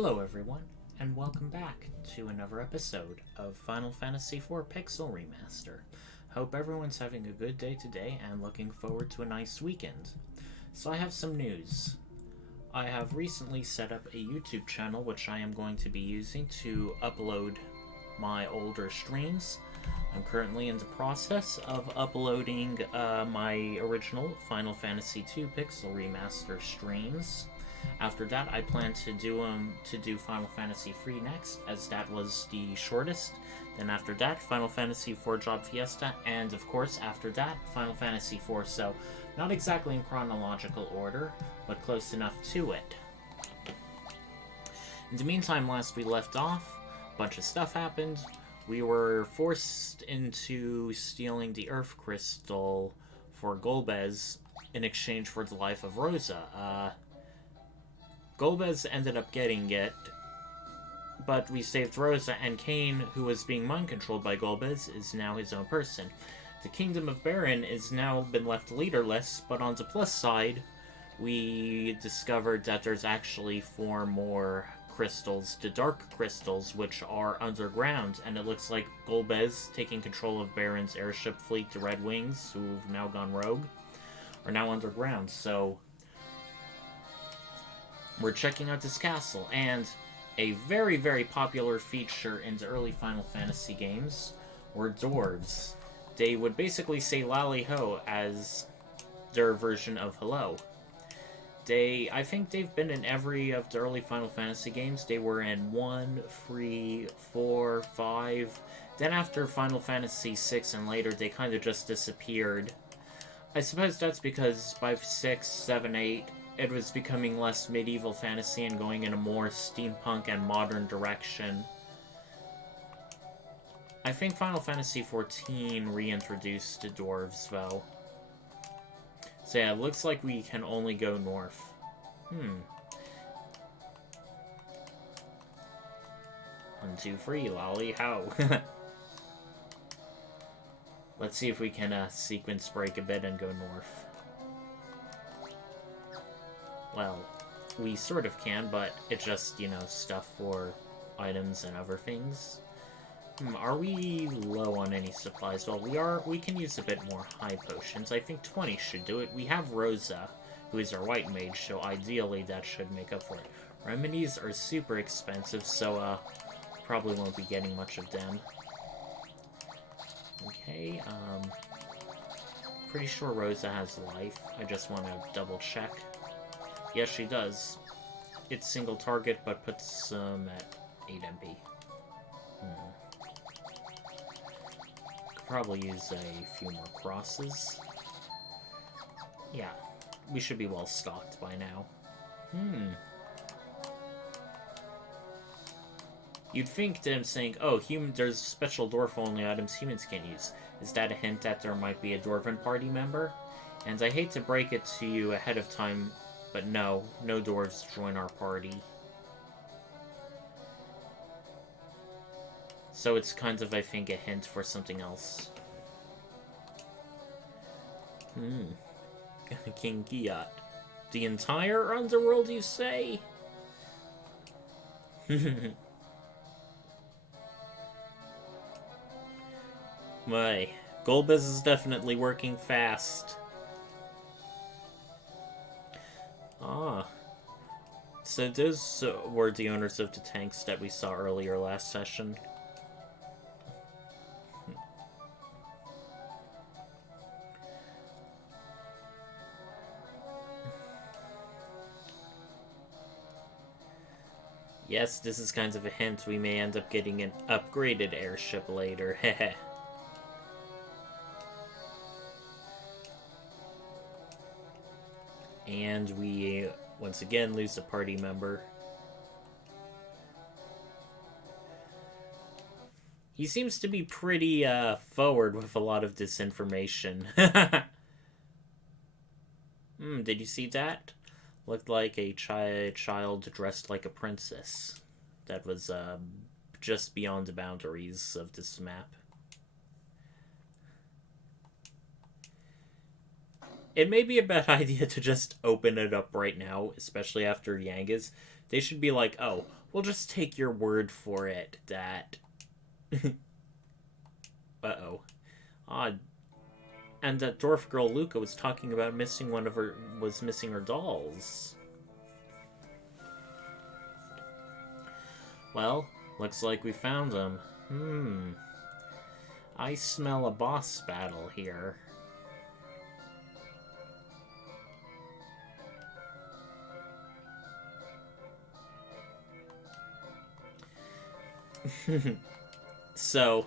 Hello everyone, and welcome back to another episode of Final Fantasy IV Pixel Remaster. Hope everyone's having a good day today and looking forward to a nice weekend. So I have some news. I have recently set up a YouTube channel which I am going to be using to upload my older streams. I'm currently in the process of uploading my original Final Fantasy II Pixel Remaster streams. After that, I plan to do Final Fantasy III next, as that was the shortest. Then after that, Final Fantasy IV Job Fiesta, and of course, after that, Final Fantasy IV. So, not exactly in chronological order, but close enough to it. In the meantime, last we left off, a bunch of stuff happened. We were forced into stealing the Earth Crystal for Golbez in exchange for the life of Rosa. Golbez ended up getting it, but we saved Rosa, and Kain, who was being mind-controlled by Golbez, is now his own person. The Kingdom of Baron is now been left leaderless, but on the plus side, we discovered that there's actually 4 more crystals, the Dark Crystals, which are underground, and it looks like Golbez, taking control of Baron's airship fleet, the Red Wings, who've now gone rogue, are now underground, so we're checking out this castle, and a very, very popular feature in the early Final Fantasy games were dwarves. They would basically say lally ho as their version of hello. I think they've been in every of the early Final Fantasy games. They were in 1, 3, 4, 5. Then after Final Fantasy 6 and later, they kind of just disappeared. I suppose that's because by 6, 7, 8... it was becoming less medieval fantasy and going in a more steampunk and modern direction. I think Final Fantasy XIV reintroduced the dwarves, though. So yeah, it looks like we can only go north. 1, 2, 3, lolly, how? Let's see if we can sequence break a bit and go north. Well, we sort of can, but it's just, stuff for items and other things. Are we low on any supplies? Well, we can use a bit more high potions. I think 20 should do it. We have Rosa, who is our white mage, so ideally that should make up for it. Remedies are super expensive, so, probably won't be getting much of them. Okay, pretty sure Rosa has life. I just want to double check. Yes, she does. It's single target, but puts at 8 MP. Could probably use a few more crosses. Yeah, we should be well stocked by now. You'd think them saying, oh, there's special dwarf-only items humans can use. Is that a hint that there might be a dwarven party member? And I hate to break it to you ahead of time, but no dwarves join our party. So it's kind of, I think, a hint for something else. King Giat. The entire underworld, you say? My, Golbez is definitely working fast. So those were the owners of the tanks that we saw earlier last session. Yes, this is kind of a hint. We may end up getting an upgraded airship later. Heh. And we once again lose a party member. He seems to be pretty forward with a lot of this information. Did you see that? Looked like a child dressed like a princess. That was just beyond the boundaries of this map. It may be a bad idea to just open it up right now, especially after Yangas. They should be like, oh, we'll just take your word for it that... Uh-oh. Odd. And that dwarf girl Luca was talking about missing her dolls. Well, looks like we found them. I smell a boss battle here. So,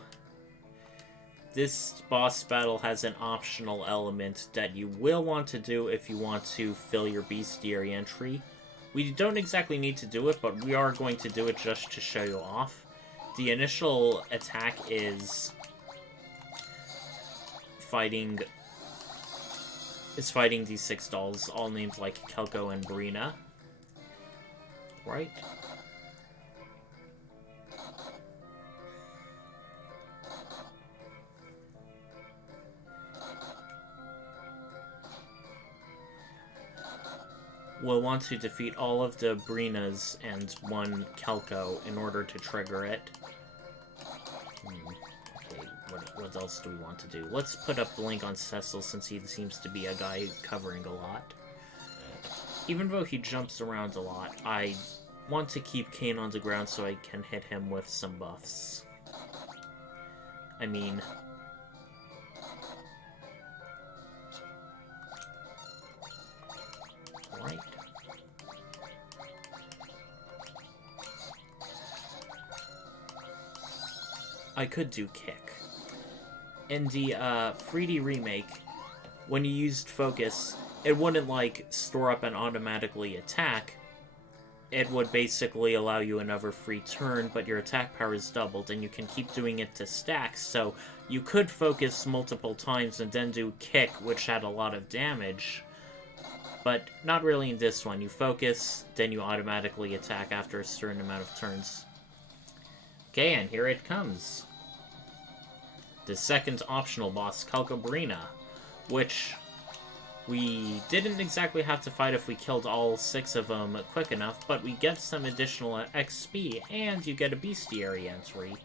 this boss battle has an optional element that you will want to do if you want to fill your bestiary entry. We don't exactly need to do it, but we are going to do it just to show you off. The initial attack is fighting these 6 dolls, all named like Kelko and Brina. Right? We'll want to defeat all of the Brinas and 1 Kelko in order to trigger it. Okay, what else do we want to do? Let's put up Blink on Cecil since he seems to be a guy covering a lot. Even though he jumps around a lot, I want to keep Kane on the ground so I can hit him with some buffs. I mean... Right. I could do kick. In the 3D remake, when you used focus, it wouldn't like store up and automatically attack. It would basically allow you another free turn, but your attack power is doubled, and you can keep doing it to stacks, so you could focus multiple times and then do kick, which had a lot of damage. But not really in this one. You focus, then you automatically attack after a certain amount of turns. Okay, and here it comes. The second optional boss, Calcobrina, which we didn't exactly have to fight if we killed all 6 of them quick enough, but we get some additional XP, and you get a bestiary entry.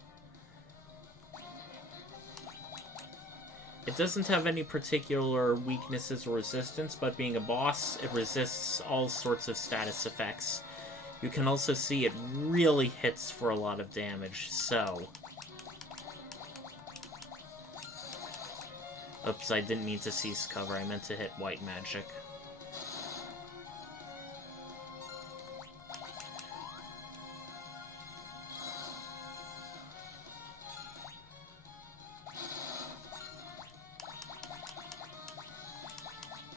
It doesn't have any particular weaknesses or resistance, but being a boss, it resists all sorts of status effects. You can also see it really hits for a lot of damage, so... Oops, I didn't mean to cease cover, I meant to hit white magic.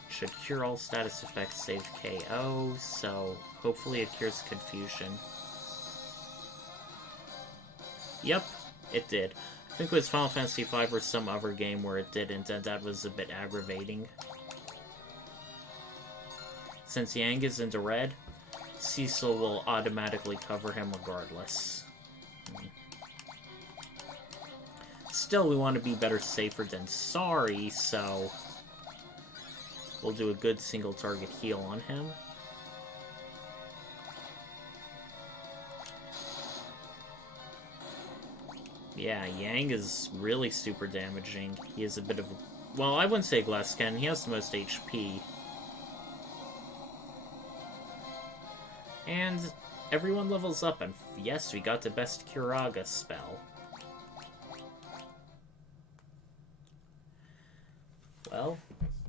Should cure all status effects save KO, so hopefully it cures confusion. Yep, it did. I think it was Final Fantasy V or some other game where it didn't, and that was a bit aggravating. Since Yang is into red, Cecil will automatically cover him regardless. Still, we want to be better safer than sorry, so... we'll do a good single target heal on him. Yeah, Yang is really super damaging. He has a bit of a... well, I wouldn't say glass cannon. He has the most HP. And everyone levels up, and yes, we got the best Kiraga spell. Well,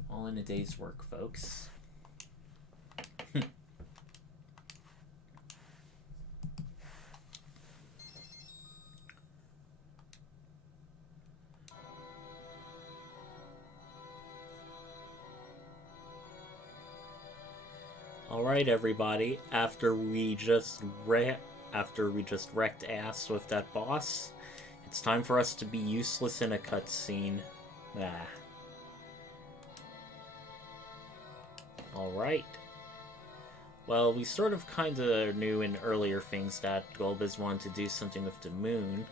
all in a day's work, folks. Alright, everybody, after we just wrecked ass with that boss, it's time for us to be useless in a cutscene. Alright. Well, we sort of kinda knew in earlier things that Golbez wanted to do something with the moon.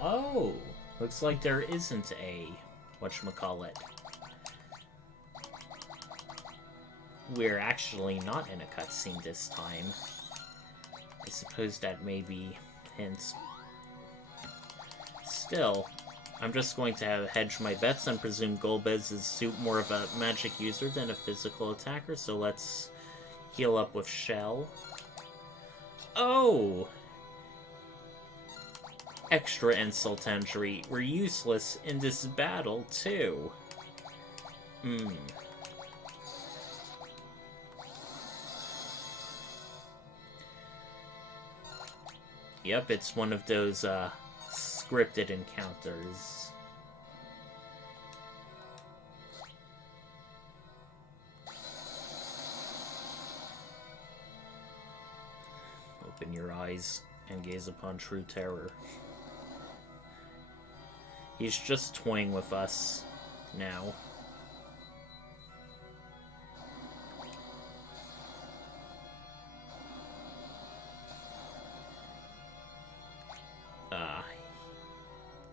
Oh! Looks like there isn't a... whatchamacallit. we're actually not in a cutscene this time. I suppose that may be hints. Still, I'm just going to hedge my bets and presume Golbez is more of a magic user than a physical attacker, so let's heal up with Shell. Oh! Extra insult to injury. We're useless in this battle, too. Yep, it's one of those, scripted encounters. Open your eyes and gaze upon true terror. He's just toying with us now.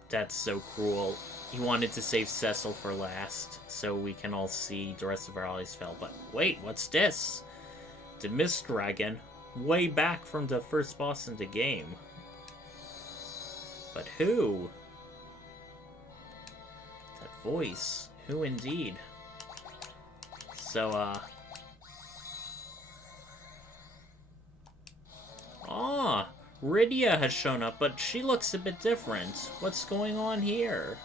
That's so cruel. He wanted to save Cecil for last, so we can all see the rest of our allies fell. But wait, what's this? The Mist Dragon, way back from the first boss in the game. But who? That voice. Who indeed? So, Rydia has shown up, but she looks a bit different. What's going on here?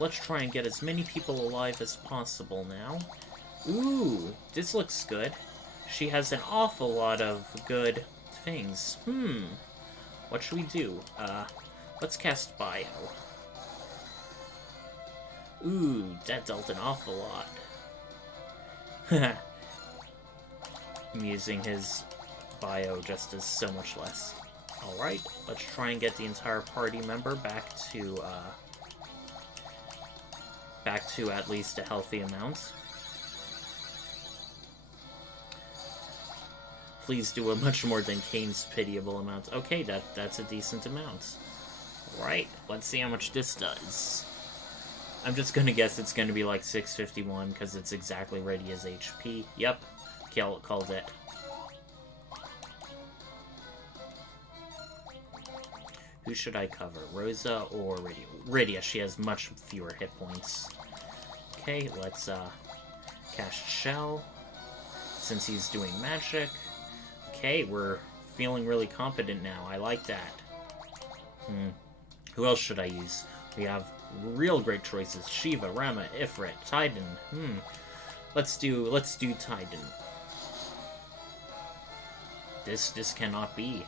Let's try and get as many people alive as possible now. Ooh, this looks good. She has an awful lot of good things. What should we do? Let's cast Bio. Ooh, that dealt an awful lot. I'm using his bio just as so much less. Alright, let's try and get the entire party member back to at least a healthy amount. Please do a much more than Kane's pitiable amount. Okay, that's a decent amount. Alright, let's see how much this does. I'm just gonna guess it's gonna be like 651 because it's exactly Rydia's HP. Yep, called it. Who should I cover, Rosa or Rydia? Rydia, she has much fewer hit points. Okay, let's cast Shell since he's doing magic. Okay, we're feeling really competent now. I like that. Who else should I use? We have real great choices. Shiva, Rama, Ifrit, Titan. Let's do Titan. This cannot be.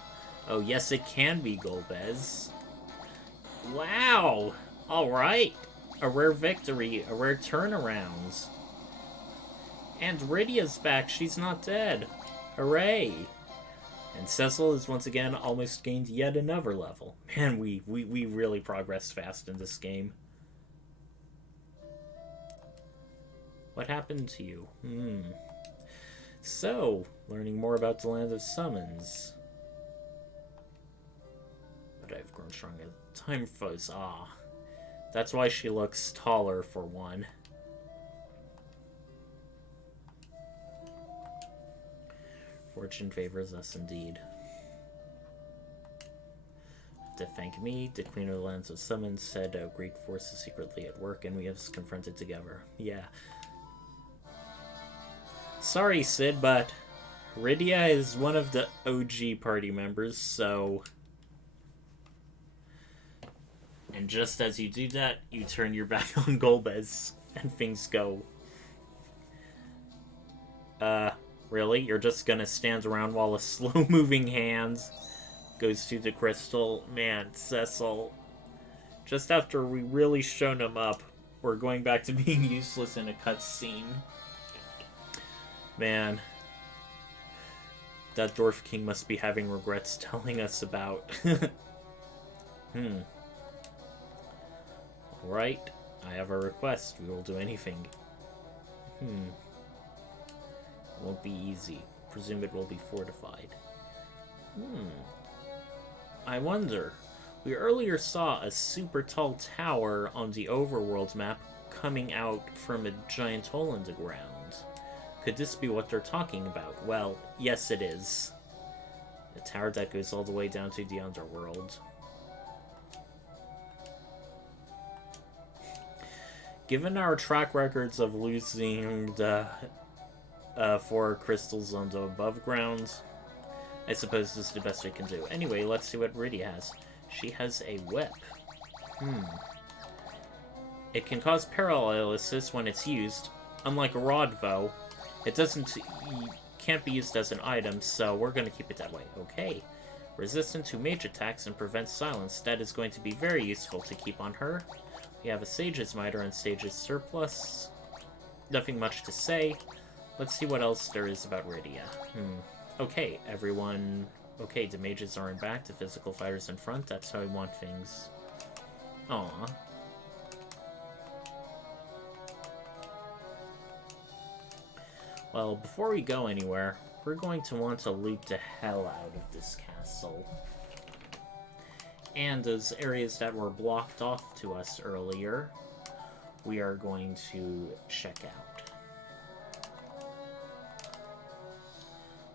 Oh yes, it can be, Golbez. Wow! Alright. A rare victory, a rare turnaround. And Rydia's back, she's not dead. Hooray! And Cecil has once again almost gained yet another level. Man, we really progressed fast in this game. What happened to you? So, learning more about the Land of Summons. But I've grown stronger. Time fuzz, That's why she looks taller, for one. Fortune favors us indeed. To thank me, the Queen of the Lands of Summons said a Greek force is secretly at work and we have confronted together. Yeah. Sorry, Sid, but Rydia is one of the OG party members, so... And just as you do that, you turn your back on Golbez, and things go. Really? You're just gonna stand around while a slow-moving hand goes through the crystal? Man, Cecil. Just after we really shown him up, we're going back to being useless in a cutscene. Man. That Dwarf King must be having regrets telling us about. Alright, I have a request. We will do anything. Won't be easy. Presume it will be fortified. I wonder. We earlier saw a super tall tower on the overworld map coming out from a giant hole in the ground. Could this be what they're talking about? Well, yes it is. The tower that goes all the way down to the underworld. Given our track records of losing the 4 crystals on the above ground, I suppose this is the best we can do. Anyway, let's see what Rydia has. She has a whip. It can cause paralysis when it's used. Unlike a rod, though, it can't be used as an item, so we're going to keep it that way. Okay. Resistant to mage attacks and prevents silence. That is going to be very useful to keep on her. We have a Sage's Mitre and Sage's Surplus. Nothing much to say. Let's see what else there is about Rydia. Okay, everyone... Okay, the mages are in back, the physical fighters in front. That's how we want things. Aww. Well, before we go anywhere, we're going to want to loot the hell out of this castle. And those areas that were blocked off to us earlier, we are going to check out.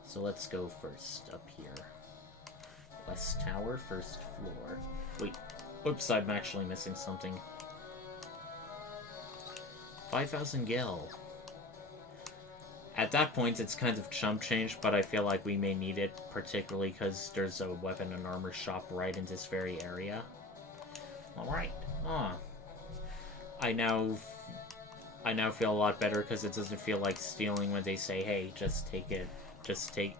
So let's go first up here. West Tower, first floor. Wait, whoops, I'm actually missing something. 5,000 gil. At that point, it's kind of chump change, but I feel like we may need it, particularly because there's a weapon and armor shop right in this very area. Alright. I now feel a lot better because it doesn't feel like stealing when they say, hey, just take it. Just take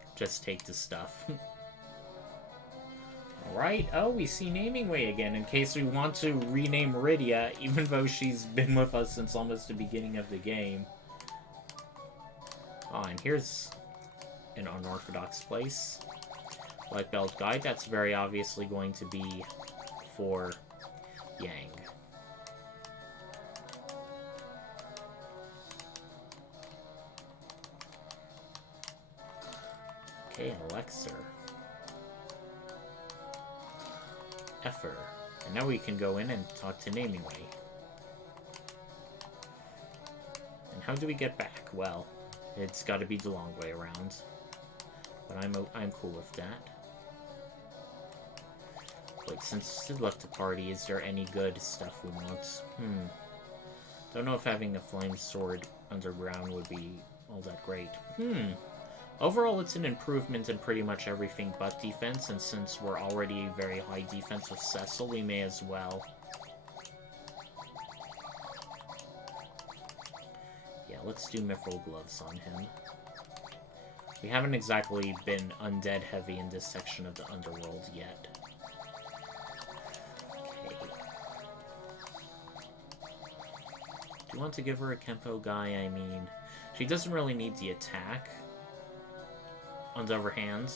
the stuff. Alright, oh, we see Naming Way again, in case we want to rename Rydia, even though she's been with us since almost the beginning of the game. And here's an unorthodox place. Black Belt Guide, that's very obviously going to be for Yang. Okay, an elixir. Effer. And now we can go in and talk to Naming Way. And how do we get back? Well, it's got to be the long way around. But I'm cool with that. Wait, since Sid left the party, is there any good stuff we want? Don't know if having a flame sword underground would be all that great. Overall, it's an improvement in pretty much everything but defense, and since we're already very high defense with Cecil, we may as well. Yeah, let's do Mithril Gloves on him. We haven't exactly been undead heavy in this section of the underworld yet. Okay. Do you want to give her a Kempo guy? I mean, she doesn't really need the attack. On the other hand,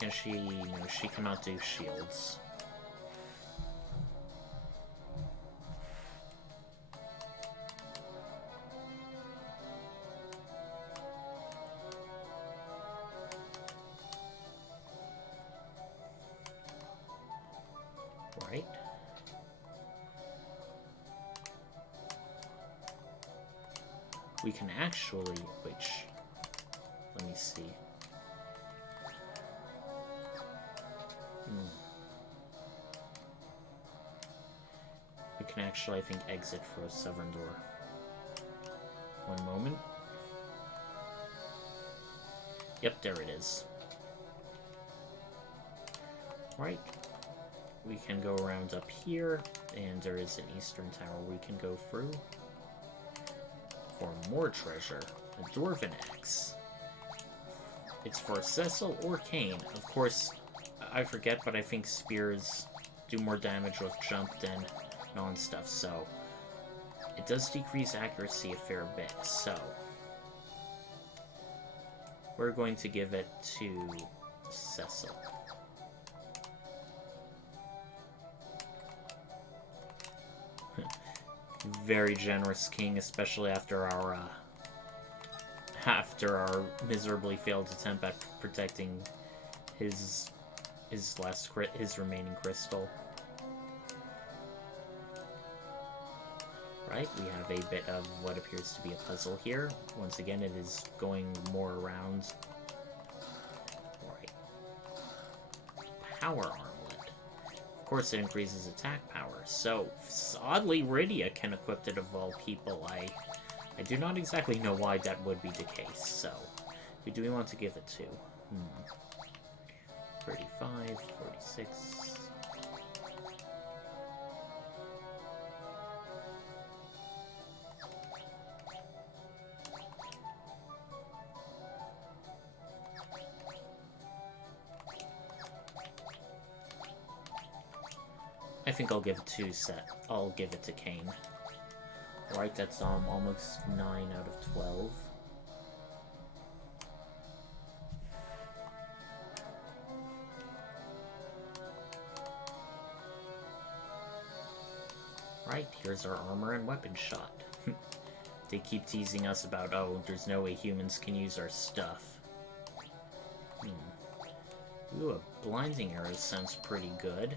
can she? No, she cannot do shields. Right. We can actually, let me see. We can actually, I think, exit for a Severn Door. One moment. Yep, there it is. Right. We can go around up here, and there is an eastern tower we can go through. For more treasure, a Dwarven Axe. It's for Cecil or Kane. Of course, I forget, but I think spears do more damage with jump than non-stuff, so it does decrease accuracy a fair bit, so we're going to give it to Cecil. very generous king, especially after our miserably failed attempt at protecting his remaining crystal. Right, we have a bit of what appears to be a puzzle here. Once again, it is going more around. Right. Power armlet. Of course, it increases attack power. So, oddly, Rydia can equip it of all people. I do not exactly know why that would be the case, so... Who do we want to give it to? 35, 46... I think I'll give it I'll give it to Kane. Right, that's almost 9 out of 12. Right, here's our armor and weapon shot. They keep teasing us about, oh, there's no way humans can use our stuff. Ooh, a blinding arrow sounds pretty good.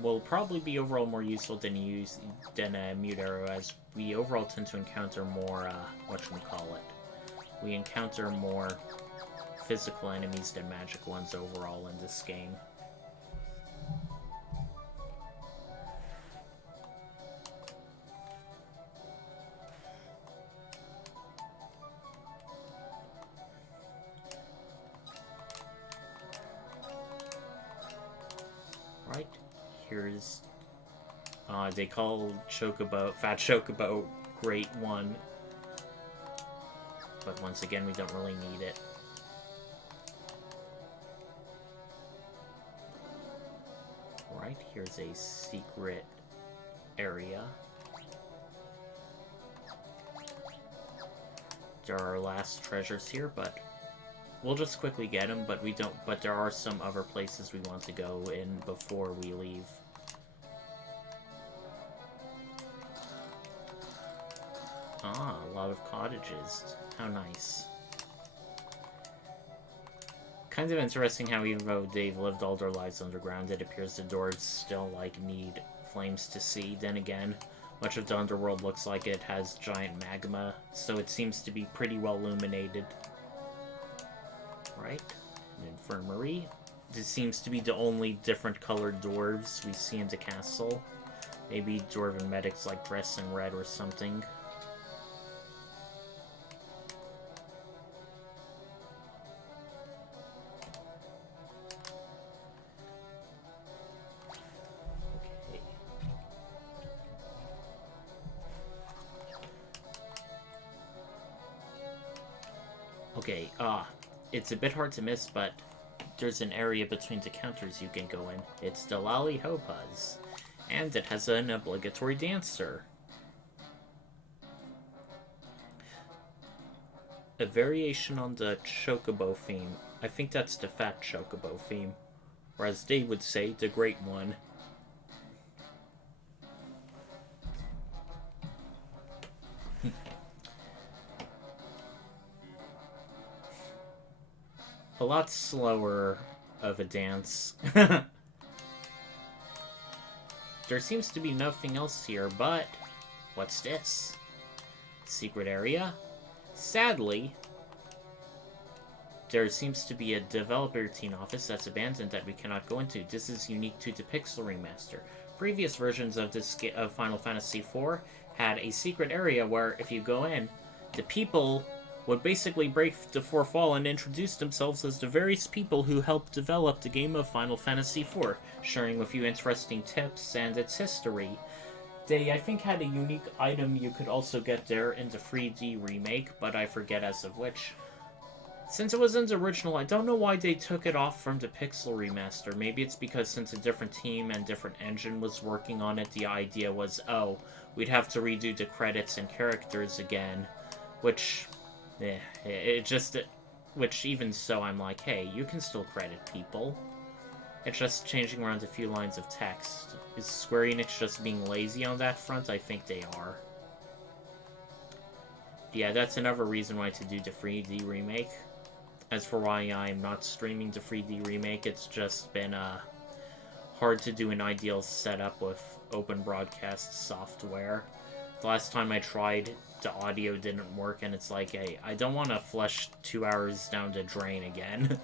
Will probably be overall more useful than a mute arrow, as we overall tend to encounter more, we encounter more physical enemies than magic ones overall in this game. Right. Here's, they call Fat Chocobo Great One. But once again, we don't really need it. Right, here's a secret area. There are our last treasures here, but we'll just quickly get them, but there are some other places we want to go in before we leave. Ah, a lot of cottages. How nice. Kind of interesting how even though they've lived all their lives underground, it appears the dwarves still, need flames to see. Then again, much of the underworld looks like it has giant magma, so it seems to be pretty well illuminated. Right? An infirmary. This seems to be the only different colored dwarves we see in the castle. Maybe dwarven medics dress in red or something. Okay, it's a bit hard to miss, but there's an area between the counters you can go in. It's the Lally Hopuz, and it has an obligatory dancer. A variation on the Chocobo theme. I think that's the Fat Chocobo theme, or as they would say, the Great One. A lot slower of a dance. There seems to be nothing else here, but... What's this? Secret area? Sadly, there seems to be a developer team office that's abandoned that we cannot go into. This is unique to the Pixel Remaster. Previous versions of of Final Fantasy IV had a secret area where, if you go in, the people would basically break the fourth wall and introduce themselves as the various people who helped develop the game of Final Fantasy IV, sharing with you interesting tips and its history. They, I think, had a unique item you could also get there in the 3D remake, but I forget as of which. Since it was in the original, I don't know why they took it off from the Pixel Remaster. Maybe it's because since a different team and different engine was working on it, the idea was, oh, we'd have to redo the credits and characters again, which... which even so, I'm like, hey, you can still credit people. It's just changing around a few lines of text. Is Square Enix just being lazy on that front? I think they are. Yeah, that's another reason why to do the 3D remake. As for why I'm not streaming the 3D remake, it's just been hard to do an ideal setup with open broadcast software. The last time I tried, the audio didn't work, and it's like, I don't want to flush 2 hours down the drain again.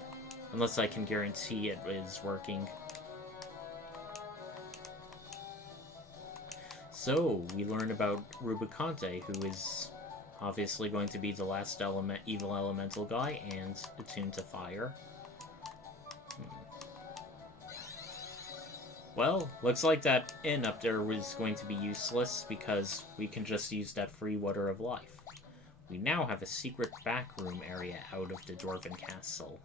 Unless I can guarantee it is working. So, we learn about Rubicante, who is obviously going to be the last evil elemental guy, and attuned to fire. Well, looks like that inn up there was going to be useless, because we can just use that free water of life. We now have a secret backroom area out of the Dwarven Castle.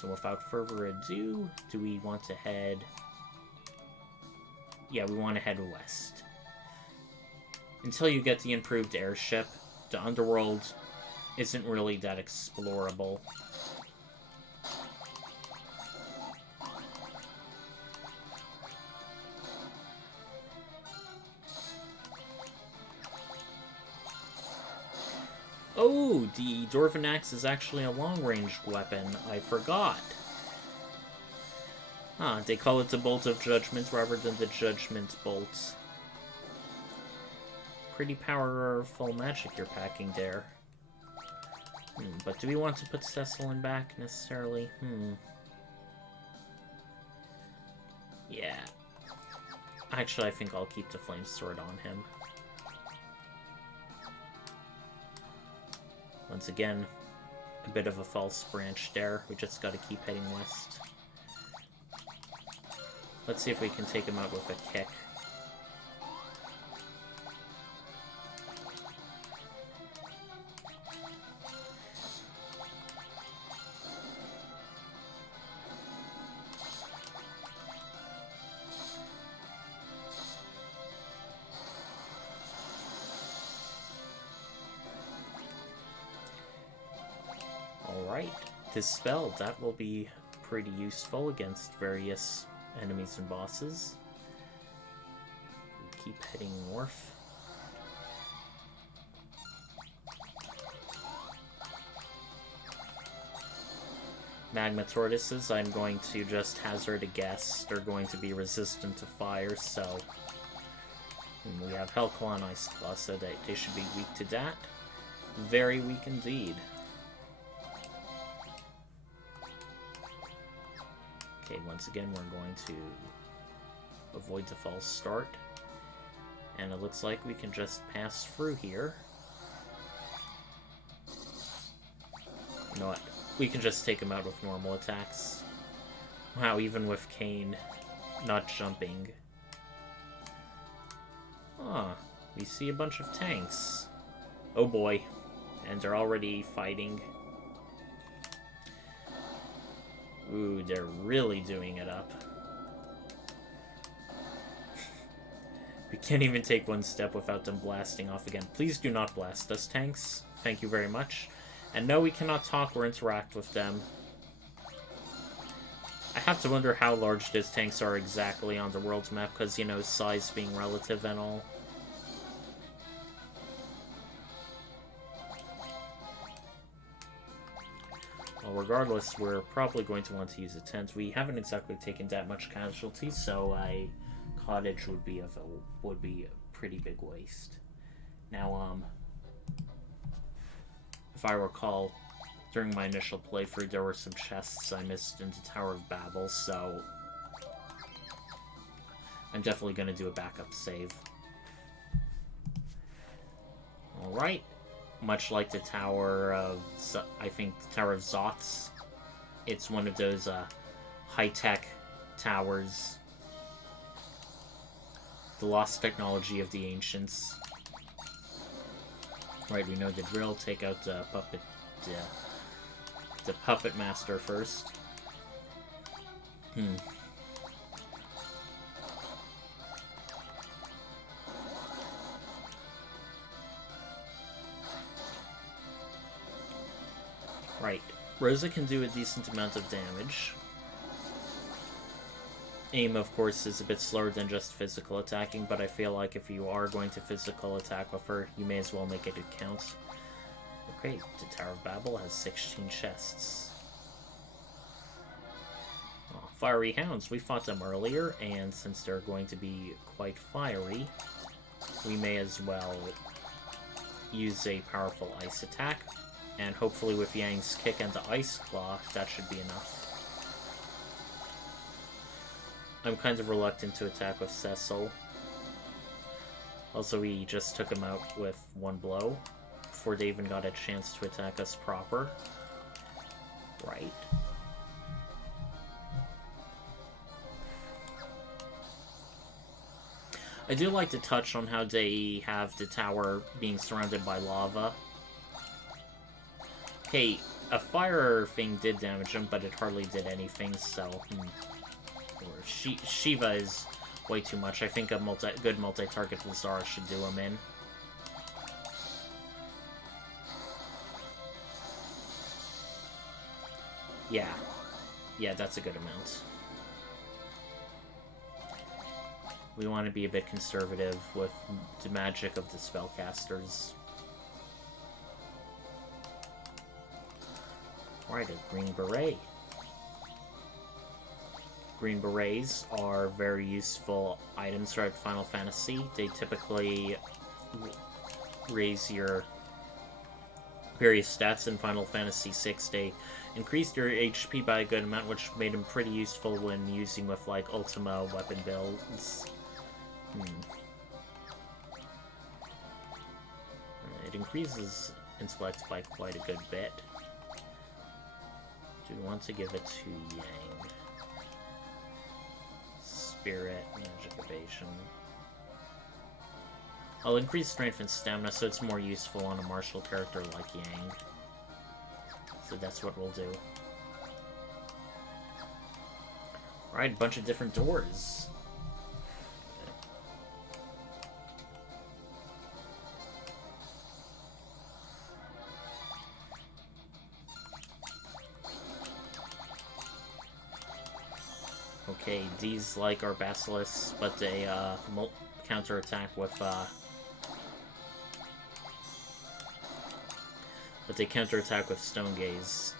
So without further ado, do we want to head... Yeah, we want to head west. Until you get the improved airship, the underworld isn't really that explorable. Oh, the Dwarven Axe is actually a long-range weapon. I forgot. Ah, they call it the Bolt of Judgment rather than the Judgment Bolt. Pretty powerful magic you're packing there. But do we want to put Cecilin back, necessarily? Yeah. Actually, I think I'll keep the Flame Sword on him. Once again, a bit of a false branch there. We just gotta keep heading west. Let's see if we can take him out with a kick. Alright, this spell, that will be pretty useful against various enemies and bosses. We keep heading north. Magma tortoises, I'm going to just hazard a guess. They're going to be resistant to fire, so... we have Hellclaw and Iceclaw, so they should be weak to that. Very weak indeed. Okay, once again, we're going to avoid the false start. And it looks like we can just pass through here. You know what? We can just take him out with normal attacks. Wow, even with Kane not jumping. Ah, we see a bunch of tanks. Oh boy. And they're already fighting. Ooh, they're really doing it up. We can't even take one step without them blasting off again. Please do not blast us, tanks. Thank you very much. And no, we cannot talk or interact with them. I have to wonder how large these tanks are exactly on the world's map, because, you know, size being relative and all. Well, regardless, we're probably going to want to use a tent. We haven't exactly taken that much casualties, so a cottage would be a pretty big waste. Now, if I recall, during my initial playthrough, there were some chests I missed in the Tower of Babel, so I'm definitely going to do a backup save. Alright. Much like the Tower of, I think, the Tower of Zotz. It's one of those high-tech towers. The lost technology of the ancients. Right, we know the drill. Take out the puppet master first. Right. Rosa can do a decent amount of damage. aim, of course, is a bit slower than just physical attacking, but I feel like if you are going to physical attack with her, you may as well make it count. Okay, the Tower of Babel has 16 chests. Oh, fiery hounds, we fought them earlier, and since they're going to be quite fiery, we may as well use a powerful ice attack, and hopefully with Yang's kick and the ice claw, that should be enough. I'm kind of reluctant to attack with Cecil. Also, we just took him out with one blow before they even got a chance to attack us proper. Right. I do like to touch on how they have the tower being surrounded by lava. Okay, a fire thing did damage him, but it hardly did anything, so... Or Shiva is way too much. I think a good multi-target Lazara should do him in. Yeah. Yeah, that's a good amount. We want to be a bit conservative with the magic of the spellcasters. Alright, a green beret. Green berets are very useful items throughout Final Fantasy. They typically raise your various stats in Final Fantasy VI. They increased your HP by a good amount, which made them pretty useful when using with, like, Ultima weapon builds. It increases intellect by quite a good bit. Do we want to give it to Yang? Spirit, magic evasion. I'll increase strength and stamina so it's more useful on a martial character like Yang. So that's what we'll do. Alright, a bunch of different doors. Okay, these, like, are basilisks, but they, counter-attack with, But they counter-attack with Stone Gaze.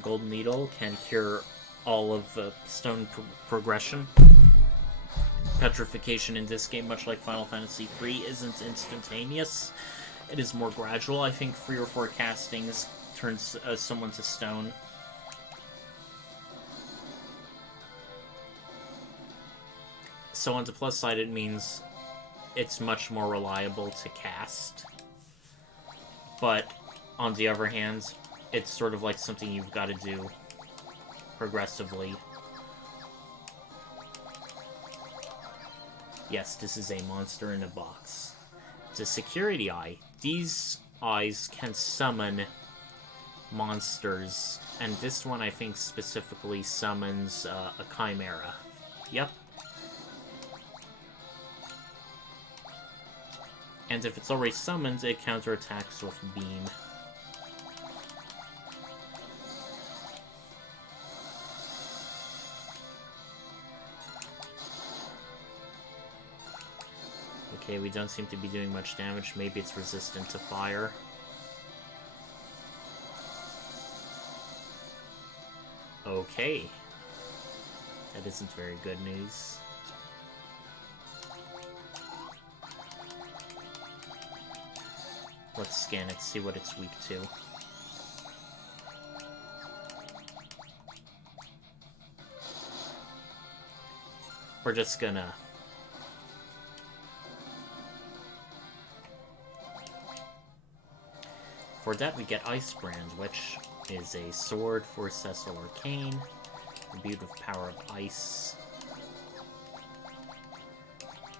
Golden Needle can cure all of the stone progression. Petrification in this game, much like Final Fantasy III, isn't instantaneous. It is more gradual. I think 3 or 4 castings turns someone to stone. So on the plus side, it means it's much more reliable to cast. But on the other hand, it's sort of like something you've got to do progressively. Yes, this is a monster in a box. It's a security eye. These eyes can summon monsters, and this one I think specifically summons a chimera. Yep. And if it's already summoned, it counterattacks with Beam. Okay, we don't seem to be doing much damage. Maybe it's resistant to fire. Okay. That isn't very good news. Let's scan it, see what it's weak to. We're just gonna... For that, we get Ice Brand, which is a sword for Cecil Arcane, imbued with power of ice.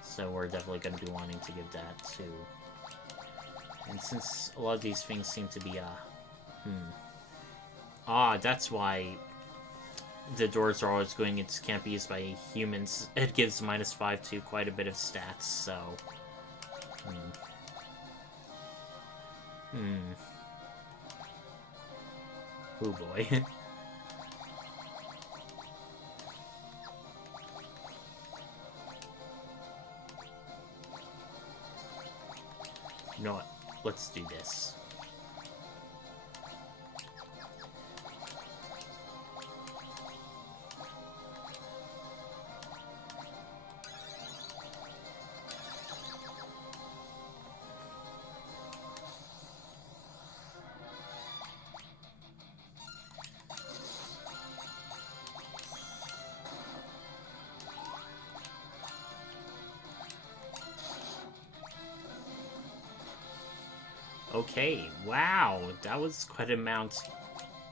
So we're definitely going to be wanting to give that to... And since a lot of these things seem to be, that's why the doors are always going, it can't be used by humans. It gives -5 to quite a bit of stats, so... Oh boy. You know what? Let's do this. Okay, wow, that was quite an amount.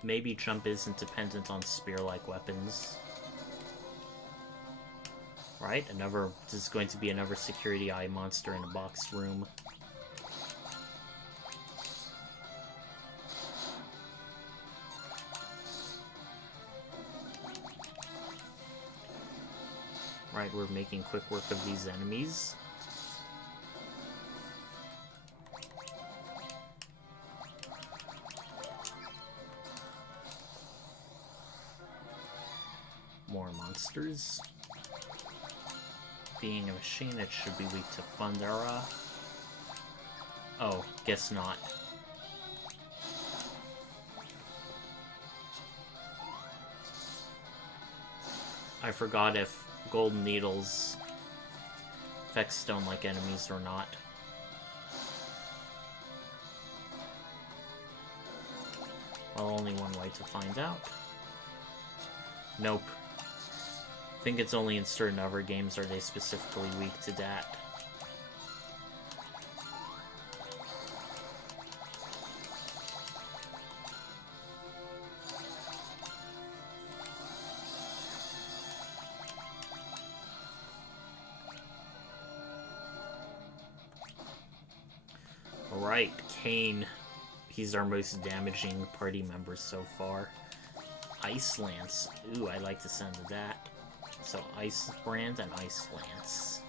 Maybe jump isn't dependent on spear-like weapons. Right, this is going to be another security eye monster in a box room. Right, we're making quick work of these enemies. More monsters. Being a machine, it should be weak to Thundera. Oh, guess not. I forgot if golden needles affect stone-like enemies or not. Well, only one way to find out. Nope. I think it's only in certain other games are they specifically weak to that. Alright, Kane. He's our most damaging party member so far. Ice Lance. Ooh, I like the sound of that. So, Ice Brand and Ice Lance.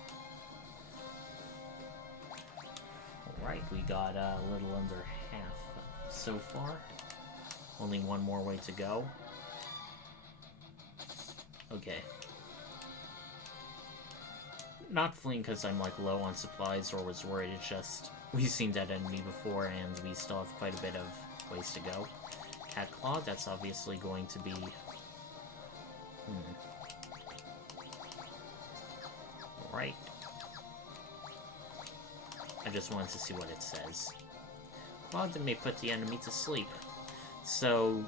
Alright, we got a little under half so far. Only one more way to go. Okay. Not fleeing because I'm like low on supplies or was worried, it's just we've seen that enemy before and we still have quite a bit of ways to go. Cat Claw, that's obviously going to be... Alright. I just wanted to see what it says. Clawed may put the enemy to sleep. So,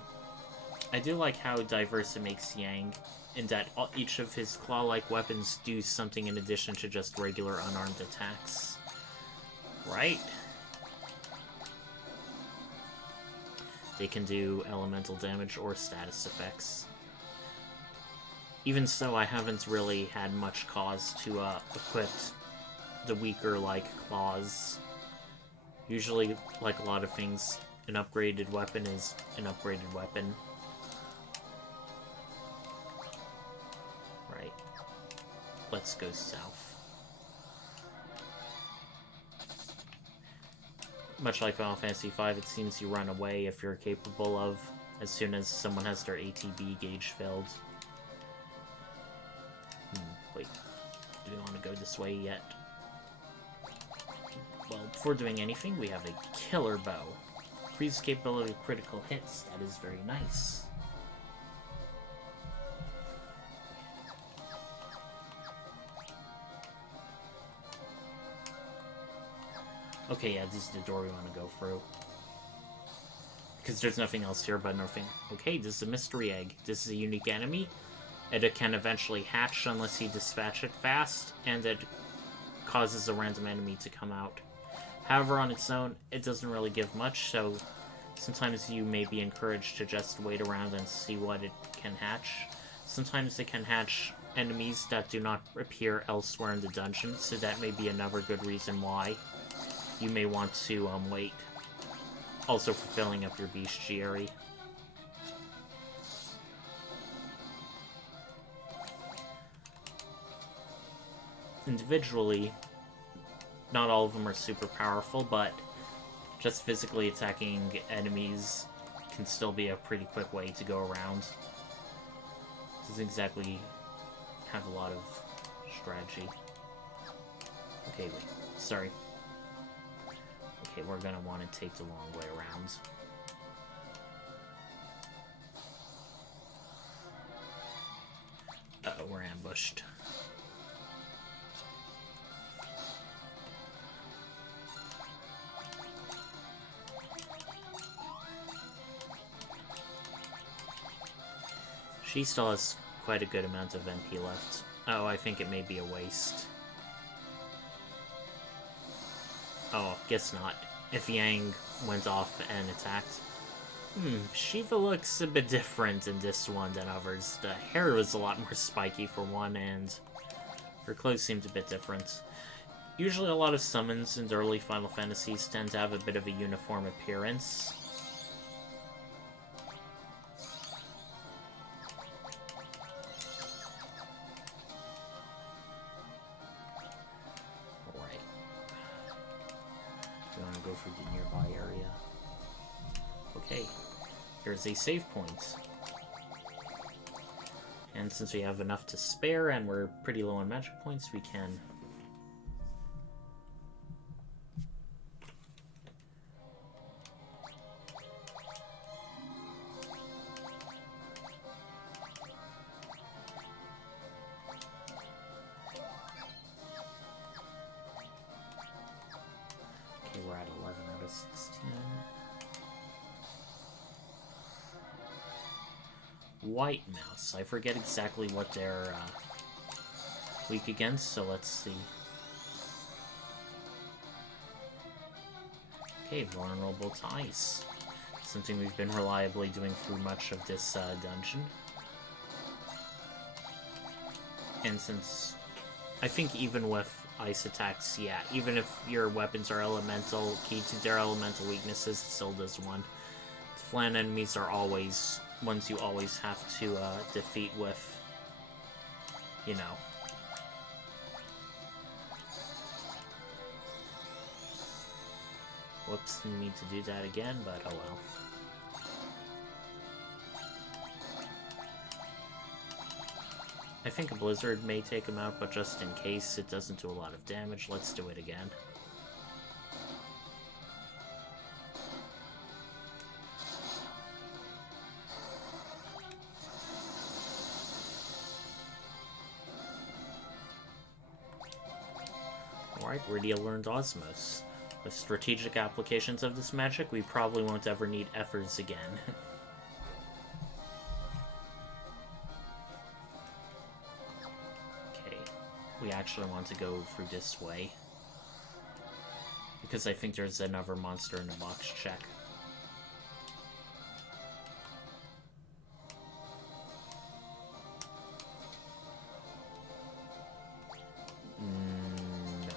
I do like how diverse it makes Yang, in that each of his claw-like weapons do something in addition to just regular unarmed attacks. Right? They can do elemental damage or status effects. Even so, I haven't really had much cause to equip the weaker, like, claws. Usually, like a lot of things, an upgraded weapon is an upgraded weapon. Right. Let's go south. Much like Final Fantasy V, it seems you run away if you're capable of, as soon as someone has their ATB gauge filled. Wait, do we want to go this way yet? Well, before doing anything, we have a killer bow. Increased capability of critical hits, that is very nice. Okay, yeah, this is the door we want to go through. Because there's nothing else here but nothing. Okay, this is a mystery egg. This is a unique enemy. It can eventually hatch unless you dispatch it fast, and it causes a random enemy to come out. However, on its own, it doesn't really give much, so sometimes you may be encouraged to just wait around and see what it can hatch. Sometimes it can hatch enemies that do not appear elsewhere in the dungeon, so that may be another good reason why you may want to wait. Also for filling up your bestiary. Individually, not all of them are super powerful, but just physically attacking enemies can still be a pretty quick way to go around. Doesn't exactly have a lot of strategy. Okay, wait. Sorry. Okay, we're gonna want to take the long way around. Uh-oh, we're ambushed. She still has quite a good amount of MP left. Oh, I think it may be a waste. Oh, guess not. If Yang went off and attacked. Shiva looks a bit different in this one than others. The hair was a lot more spiky for one, and her clothes seemed a bit different. Usually a lot of summons in the early Final Fantasies tend to have a bit of a uniform appearance. For the nearby area. Okay, here's a save point. And since we have enough to spare and we're pretty low on magic points, we can... We're at 11 out of 16. White mouse. I forget exactly what they're weak against, so let's see. Okay, vulnerable to ice. Something we've been reliably doing through much of this dungeon. And since... I think even with ice attacks, yeah, even if your weapons are elemental, key to their elemental weaknesses, it still does one. The flan enemies are always ones you always have to defeat with, you know. Whoops, didn't mean to do that again, but oh well. I think a blizzard may take him out, but just in case it doesn't do a lot of damage, let's do it again. Alright, Rydia learned Osmos. With strategic applications of this magic, we probably won't ever need Ethers again. We actually want to go through this way. Because I think there's another monster in the box check. No.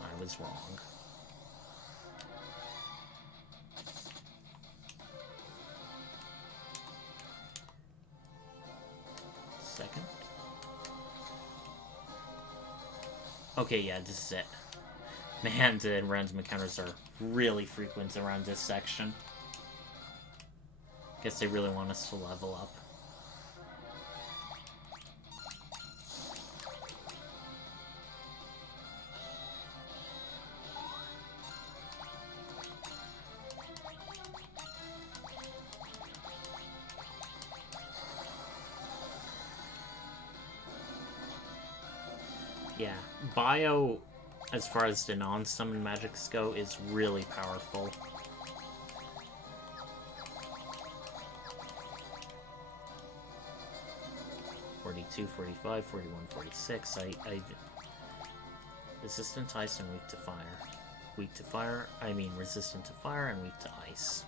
I was wrong. Second. Okay, yeah, this is it. Man, the random encounters are really frequent around this section. Guess they really want us to level up. Yeah, Bio, as far as the non-summon magics go, is really powerful. (42, 45, 41, 46). Resistant to ice and weak to fire. Weak to fire, I mean resistant to fire and weak to ice.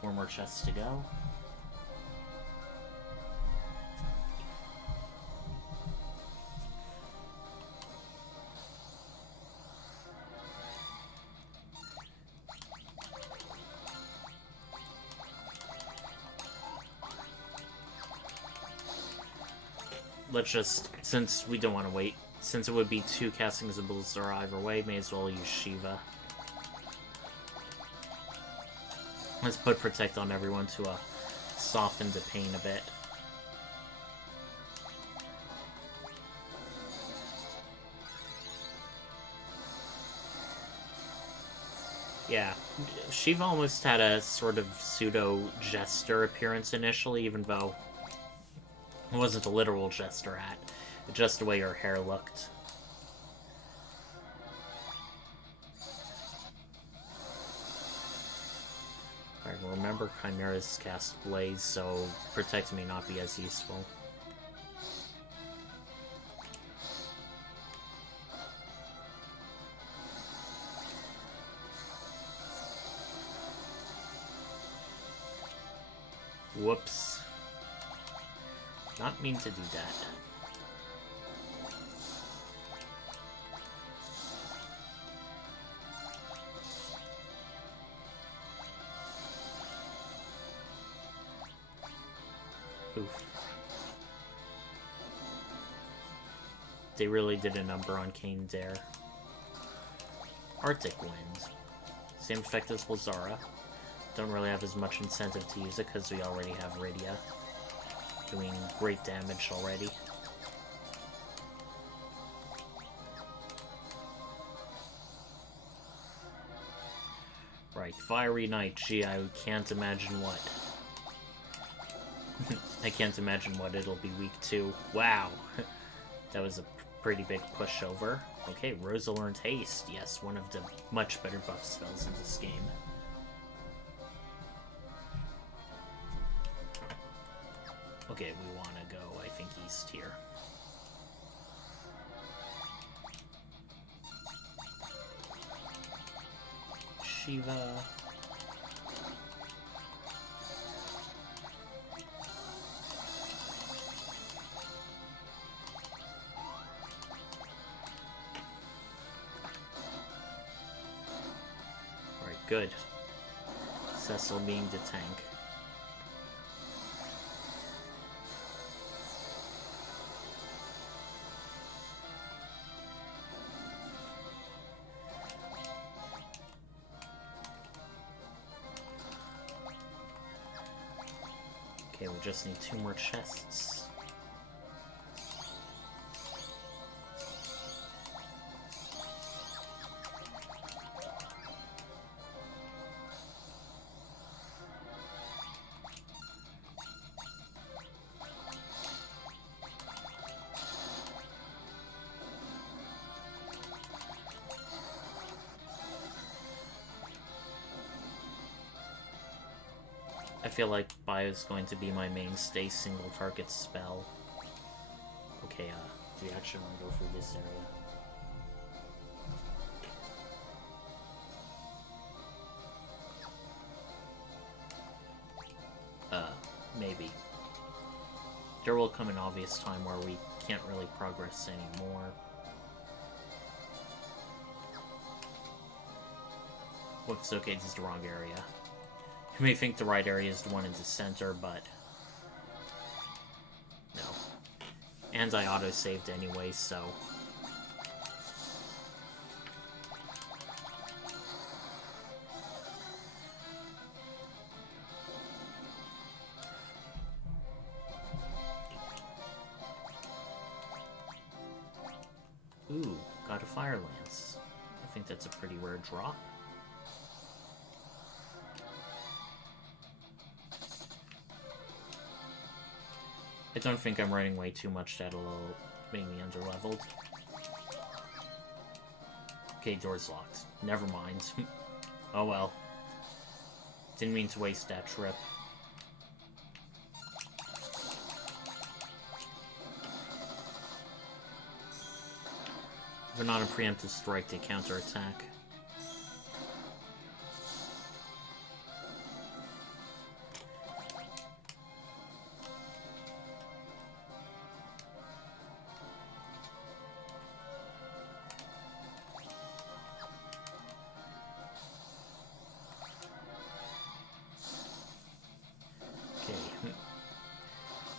4 more chests to go. Let's just, since we don't want to wait, since it would be 2 castings of Blizzard either way, may as well use Shiva. Let's put Protect on everyone to soften the pain a bit. Yeah, Shiva almost had a sort of pseudo-jester appearance initially, even though it wasn't a literal jester hat. Just the way her hair looked. Alright, remember Chimera's cast Blaze, so Protect may not be as useful. Whoops. Not mean to do that. Oof. They really did a number on Kane there. Arctic Wind. Same effect as Lazara. Don't really have as much incentive to use it because we already have Rydia doing great damage already. Right, Fiery Knight. Gee, I can't imagine what. I can't imagine what it'll be week 2. Wow! That was a pretty big pushover. Okay, Rosa learned Haste. Yes, one of the much better buff spells in this game. Okay, we want to go, I think, east here. Shiva. Alright, good. Cecil being the tank. Okay, we just need 2 more chests. I feel like Bio is going to be my mainstay single target spell. Okay, do you actually want to go through this area? Maybe. There will come an obvious time where we can't really progress anymore. Whoops, okay, this is the wrong area. You may think the right area is the one in the center, but no. And I auto-saved anyway, so... Ooh, got a Fire Lance. I think that's a pretty rare drop. I don't think I'm running way too much, that'll make me underleveled. Okay, door's locked. Never mind. Oh well. Didn't mean to waste that trip. If not a preemptive strike, they counterattack.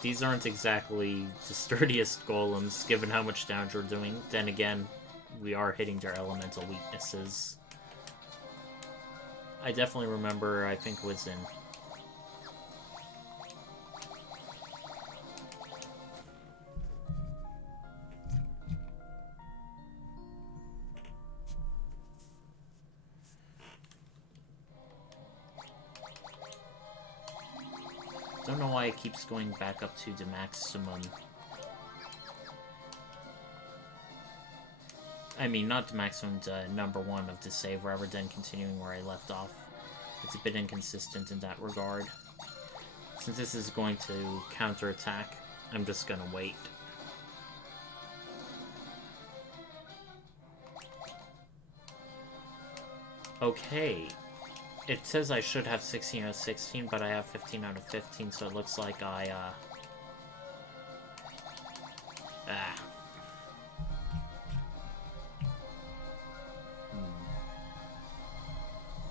These aren't exactly the sturdiest golems, given how much damage we're doing. Then again, we are hitting their elemental weaknesses. I definitely remember, I think it was in... Don't know why it keeps going back up to the maximum. I mean, not the maximum, the number 1 of the save, rather than continuing where I left off. It's a bit inconsistent in that regard. Since this is going to counterattack, I'm just gonna wait. Okay. It says I should have 16 out of 16, but I have 15 out of 15, so it looks like I,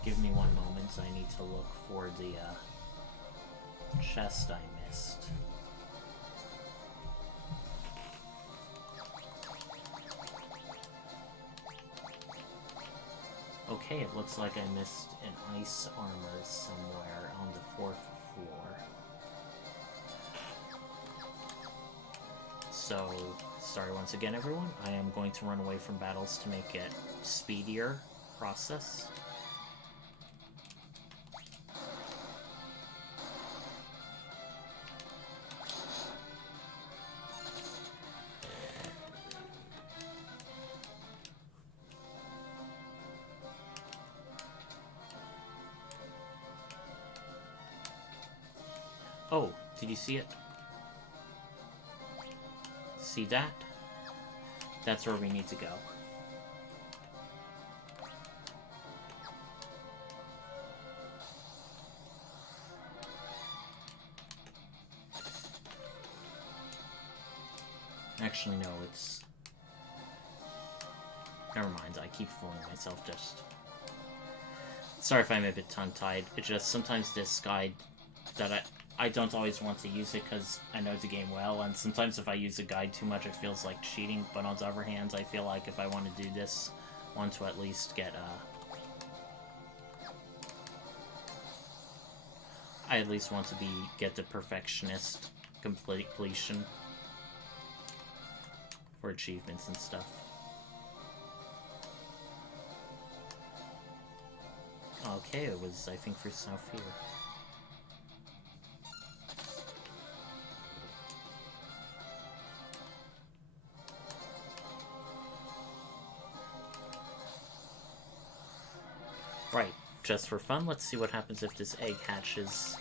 Give me one moment, I need to look for the, chest I missed. Okay, it looks like I missed an ice armor somewhere on the 4th floor. So, sorry once again everyone, I am going to run away from battles to make it speedier process. Oh, did you see it? See that? That's where we need to go. Actually, no, it's... Never mind, I keep fooling myself, just... Sorry if I'm a bit tongue-tied. It's just sometimes this guide that I don't always want to use it because I know the game well, and sometimes if I use a guide too much it feels like cheating, but on the other hand, I feel like if I want to do this, I want to at least get, I at least want to get the perfectionist completion for achievements and stuff. Okay, it was, I think, for South here. Right, just for fun, let's see what happens if this egg hatches.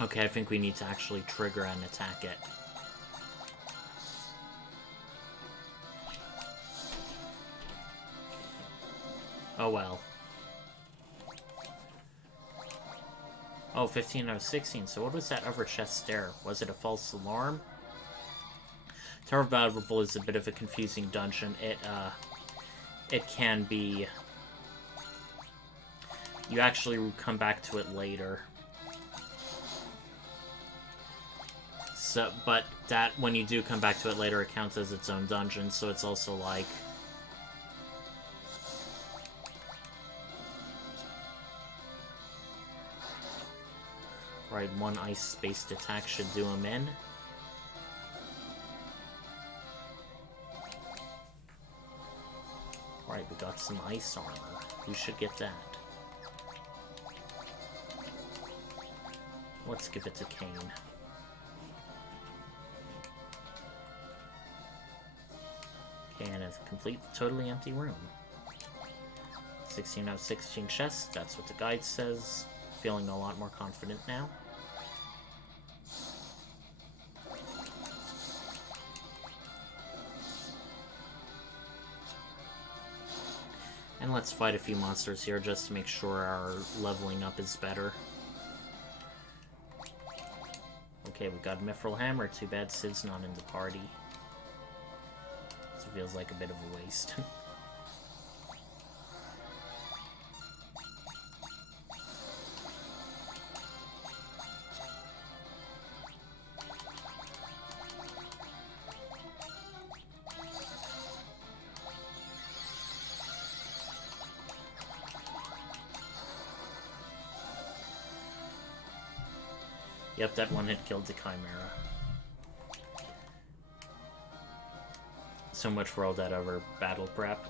Okay, I think we need to actually trigger and attack it. Oh well. Oh, 15 out of 16. So what was that other chest there? Was it a false alarm? Tower of Babel is a bit of a confusing dungeon. It can be... You actually come back to it later. So, but that, when you do come back to it later, it counts as its own dungeon, so it's also like... Right, one ice-based attack should do him in. Right, we got some ice armor. We should get that. Let's give it to Kane. Okay, and a complete, totally empty room. 16 out of 16 chests, that's what the guide says. Feeling a lot more confident now. And let's fight a few monsters here just to make sure our leveling up is better. Okay, we got Mithril Hammer. Too bad Sid's not in the party. So it feels like a bit of a waste. Yep, that one had killed the Chimera. So much for all that other battle prep.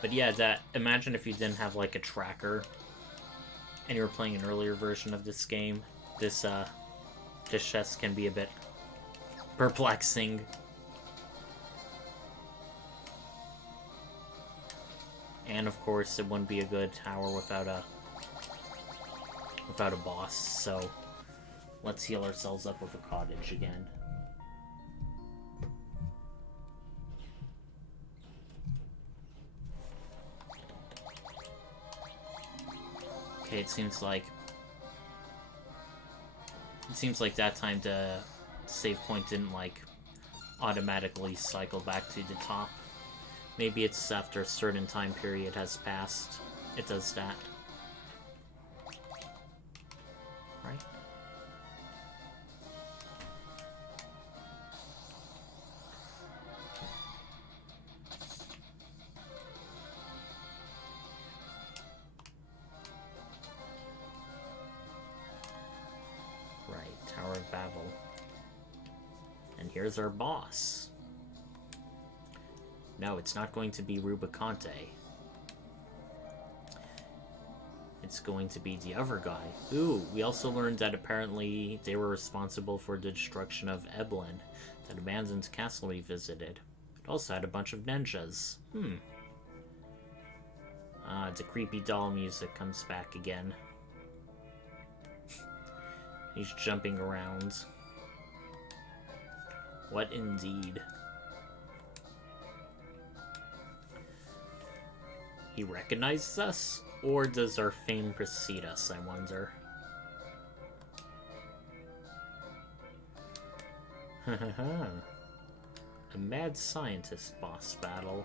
But yeah, imagine if you didn't have like a tracker and you were playing an earlier version of this game. This chest can be a bit perplexing. And of course, it wouldn't be a good tower without a boss. So let's heal ourselves up with a cottage again. Okay, it seems like that time the save point didn't like automatically cycle back to the top. Maybe it's after a certain time period has passed. It does that. Right? Right, Tower of Babel. And here's our boss. No, it's not going to be Rubicante. It's going to be the other guy. Ooh, we also learned that apparently they were responsible for the destruction of Eblin, that abandoned castle we visited. It also had a bunch of ninjas. The creepy doll music comes back again. He's jumping around. What indeed? He recognizes us? Or does our fame precede us, I wonder? A mad scientist boss battle.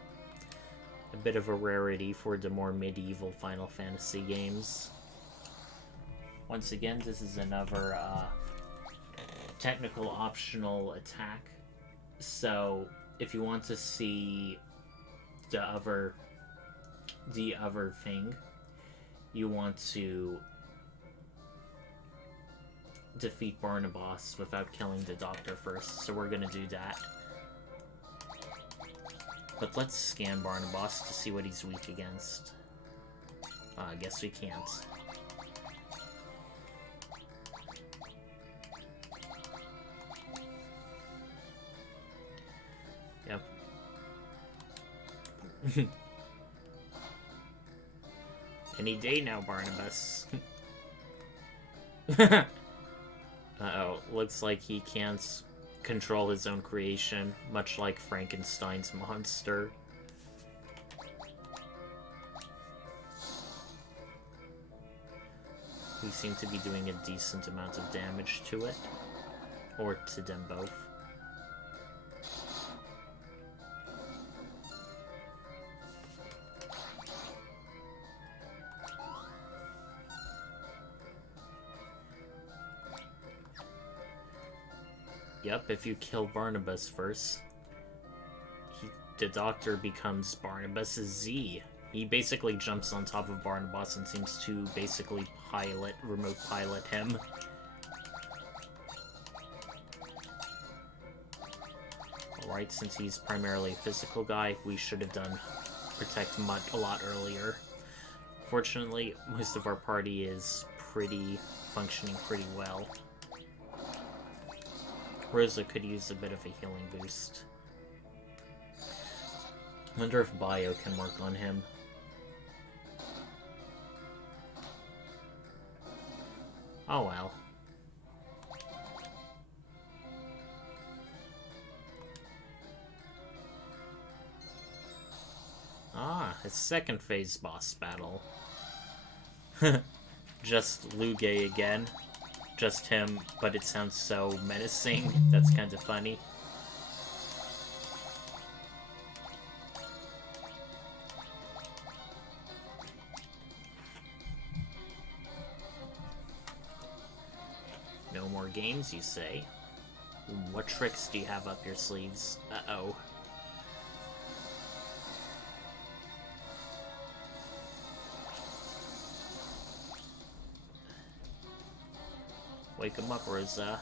A bit of a rarity for the more medieval Final Fantasy games. Once again, this is another technical optional attack. So, if you want to see the other thing, you want to defeat Barnabas without killing the doctor first, so we're gonna do that. But let's scan Barnabas to see what he's weak against. I guess we can't. Yep. Any day now, Barnabas. Uh-oh, looks like he can't control his own creation, much like Frankenstein's monster. We seem to be doing a decent amount of damage to it. Or to them both. Yep, if you kill Barnabas first, the doctor becomes Barnabas' Z. He basically jumps on top of Barnabas and seems to basically remote pilot him. Alright, since he's primarily a physical guy, we should have done Protect Mutt a lot earlier. Fortunately, most of our party is functioning pretty well. Rosa could use a bit of a healing boost. Wonder if Bio can work on him. Oh well. Ah, a second phase boss battle. Just Luge again. Just him, but it sounds so menacing. That's kind of funny. No more games, you say? What tricks do you have up your sleeves? Uh-oh. Wake him up, Rosa.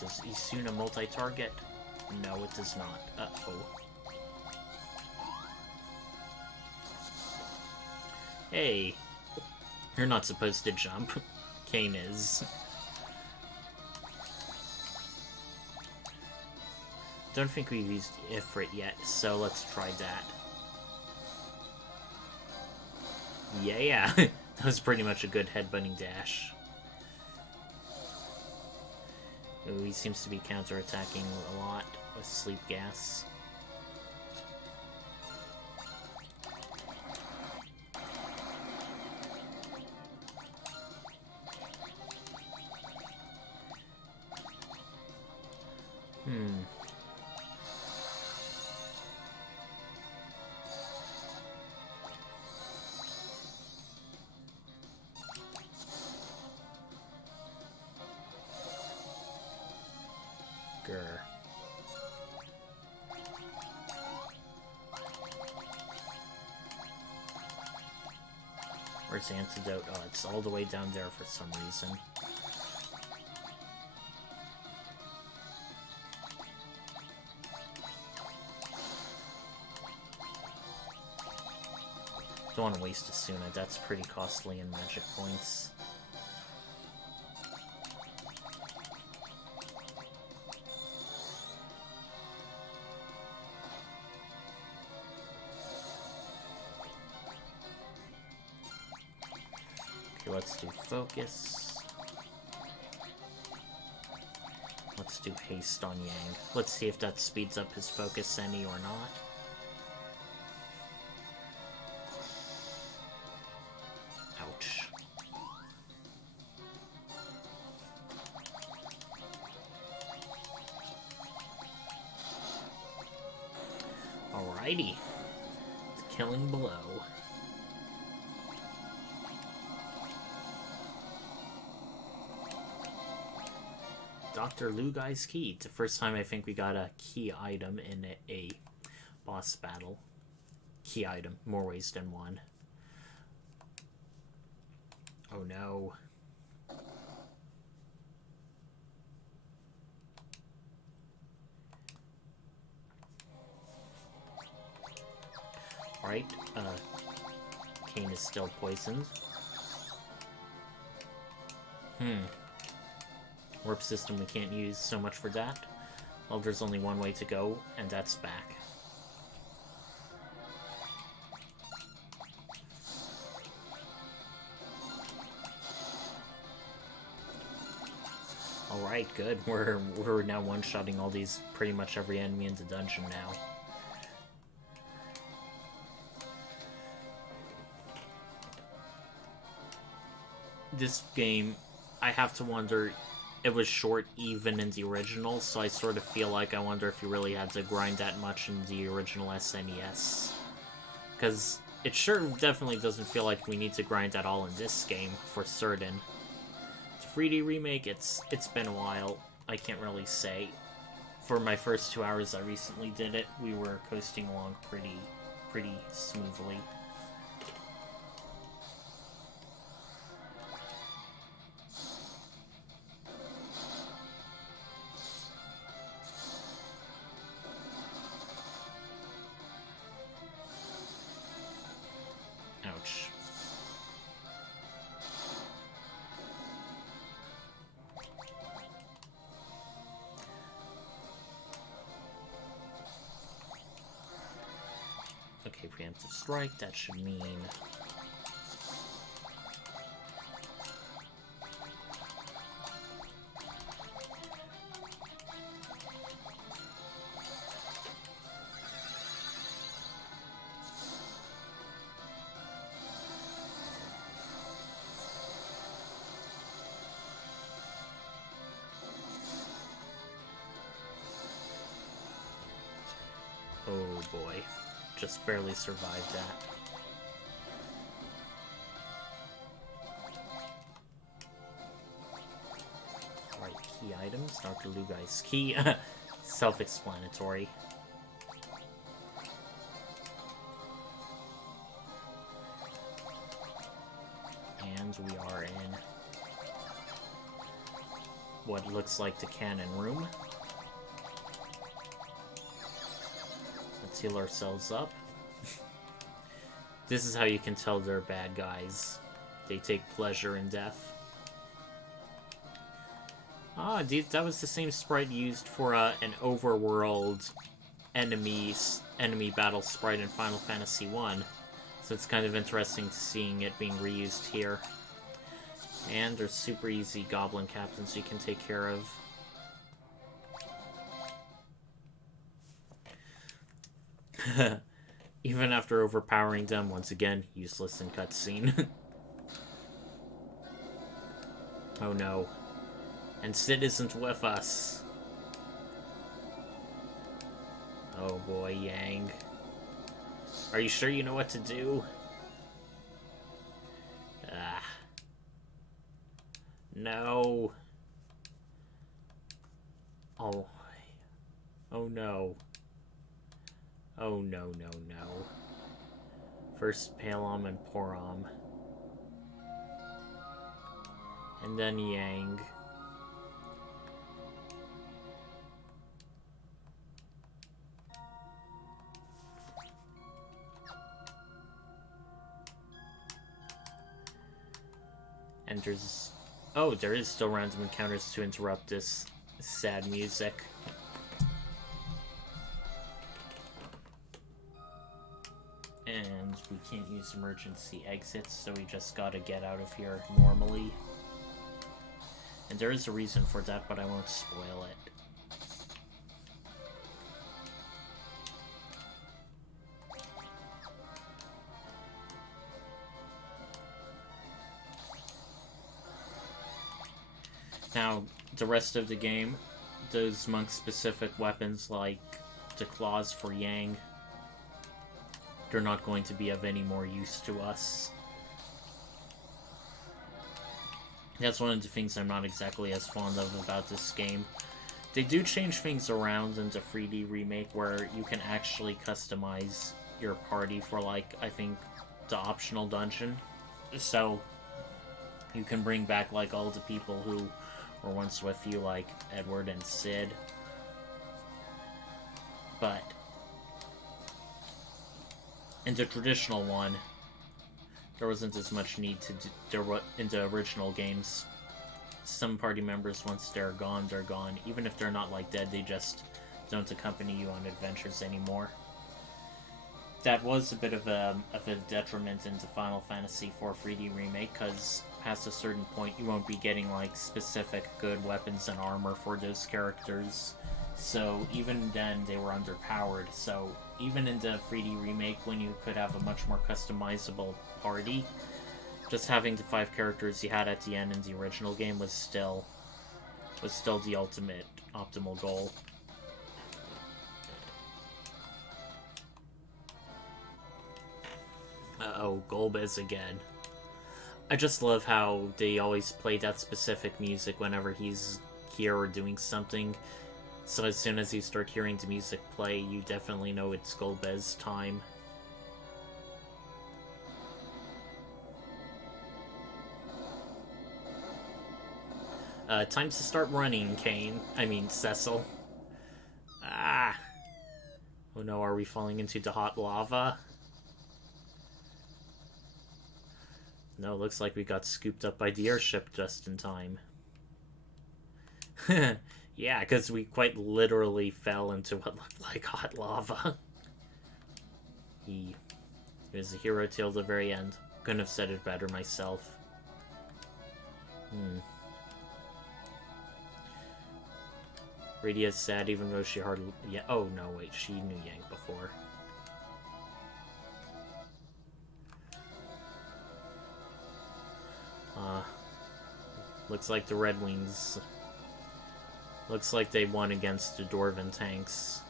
Does Isuna multi-target? No, it does not. Uh-oh. Hey. You're not supposed to jump. Kane is. Don't think we've used Ifrit yet, so let's try that. Yeah. That was pretty much a good headbutting dash. Ooh, he seems to be counterattacking a lot with sleep gas. Grr. Where's the antidote? Oh, it's all the way down there for some reason. Don't want to waste Asuna, that's pretty costly in magic points. Okay, let's do focus. Let's do haste on Yang. Let's see if that speeds up his focus any or not. Ouch. Alrighty. It's killing blow. Dr. Lugai's key. It's the first time I think we got a key item in a boss battle. Key item. More ways than one. Oh no. Alright, Kane is still poisoned. Warp system we can't use, so much for that. Well, there's only one way to go, and that's back. Alright, good. We're now one-shotting all these, pretty much every enemy in the dungeon now. This game, I have to wonder, it was short even in the original, so I sort of feel like I wonder if you really had to grind that much in the original SNES. Because it sure definitely doesn't feel like we need to grind at all in this game, for certain. The 3D remake, it's been a while, I can't really say. For my first 2 hours I recently did it, we were coasting along pretty smoothly. Ouch. Okay, preemptive strike, that should mean... Oh boy, just barely survived that. Alright, key items, Dr. Lugai's key, self-explanatory. And And we are in what looks like the cannon room. Let's heal ourselves up. This is how you can tell they're bad guys. They take pleasure in death. Ah, dude, that was the same sprite used for an overworld enemy battle sprite in Final Fantasy 1. So it's kind of interesting seeing it being reused here. And there's super easy goblin captains you can take care of. Even after overpowering them, once again, useless in cutscene. Oh no. And Sid isn't with us. Oh boy, Yang. Are you sure you know what to do? Ah. No. Oh. Oh no. Oh no, no, no. First Palom and Porom. And then Yang. And there's... Oh, there is still random encounters to interrupt this sad music. And we can't use emergency exits, so we just gotta get out of here normally. And there is a reason for that, but I won't spoil it. Now, the rest of the game, those monk-specific weapons like the claws for Yang, they're not going to be of any more use to us. That's one of the things I'm not exactly as fond of about this game. They do change things around in the 3D remake where you can actually customize your party for, like, I think, the optional dungeon. So, you can bring back, like, all the people who were once with you, like Edward and Sid. But in the traditional one, there wasn't as much need to do in the original games. Some party members, once they're gone, they're gone. Even if they're not, like, dead, they just don't accompany you on adventures anymore. That was a bit of a detriment into Final Fantasy IV 3D Remake, because past a certain point you won't be getting, like, specific good weapons and armor for those characters. So even then they were underpowered. So even in the 3D Remake, when you could have a much more customizable party, just having the 5 characters you had at the end in the original game was still the ultimate optimal goal. Uh-oh, Golbez again. I just love how they always play that specific music whenever he's here or doing something. So as soon as you start hearing the music play, you definitely know it's Golbez time. Time to start running, Kane. I mean, Cecil. Ah! Oh no, are we falling into the hot lava? No, looks like we got scooped up by the airship just in time. Yeah, because we quite literally fell into what looked like hot lava. He was a hero till the very end. Couldn't have said it better myself. Rydia's sad even though she hardly... Yeah, oh no, wait, she knew Yang before. Looks like the Red Wings... Looks like they won against the Dwarven tanks.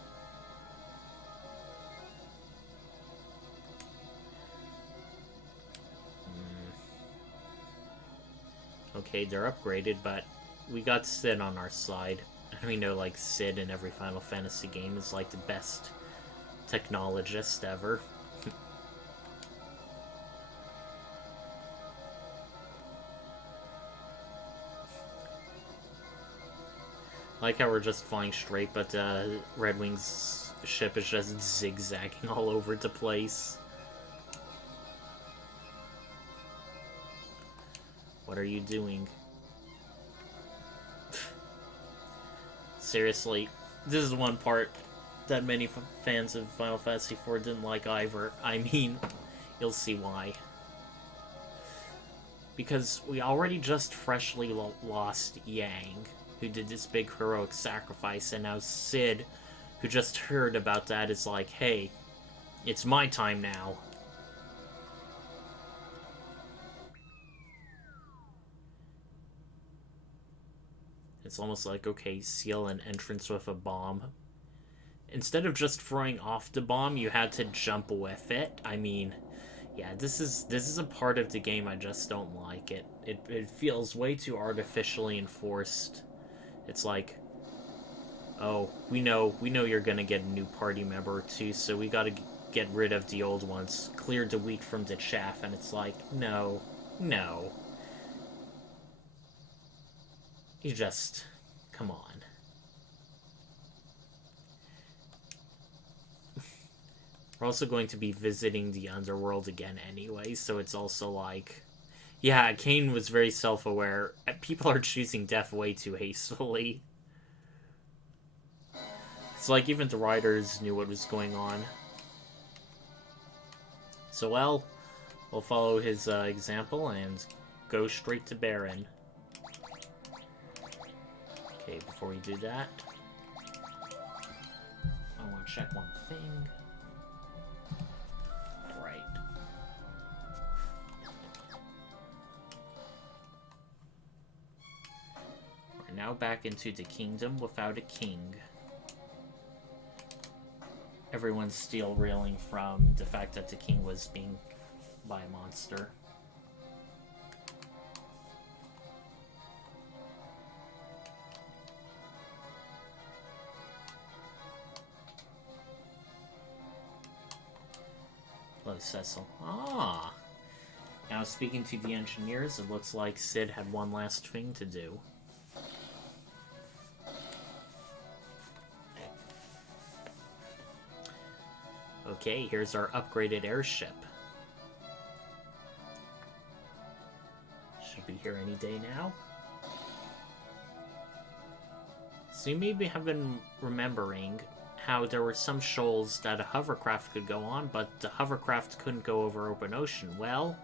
Okay, they're upgraded, but we got Sid on our side. And we know, like, Sid in every Final Fantasy game is, like, the best technologist ever. Like how we're just flying straight, but Red Wing's ship is just zigzagging all over the place. What are you doing? Seriously, this is one part that many fans of Final Fantasy IV didn't like either. I mean, you'll see why. Because we already just freshly lost Yang, who did this big heroic sacrifice, and now Cid, who just heard about that, is like, hey, it's my time now. It's almost like, okay, seal an entrance with a bomb. Instead of just throwing off the bomb, you had to jump with it. I mean, yeah, this is a part of the game I just don't like. It feels way too artificially enforced. It's like, oh, we know you're gonna get a new party member or two, so we gotta get rid of the old ones, clear the wheat from the chaff, and it's like, no. You just, come on. We're also going to be visiting the underworld again anyway, so it's also like, yeah, Kain was very self-aware. People are choosing death way too hastily. It's like even the writers knew what was going on. So, well, we'll follow his example and go straight to Baron. Okay, before we do that, I want to check one thing. Right. We're now back into the kingdom without a king. Everyone's still reeling from the fact that the king was being by a monster. Hello, Cecil. Ah! Now, speaking to the engineers, it looks like Cid had one last thing to do. Okay, here's our upgraded airship. Should be here any day now. So you maybe have been remembering how there were some shoals that a hovercraft could go on, but the hovercraft couldn't go over open ocean. Well,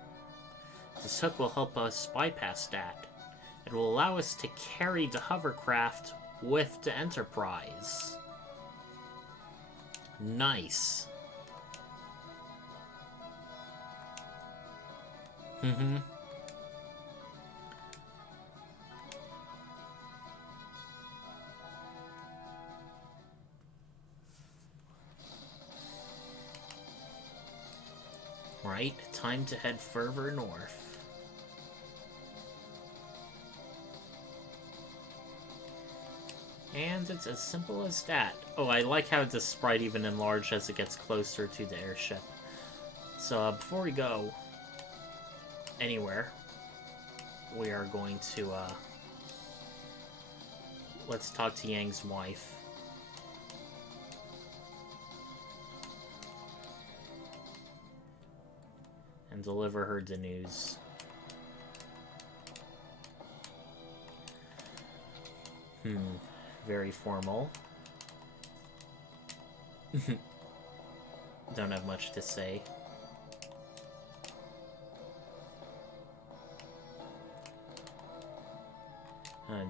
this hook will help us bypass that. It will allow us to carry the hovercraft with the Enterprise. Nice. Mm-hmm. Right, time to head further north. And it's as simple as that. Oh, I like how the sprite even enlarged as it gets closer to the airship. So, before we go anywhere, we are going to, let's talk to Yang's wife. And deliver her the news. Very formal. Don't have much to say.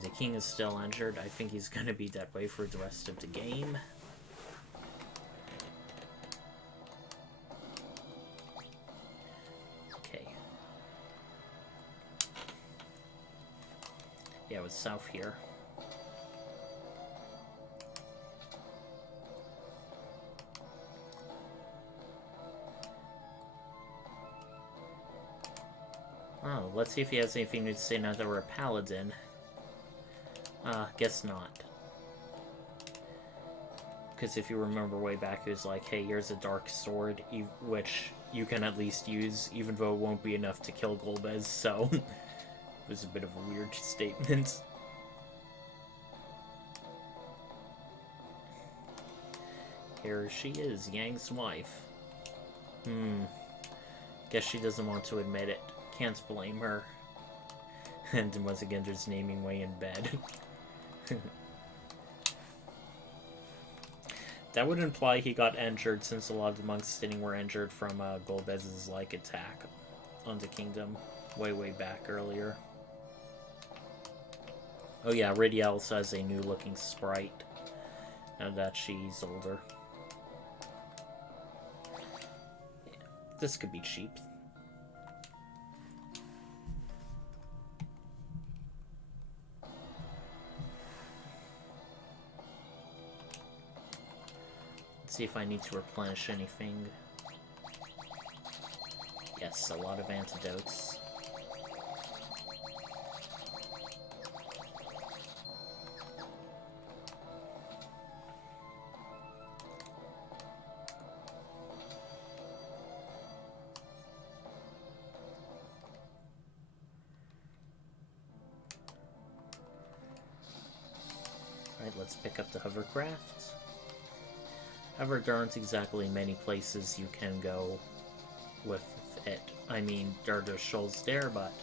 The king is still injured. I think he's gonna be that way for the rest of the game. Okay. Yeah, it was south here. Oh, let's see if he has anything new to say now that we're a paladin. Guess not. Because if you remember way back, it was like, hey, here's a dark sword, which you can at least use, even though it won't be enough to kill Golbez, so it was a bit of a weird statement. Here she is, Yang's wife. Guess she doesn't want to admit it. Can't blame her. And once again, just naming way in bed. That would imply he got injured, since a lot of the monks sitting were injured from Golbez's like attack on the kingdom way back earlier. Oh yeah, Rydia also has a new looking sprite now that she's older. This could be cheap. Let's see if I need to replenish anything. Yes, a lot of antidotes. Alright, let's pick up the hovercraft. However, there aren't exactly many places you can go with it. I mean, there are shoals there, but...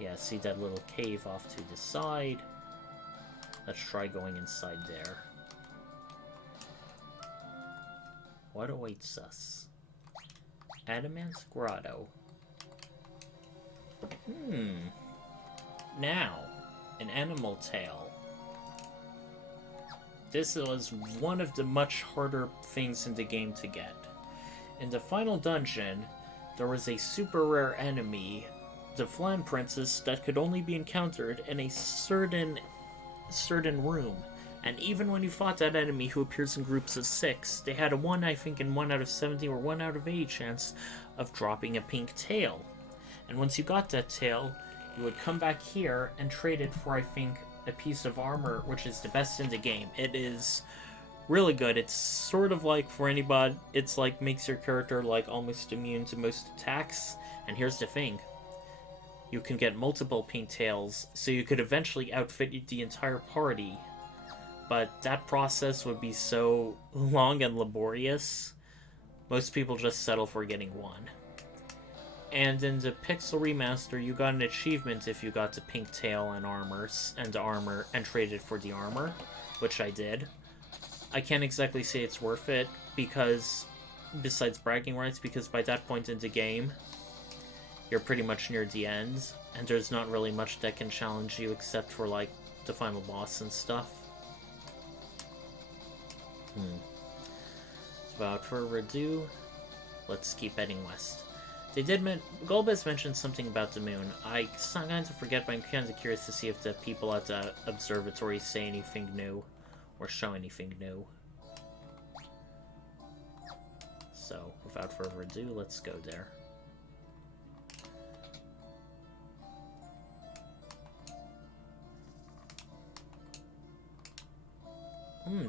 yeah, see that little cave off to the side? Let's try going inside there. What awaits us? Adamant Grotto. Now, an animal tail. This was one of the much harder things in the game to get. In the final dungeon, there was a super rare enemy, the Flan Princess, that could only be encountered in a certain room. And even when you fought that enemy, who appears in groups of 6, they had a 1, I think, in 1 out of 70 or 1 out of 80 chance of dropping a pink tail. And once you got that tail, you would come back here and trade it for, I think, a piece of armor, which is the best in the game. It is really good. It's sort of like, for anybody, it's like makes your character like almost immune to most attacks. And here's the thing. You can get multiple pink tails, so you could eventually outfit the entire party. But that process would be so long and laborious, most people just settle for getting 1. And in the Pixel Remaster, you got an achievement if you got the pink tail and armor and traded for the armor, which I did. I can't exactly say it's worth it, because, besides bragging rights, because by that point in the game, you're pretty much near the end, and there's not really much that can challenge you except for, like, the final boss and stuff. Without further ado, let's keep heading west. They did Golbez mentioned something about the moon. I kind of forget, but I'm kind of curious to see if the people at the observatory say anything new, or show anything new. So, without further ado, let's go there.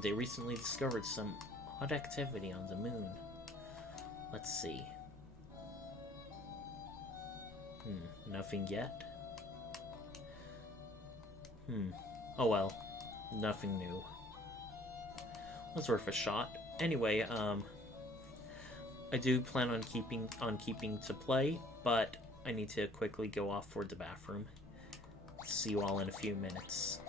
They recently discovered some odd activity on the moon. Let's see. Nothing yet? Oh well. Nothing new. Was worth a shot. Anyway, I do plan on keeping to play, but I need to quickly go off for the bathroom. See you all in a few minutes.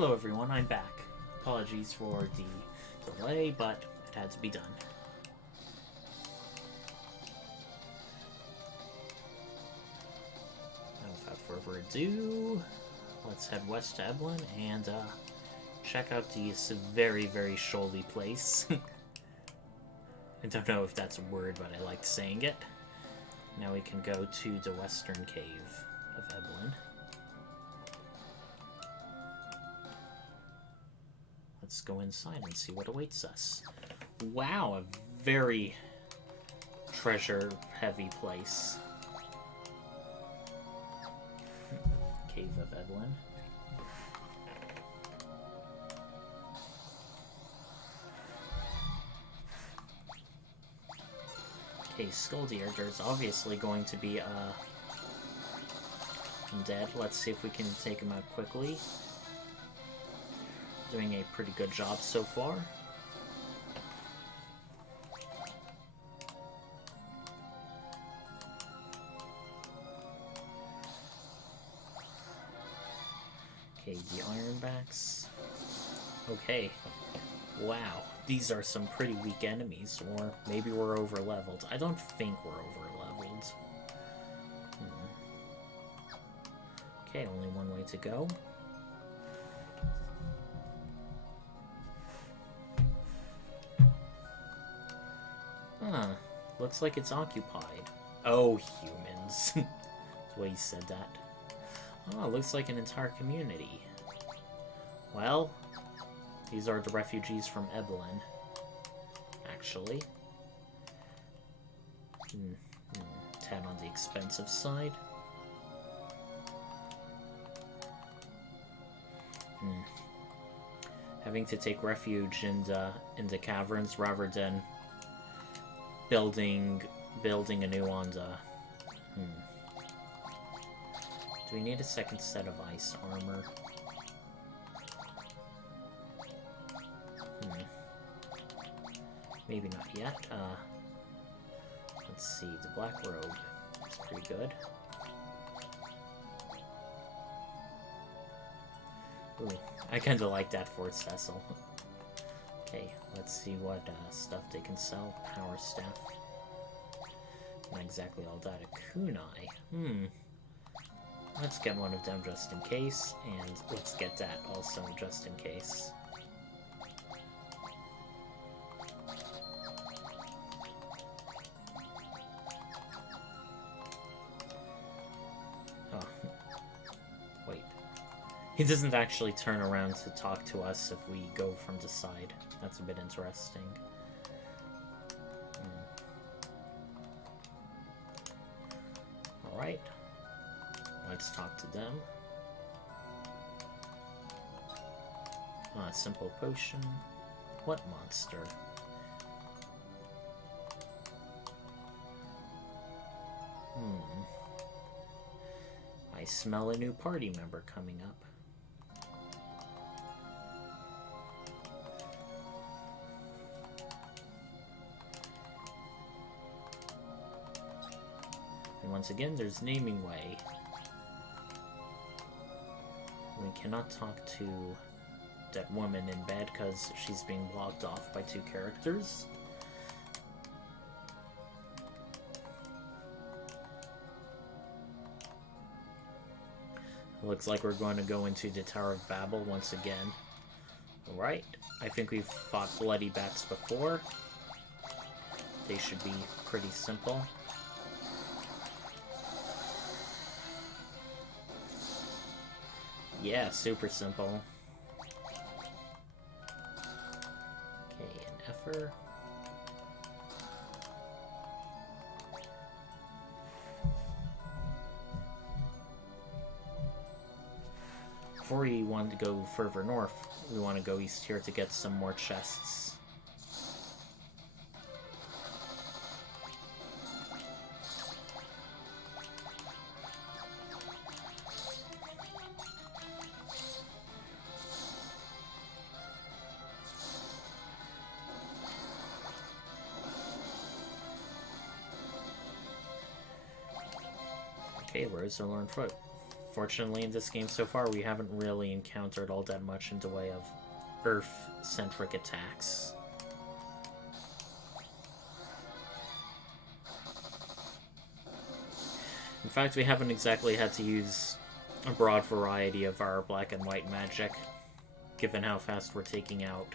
Hello everyone, I'm back. Apologies for the delay, but it had to be done. Now, without further ado, let's head west to Eblin and check out this very, very shoaly place. I don't know if that's a word, but I liked saying it. Now we can go to the western cave of Eblin. Let's go inside and see what awaits us. Wow, a very treasure-heavy place. Cave of Eblin. Okay, Skuldir, there's obviously going to be undead. Let's see if we can take him out quickly. Doing a pretty good job so far. Okay, the Ironbacks. Okay. Wow. These are some pretty weak enemies, or maybe we're over-leveled. I don't think we're over-leveled. Okay, only one way to go. Huh. Looks like it's occupied. Oh, humans. That's why he said that. Oh, looks like an entire community. Well, these are the refugees from Eblin, actually. 10 on the expensive side. Having to take refuge in the caverns rather than building a new one. Do we need a second set of ice armor? Maybe not yet. Let's see, the black robe is pretty good. Ooh, I kinda like that Fort Cecil. Okay, let's see what stuff they can sell. Power staff. Not exactly all that. A kunai. Let's get one of them just in case, and let's get that also just in case. He doesn't actually turn around to talk to us if we go from the side. That's a bit interesting. Alright. Let's talk to them. Simple potion. What monster? I smell a new party member coming up. Once again, there's naming way. We cannot talk to that woman in bed because she's being blocked off by 2 characters. Looks like we're going to go into the Tower of Babel once again. Alright, I think we've fought bloody bats before. They should be pretty simple. Yeah, super simple. Okay, an effer. Before we want to go further north, we want to go east here to get some more chests. Okay, where's the learned Fortunately, in this game so far, we haven't really encountered all that much in the way of Earth-centric attacks. In fact, we haven't exactly had to use a broad variety of our black and white magic, given how fast we're taking out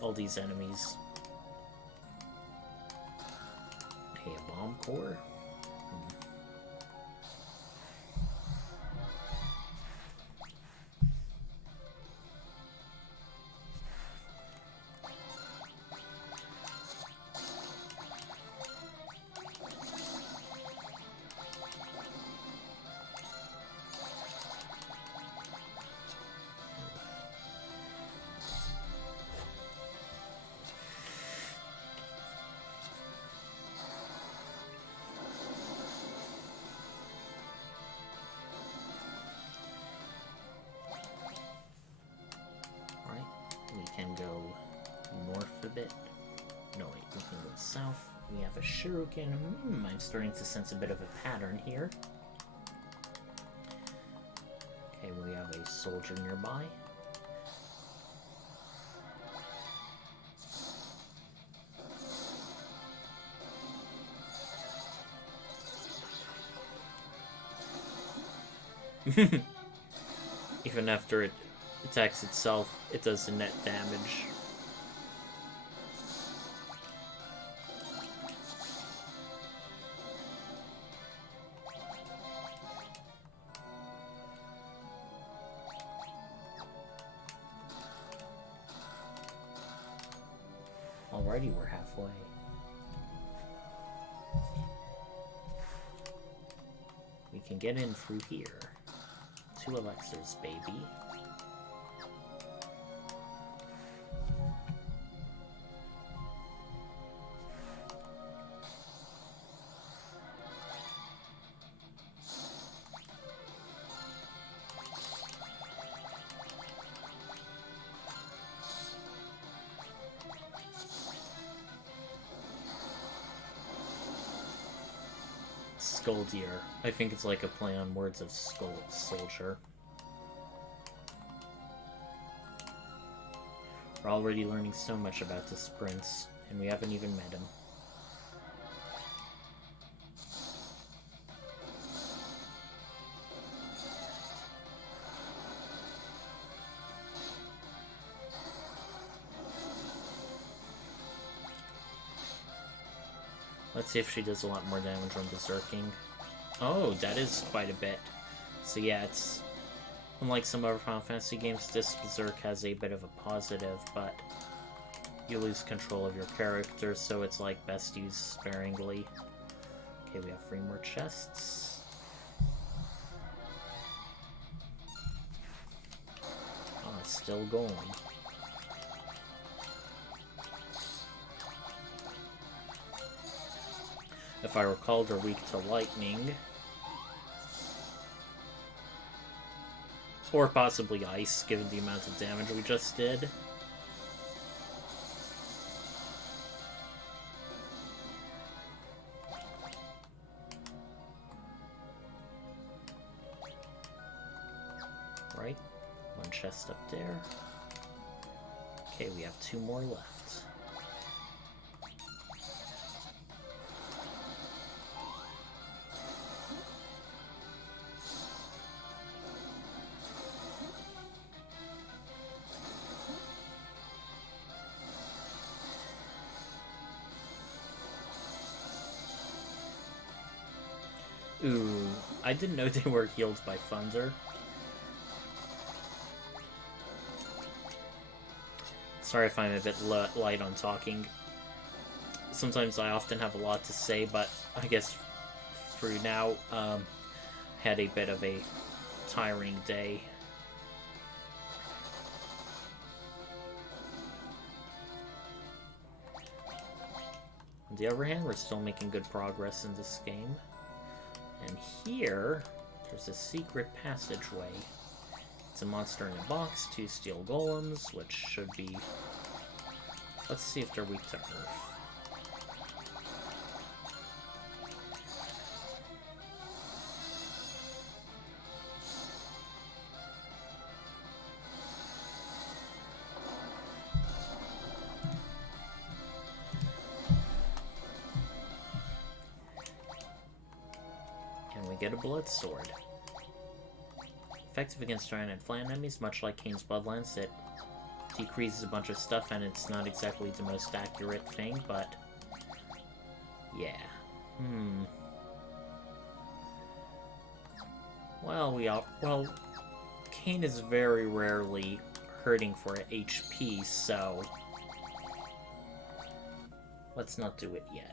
all these enemies. Hey, a bomb core? Can go north a bit. No, wait, we can go south. We have a shuriken. I'm starting to sense a bit of a pattern here. Okay, we have a soldier nearby. Even after it attacks itself, it does the net damage. Alrighty, we're halfway. We can get in through here. 2 elixirs, baby. Skoldir. I think it's like a play on words of skull soldier. We're already learning so much about this prince, and we haven't even met him. Let's see if she does a lot more damage on berserking. Oh, that is quite a bit. So yeah, it's... Unlike some other Final Fantasy games, this berserk has a bit of a positive, but you lose control of your character, so it's like best used sparingly. Okay, we have 3 more chests. Oh, it's still going. If I recall, they're weak to lightning. Or possibly ice, given the amount of damage we just did. Right? 1 chest up there. Okay, we have 2 more left. Ooh, I didn't know they were healed by thunder. Sorry if I'm a bit light on talking. Sometimes I often have a lot to say, but I guess for now, had a bit of a tiring day. On the other hand, we're still making good progress in this game. And here, there's a secret passageway. It's a monster in a box, 2 steel golems, which should be... Let's see if they're weak to earth. get a blood sword. Effective against giant flat enemies, much like Kane's Bloodlands. It decreases a bunch of stuff, and it's not exactly the most accurate thing, but yeah. Well, Kane is very rarely hurting for HP, so let's not do it yet.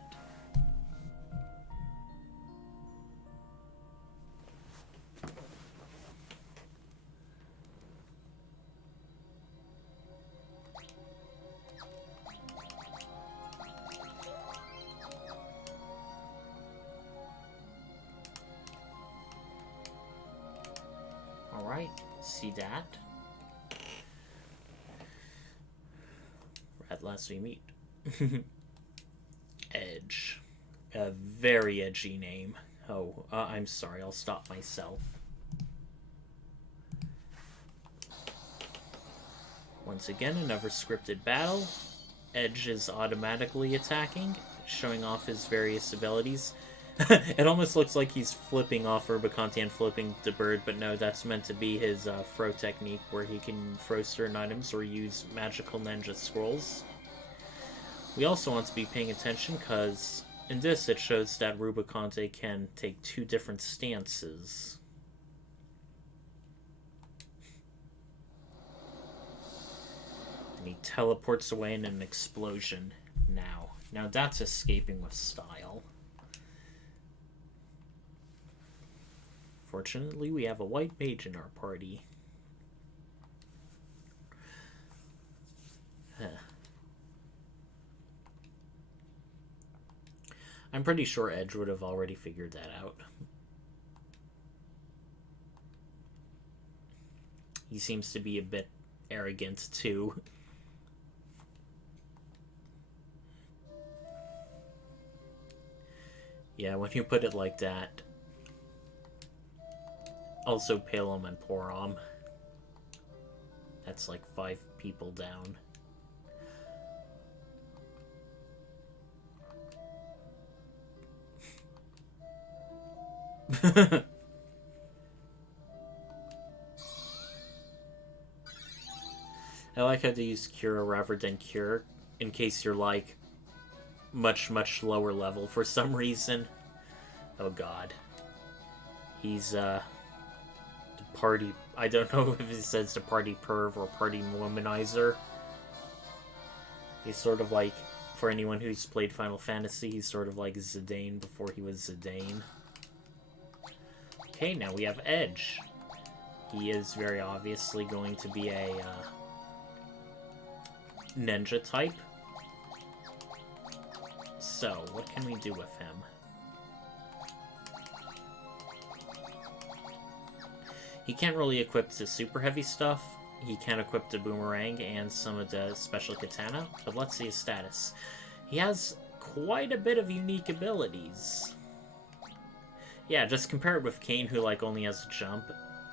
Alright, see that? At last we meet. Edge. A very edgy name. Oh, I'm sorry, I'll stop myself. Once again, another scripted battle. Edge is automatically attacking, showing off his various abilities. It almost looks like he's flipping off Rubicante and flipping the bird, but no, that's meant to be his throw technique, where he can throw certain items or use magical ninja scrolls. We also want to be paying attention, because in this it shows that Rubicante can take 2 different stances. And he teleports away in an explosion now. Now that's escaping with style. Fortunately, we have a white mage in our party. I'm pretty sure Edge would have already figured that out. He seems to be a bit arrogant, too. Yeah, when you put it like that. Also, Palom and Porom. That's like 5 people down. I like how they use Cura rather than Cure, in case you're like much lower level for some reason. Oh god. He's the party, I don't know if it says the party perv or party womanizer. He's sort of like, for anyone who's played Final Fantasy, he's sort of like Zidane before he was Zidane. Okay, now we have Edge. He is very obviously going to be a ninja type. So, what can we do with him? He can't really equip the super heavy stuff. He can equip the boomerang and some of the special katana, but let's see his status. He has quite a bit of unique abilities. Yeah, just compare it with Kane, who like only has jump.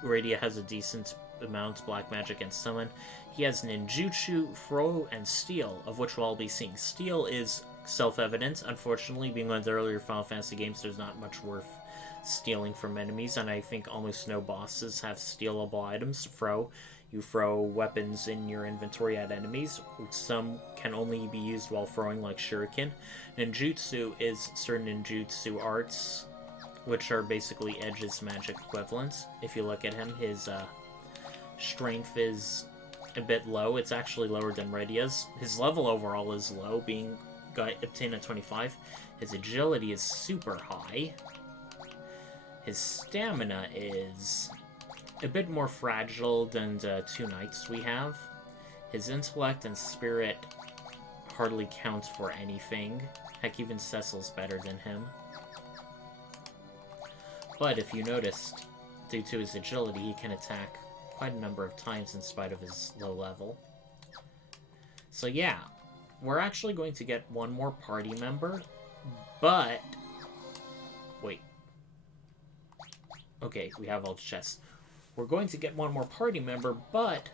Rydia has a decent amount, black magic and summon. He has ninjutsu, throw, and steal, of which we'll all be seeing. Steal is self-evident. Unfortunately, being one of the earlier Final Fantasy games, there's not much worth stealing from enemies, and I think almost no bosses have stealable items. Throw. You throw weapons in your inventory at enemies. Some can only be used while throwing, like shuriken. Ninjutsu is certain ninjutsu arts, which are basically Edge's magic equivalents. If you look at him, his strength is a bit low. It's actually lower than Rydia's. His level overall is low, being obtained at 25. His agility is super high. His stamina is a bit more fragile than the 2 knights we have. His intellect and spirit hardly count for anything. Heck, even Cecil's better than him. But if you noticed, due to his agility, he can attack quite a number of times in spite of his low level. So yeah, we're actually going to get one more party member, but... Wait. Okay, we have all the chests. We're going to get one more party member, but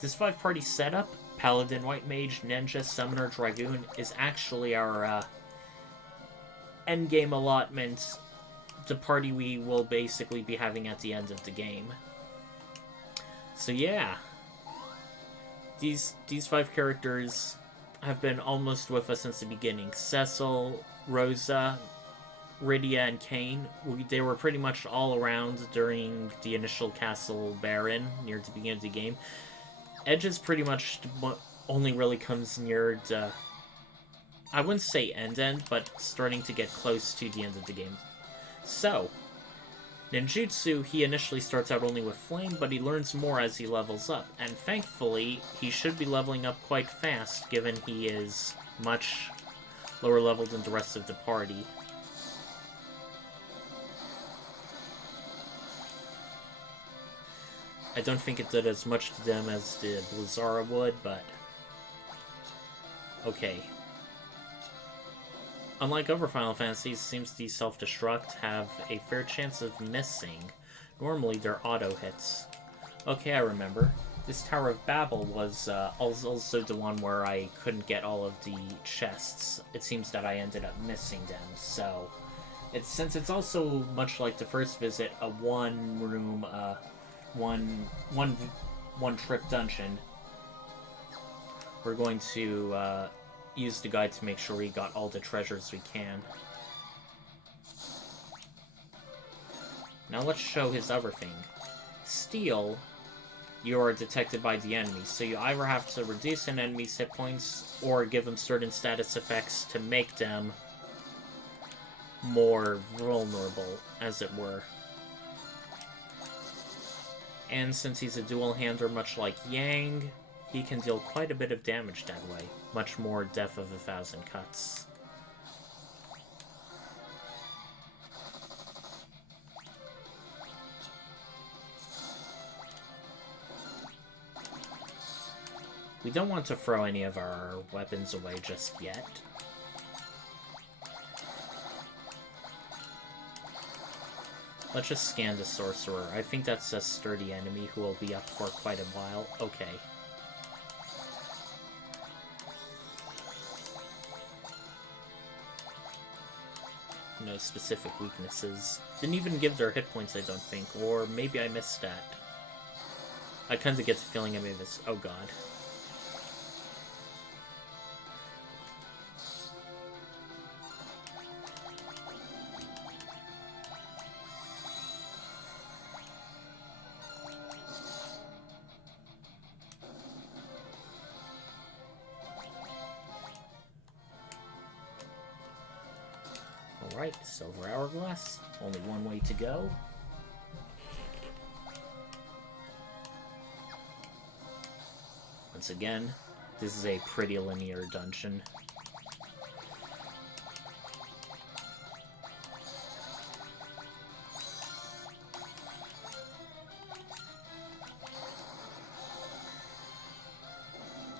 this 5-party setup, Paladin, White Mage, Ninja, Summoner, Dragoon, is actually our endgame allotment the party we will basically be having at the end of the game. So yeah, these 5 characters have been almost with us since the beginning. Cecil, Rosa, Rydia, and Kane, they were pretty much all around during the initial Castle Baron near the beginning of the game. Edge is pretty much only really comes near the, I wouldn't say end, but starting to get close to the end of the game. So, ninjutsu, he initially starts out only with flame, but he learns more as he levels up, and thankfully, he should be leveling up quite fast, given he is much lower level than the rest of the party. I don't think it did as much to them as the Blizzara would, but okay. Unlike other Final Fantasies, it seems these self-destruct have a fair chance of missing. Normally, they're auto hits. Okay, I remember. This Tower of Babel was also the one where I couldn't get all of the chests. It seems that I ended up missing them, so since it's also much like the first visit, a one-room, one-trip dungeon, we're going to use the guide to make sure we got all the treasures we can. Now let's show his other thing. Steal, you are detected by the enemy, so you either have to reduce an enemy's hit points or give them certain status effects to make them more vulnerable, as it were. And since he's a dual-hander much like Yang, he can deal quite a bit of damage that way. Much more Death of 1,000 Cuts. We don't want to throw any of our weapons away just yet. Let's just scan the Sorcerer. I think that's a sturdy enemy who will be up for quite a while. Okay. No specific weaknesses. Didn't even give their hit points, I don't think. Or maybe I missed that. I kind of get the feeling I made this. Oh god. Alright, Silver Hourglass. Only one way to go. Once again, this is a pretty linear dungeon.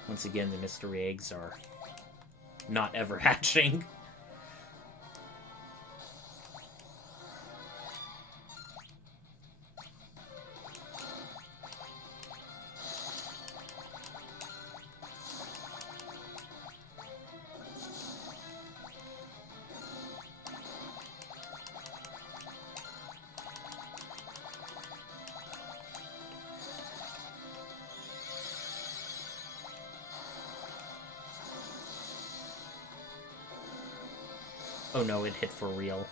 Once again, the mystery eggs are not ever hatching. Oh no, it hit for real.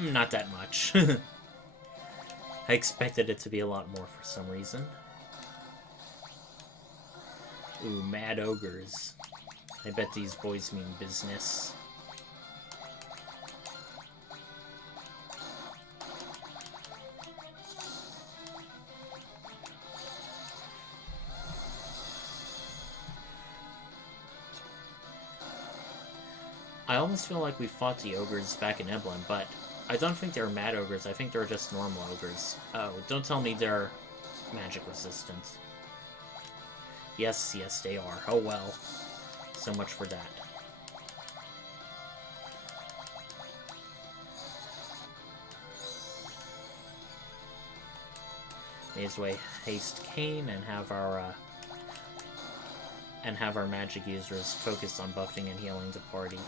Not that much. I expected it to be a lot more for some reason. Ooh, Mad Ogres. I bet these boys mean business. I almost feel like we fought the ogres back in Emblem, but I don't think they're mad ogres. I think they're just normal ogres. Oh, don't tell me they're magic resistant. Yes, yes, they are. Oh well. So much for that. May as well haste Kane and have our magic users focused on buffing and healing the party.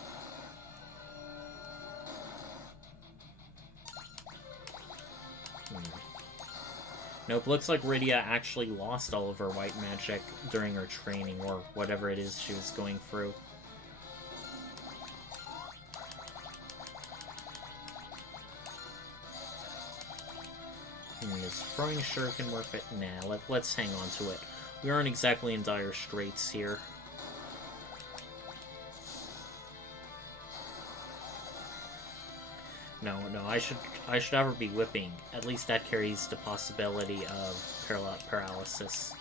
Nope, looks like Rydia actually lost all of her white magic during her training, or whatever it is she was going through. Is throwing shuriken worth it? Nah, let's hang on to it. We aren't exactly in dire straits here. No, I should ever be whipping. At least that carries the possibility of paralysis.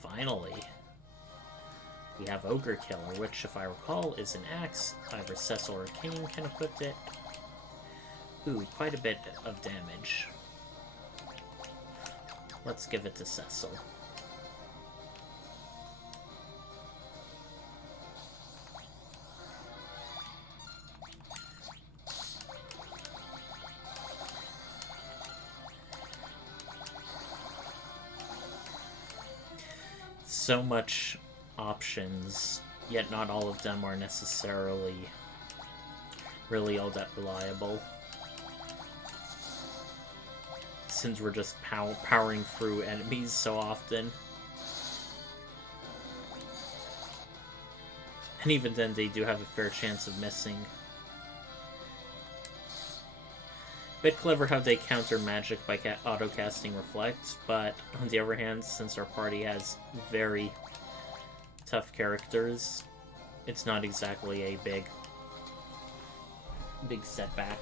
Finally. We have Ogre Killer, which, if I recall, is an axe. Either Cecil or King can equip it. Ooh, quite a bit of damage. Let's give it to Cecil. So much options, yet not all of them are necessarily really all that reliable. Since we're just powering through enemies so often. And even then, they do have a fair chance of missing. Bit clever how they counter magic by auto-casting Reflect, but on the other hand, since our party has very tough characters, it's not exactly a big setback.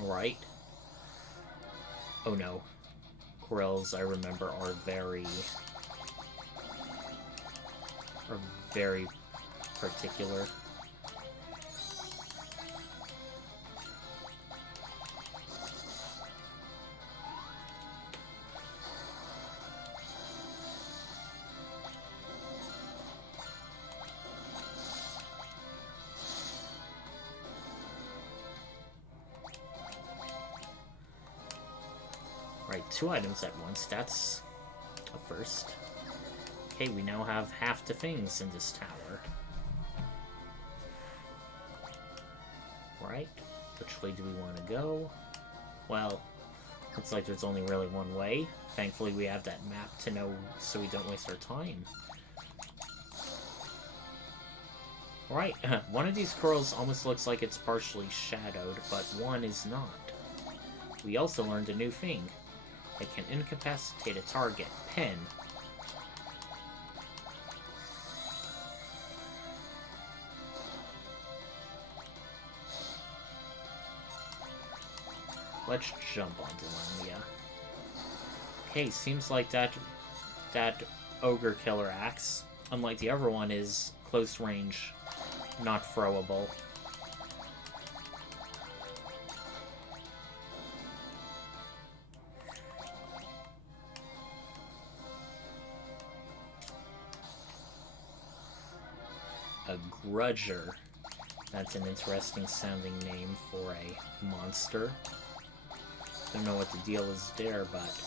Right? Oh no. Grills, I remember, are very particular. Right, 2 items at once, that's a first. Okay, we now have half the things in this tower. Right, which way do we want to go? Well, looks like there's only really one way. Thankfully we have that map to know so we don't waste our time. Right, one of these curls almost looks like it's partially shadowed, but one is not. We also learned a new thing. It can incapacitate a target. Pin. Let's jump onto Lamia. Okay, seems like that Ogre Killer axe, unlike the other one, is close range, not throwable. A Grudger. That's an interesting sounding name for a monster. Don't know what the deal is there, but...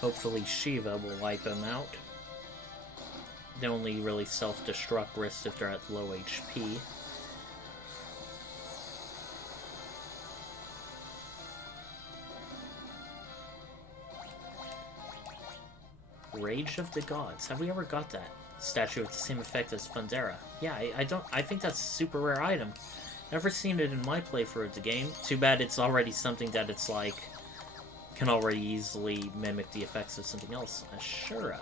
hopefully Shiva will wipe him out. They only really self-destruct risks if they're at low HP. Rage of the Gods. Have we ever got that statue with the same effect as Fundera? Yeah, I think that's a super rare item. Never seen it in my playthrough of the game. Too bad it's already something that it's like can already easily mimic the effects of something else. Asura.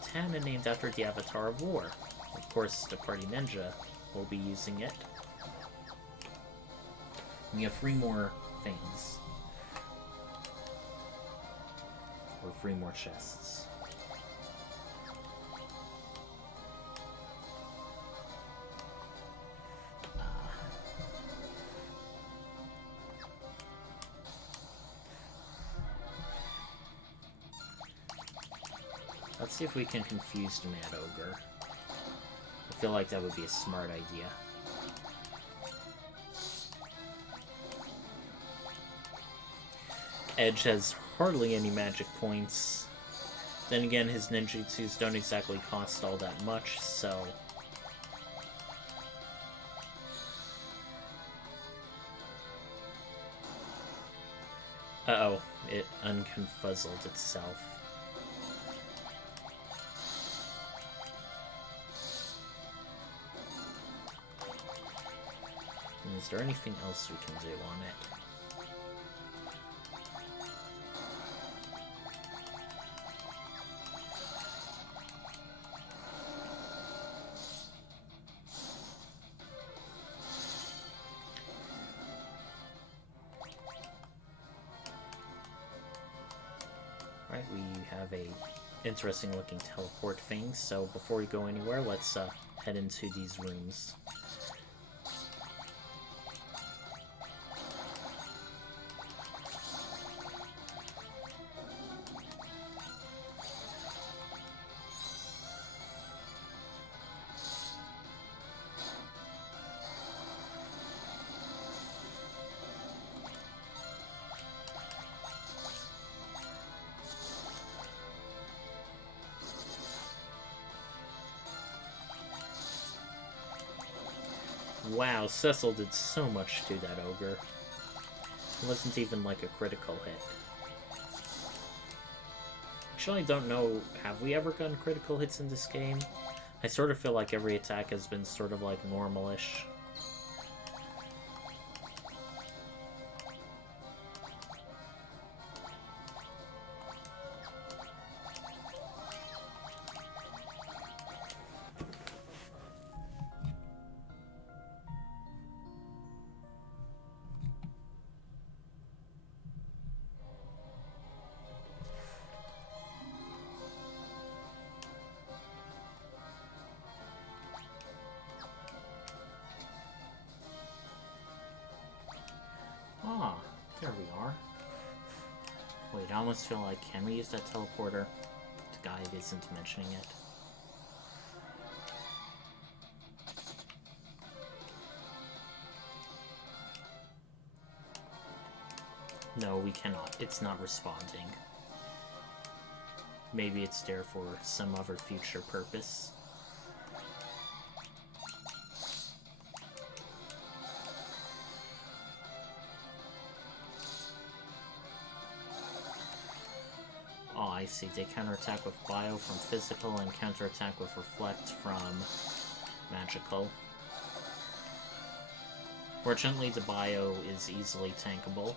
Katana named after the Avatar of War. Of course, the party ninja will be using it. We have 3 more things. Or 3 more chests. Let's see if we can confuse the Mad Ogre. feel like that would be a smart idea. Edge has hardly any magic points. Then again, his ninjutsus don't exactly cost all that much, so... Uh-oh, it unconfuzzled itself. Is there anything else we can do on it? Alright, we have a interesting looking teleport thing, so before we go anywhere, let's head into these rooms. Wow, Cecil did so much to that ogre. It wasn't even like a critical hit. Actually, I don't know, have we ever gotten critical hits in this game? I sort of feel like every attack has been sort of like normal-ish. Ah, there we are. Wait, I almost feel like, can we use that teleporter? The guy isn't mentioning it. No, we cannot. It's not responding. Maybe it's there for some other future purpose. Oh, I see. They counterattack with bio from physical and counterattack with reflect from magical. Fortunately, the bio is easily tankable.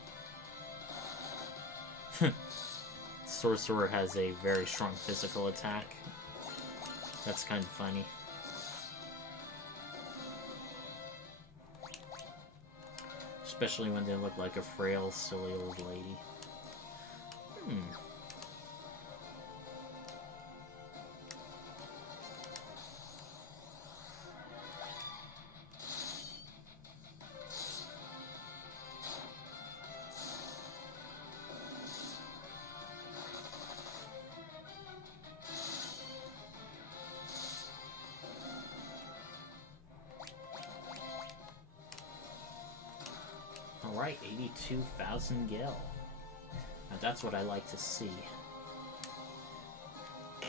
Sorcerer has a very strong physical attack. That's kind of funny. Especially when they look like a frail, silly old lady. Alright, 82,000 gil. Now that's what I like to see.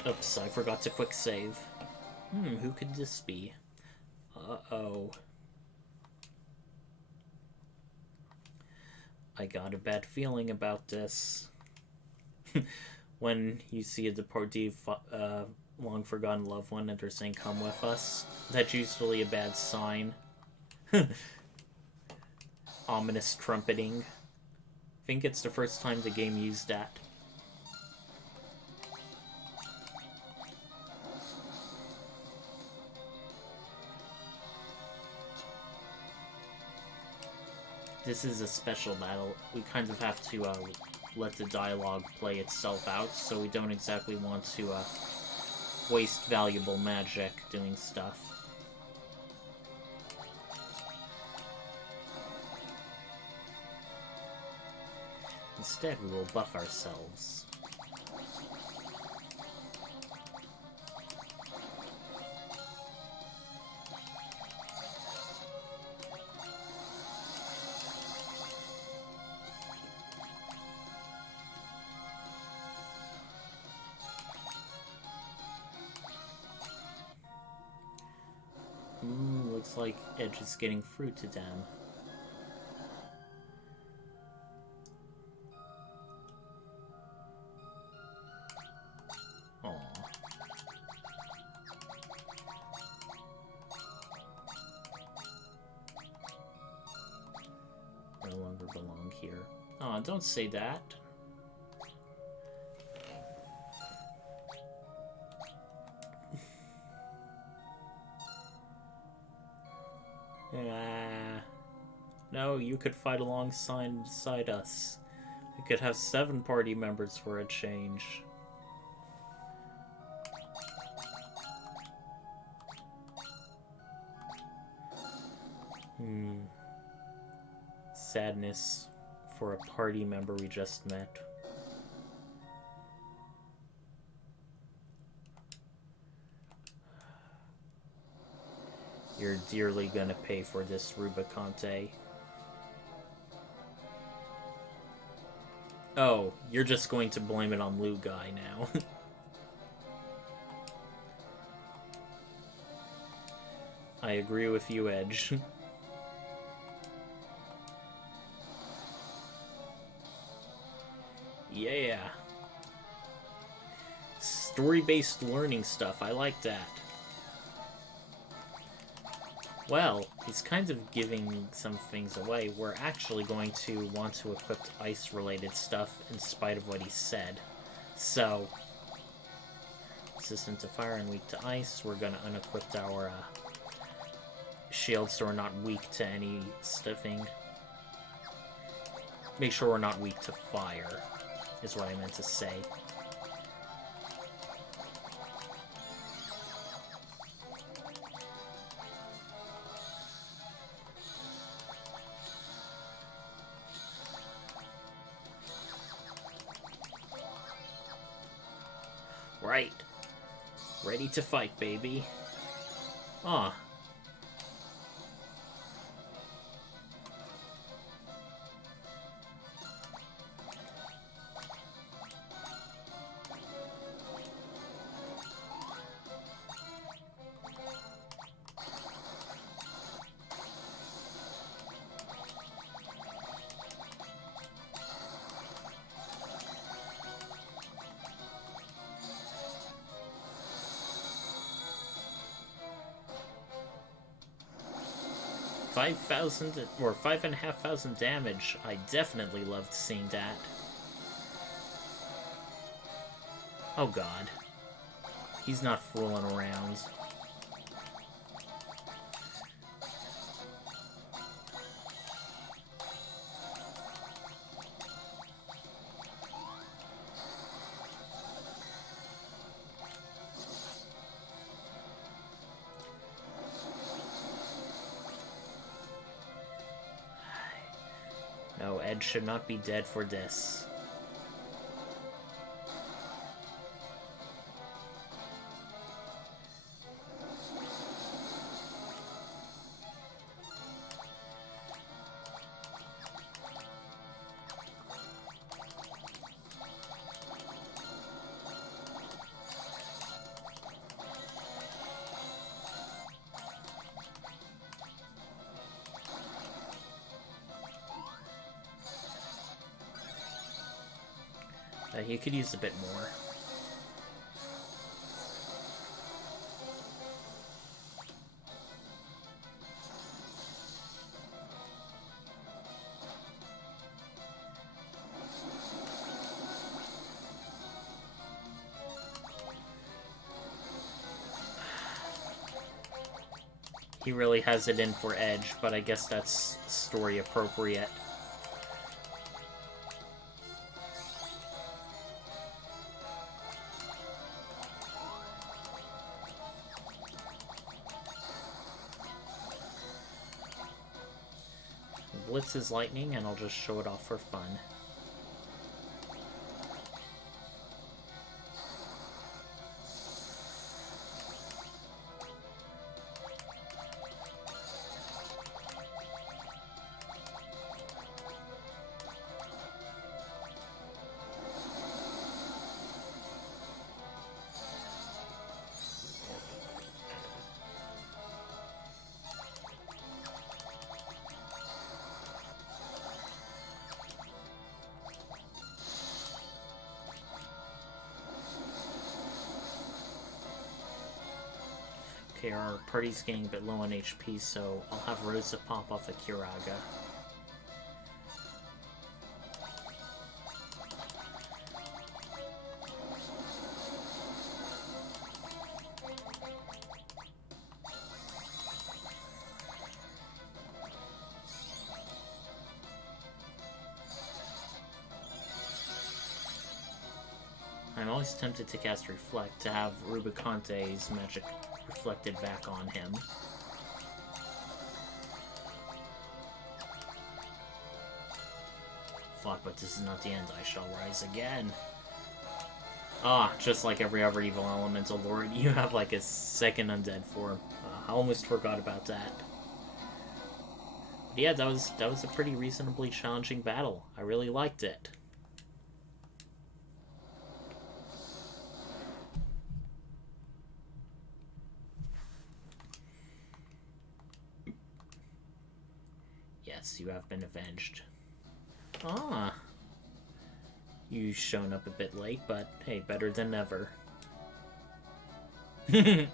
Oops, I forgot to quick save. Who could this be? Uh-oh. I got a bad feeling about this. When you see a deportee long-forgotten loved one and they're saying, "Come with us," that's usually a bad sign. Ominous trumpeting. I think it's the first time the game used that. This is a special battle. We kind of have to let the dialogue play itself out, so we don't exactly want to waste valuable magic doing stuff. Instead, we will buff ourselves. Looks like Edge is getting fruit to them. Aww. No longer belong here. Aw, don't say that. No, you could fight alongside us. We could have 7 party members for a change. Sadness for a party member we just met. You're dearly gonna pay for this, Rubicante. Oh, you're just going to blame it on Lou Guy now. I agree with you, Edge. Yeah. Story-based learning stuff, I like that. Well, he's kind of giving some things away. We're actually going to want to equip ice-related stuff in spite of what he said. So, resistant to fire and weak to ice, we're going to unequip our shields so we're not weak to any stuffing. Make sure we're not weak to fire, is what I meant to say. Right. Ready to fight, baby. Aw. 5,000 or 5,500 damage. I definitely loved seeing that. Oh god. He's not fooling around. No, Ed should not be dead for this. He could use a bit more. He really has it in for Edge, but I guess that's story appropriate. Blitz is lightning, and I'll just show it off for fun. Okay, our party's getting a bit low on HP, so I'll have Rosa pop off a Kiraga. I'm always tempted to cast Reflect to have Rubiconte's magic reflected back on him. Fuck, but this is not the end. I shall rise again. Ah, just like every other evil elemental lord, you have like a second undead form. I almost forgot about that. But yeah, that was a pretty reasonably challenging battle. I really liked it. Yes, you have been avenged. Ah. You've shown up a bit late, but hey, better than never. Yeah,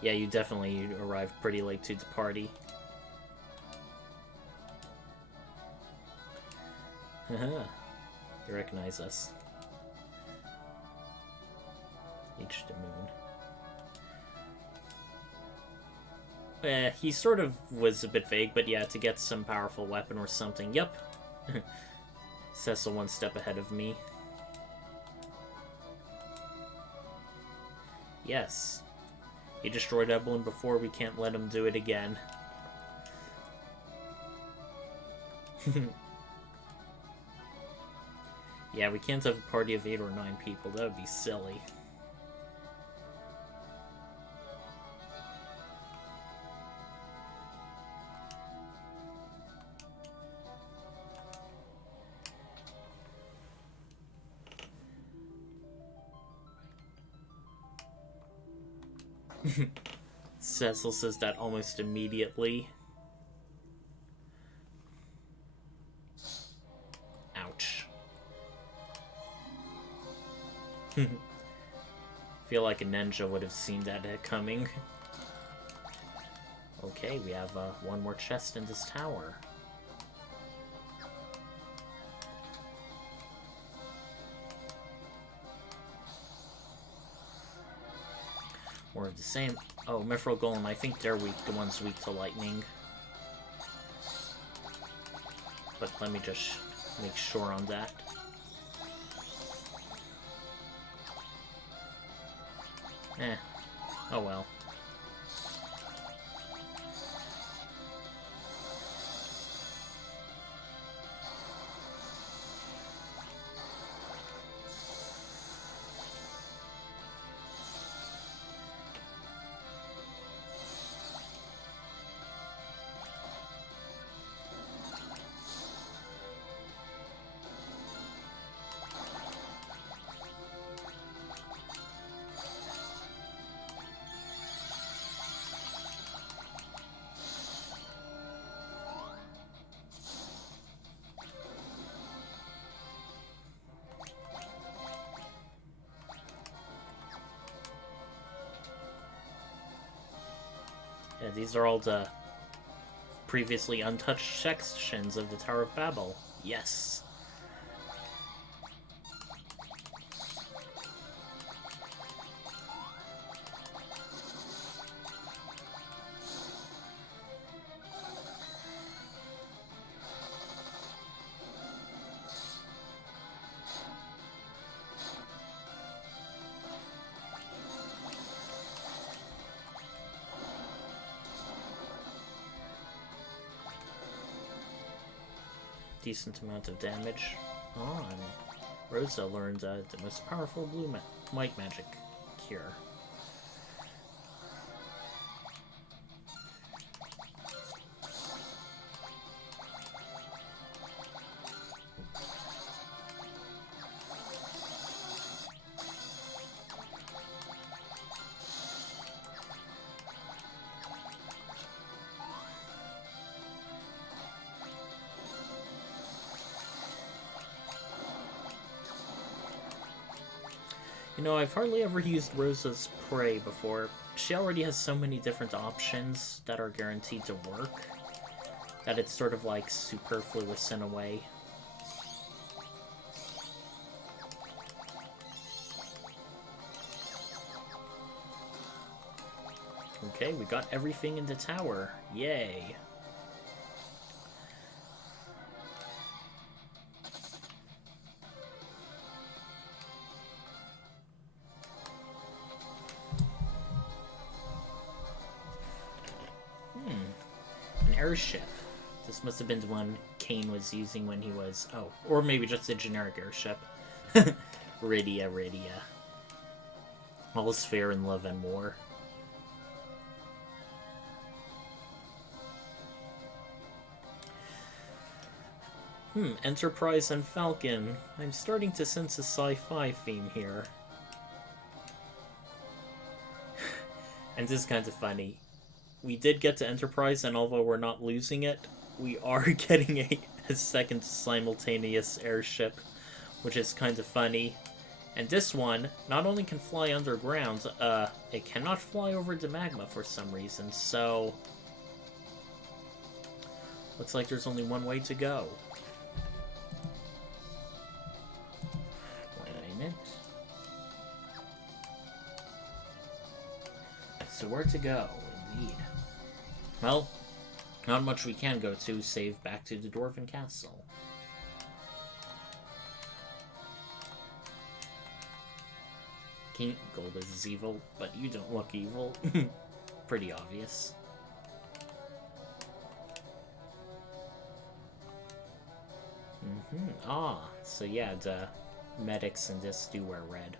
you definitely arrived pretty late to the party. Haha. They recognize us. H the moon. He sort of was a bit vague, but yeah, to get some powerful weapon or something. Yep. Cecil one step ahead of me. Yes. He destroyed Evelyn before, we can't let him do it again. Yeah, we can't have a party of 8 or 9 people, that would be silly. Cecil says that almost immediately. Ouch. Feel like a ninja would have seen that coming. Okay, we have one more chest in this tower. More of the same. Oh, Mithril Golem, I think they're weak, the ones weak to lightning. But let me just make sure on that. Oh well. Yeah, these are all the previously untouched sections of the Tower of Babel. Yes. Decent amount of damage. Oh, and Rosa learned the most powerful blue white magic cure. You know, I've hardly ever used Rosa's Prey before. she already has so many different options that are guaranteed to work that it's sort of like superfluous in a way. Okay, we got everything in the tower. Yay. An airship. This must have been the one Kane was using when he was... Oh, or maybe just a generic airship. Rydia. All's fair in love and war. Enterprise and Falcon. I'm starting to sense a sci-fi theme here. And this is kind of funny. We did get to Enterprise, and although we're not losing it, we are getting a second simultaneous airship, which is kind of funny. And this one not only can fly underground, it cannot fly over the magma for some reason, so... Looks like there's only one way to go. Wait a minute. So where to go, indeed. Well, not much we can go to, save back to the Dwarven Castle. King Golbez is evil, but you don't look evil. Pretty obvious. Ah, so yeah, the medics in this do wear red.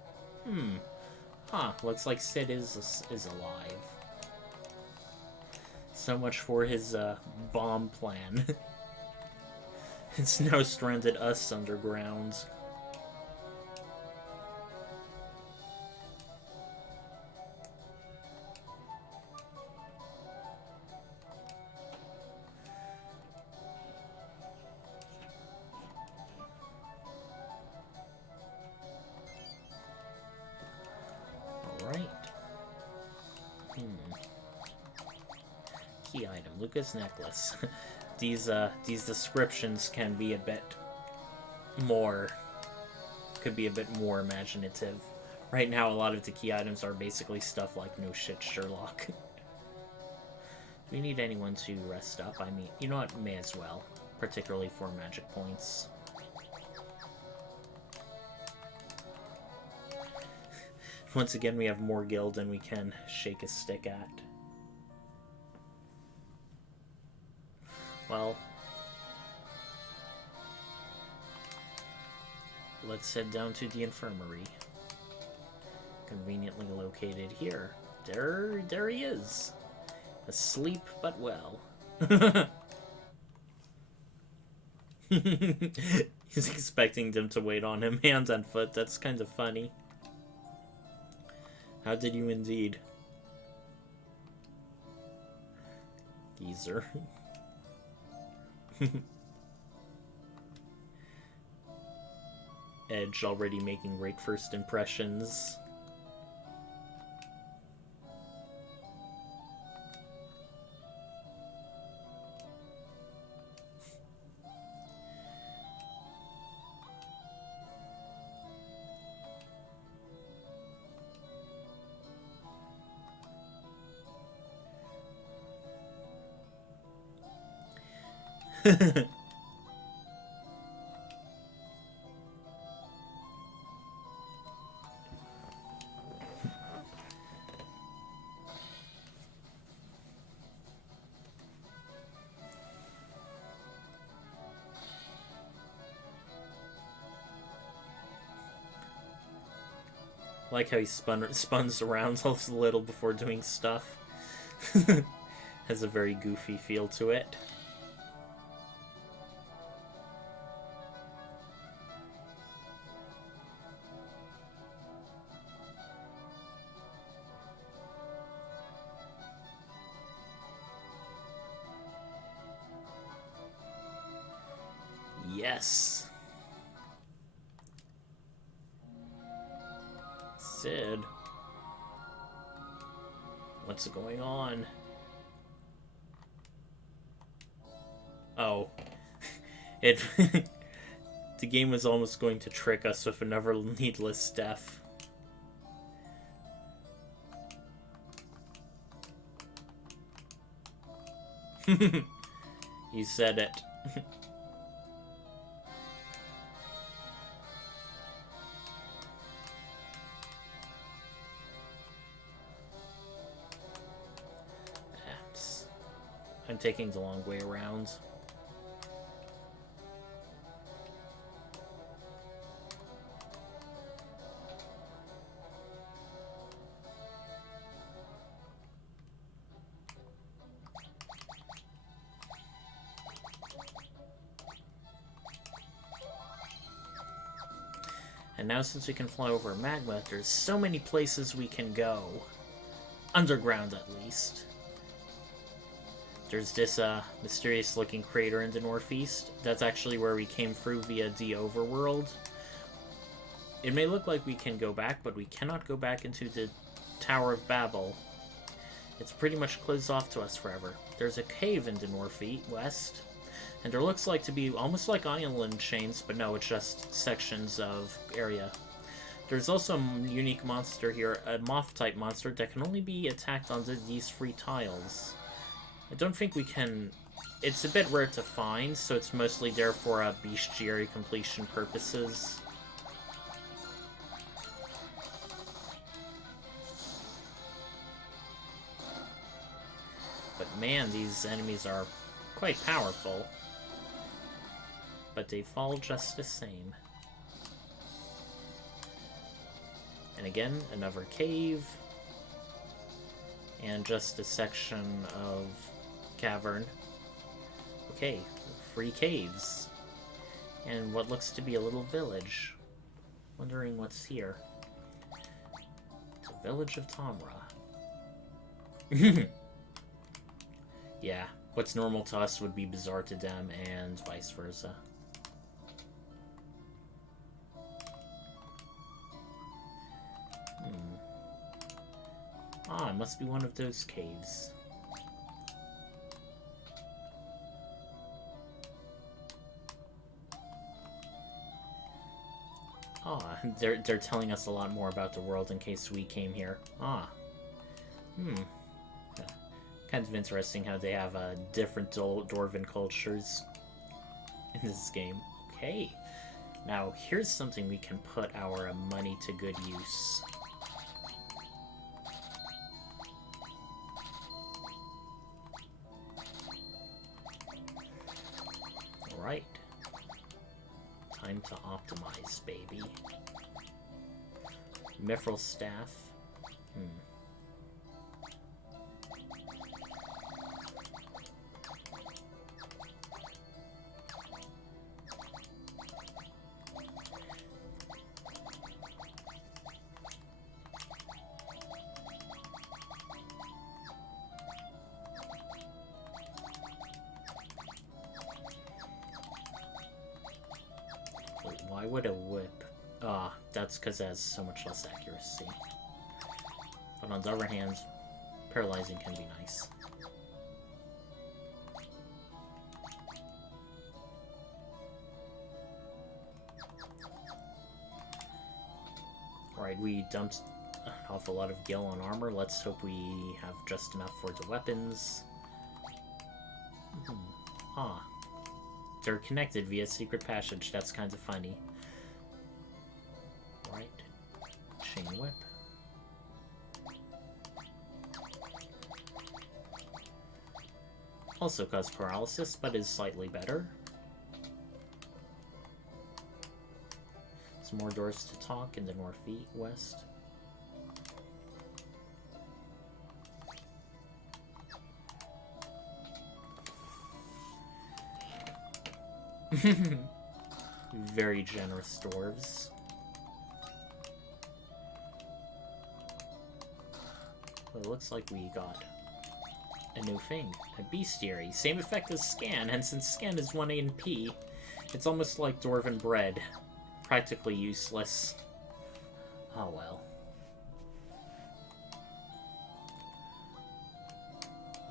Looks like Sid is alive. So much for his bomb plan. It's now stranded us underground. Key item, Luca's necklace. These descriptions can be a bit more, could be a bit more imaginative. Right now, a lot of the key items are basically stuff like no shit Sherlock. Do we need anyone to rest up? I mean, you know what? May as well, particularly for magic points. Once again, we have more gil than we can shake a stick at. Well, let's head down to the infirmary. Conveniently located here. There he is. Asleep but well. He's expecting them to wait on him hand and foot. That's kind of funny. How did you indeed? Geezer. Edge already making great first impressions. Like how he spuns around a little before doing stuff. Has a very goofy feel to it. Yes. Sid. What's going on? Oh. It... The game was almost going to trick us with another needless death. You said it. I'm taking the long way around. And now since we can fly over magma, there's so many places we can go. Underground, at least. There's this mysterious-looking crater in the northeast. That's actually where we came through via the overworld. It may look like we can go back, but we cannot go back into the Tower of Babel. It's pretty much closed off to us forever. There's a cave in the northwest, and there looks like to be almost like island chains, but no, it's just sections of area. There's also a unique monster here, a moth-type monster that can only be attacked on these 3 tiles. I don't think we can... It's a bit rare to find, so it's mostly there for bestiary completion purposes. But man, these enemies are quite powerful. But they fall just the same. And again, another cave. And just a section of cavern. Okay, 3 caves. And what looks to be a little village. Wondering what's here. It's a village of Tamra. Yeah, what's normal to us would be bizarre to them, and vice versa. Ah, it must be one of those caves. Ah, they're telling us a lot more about the world in case we came here. Ah. Kind of interesting how they have different dwarven cultures in this game. Okay. Now, here's something we can put our money to good use. Alright. Time to optimize, baby. Mithril staff. Why would a whip? Ah, that's because it has so much less accuracy. But on the other hand, paralyzing can be nice. Alright, we dumped an awful lot of gil on armor. Let's hope we have just enough for the weapons. Ah. They're connected via secret passage. That's kind of funny. Right. Chain whip. Also causes paralysis, but is slightly better. Some more doors to talk in the northwest. Very generous dwarves. Well, it looks like we got a new thing. A bestiary. Same effect as scan, and since scan is 1 NP, it's almost like dwarven bread. Practically useless. Oh well.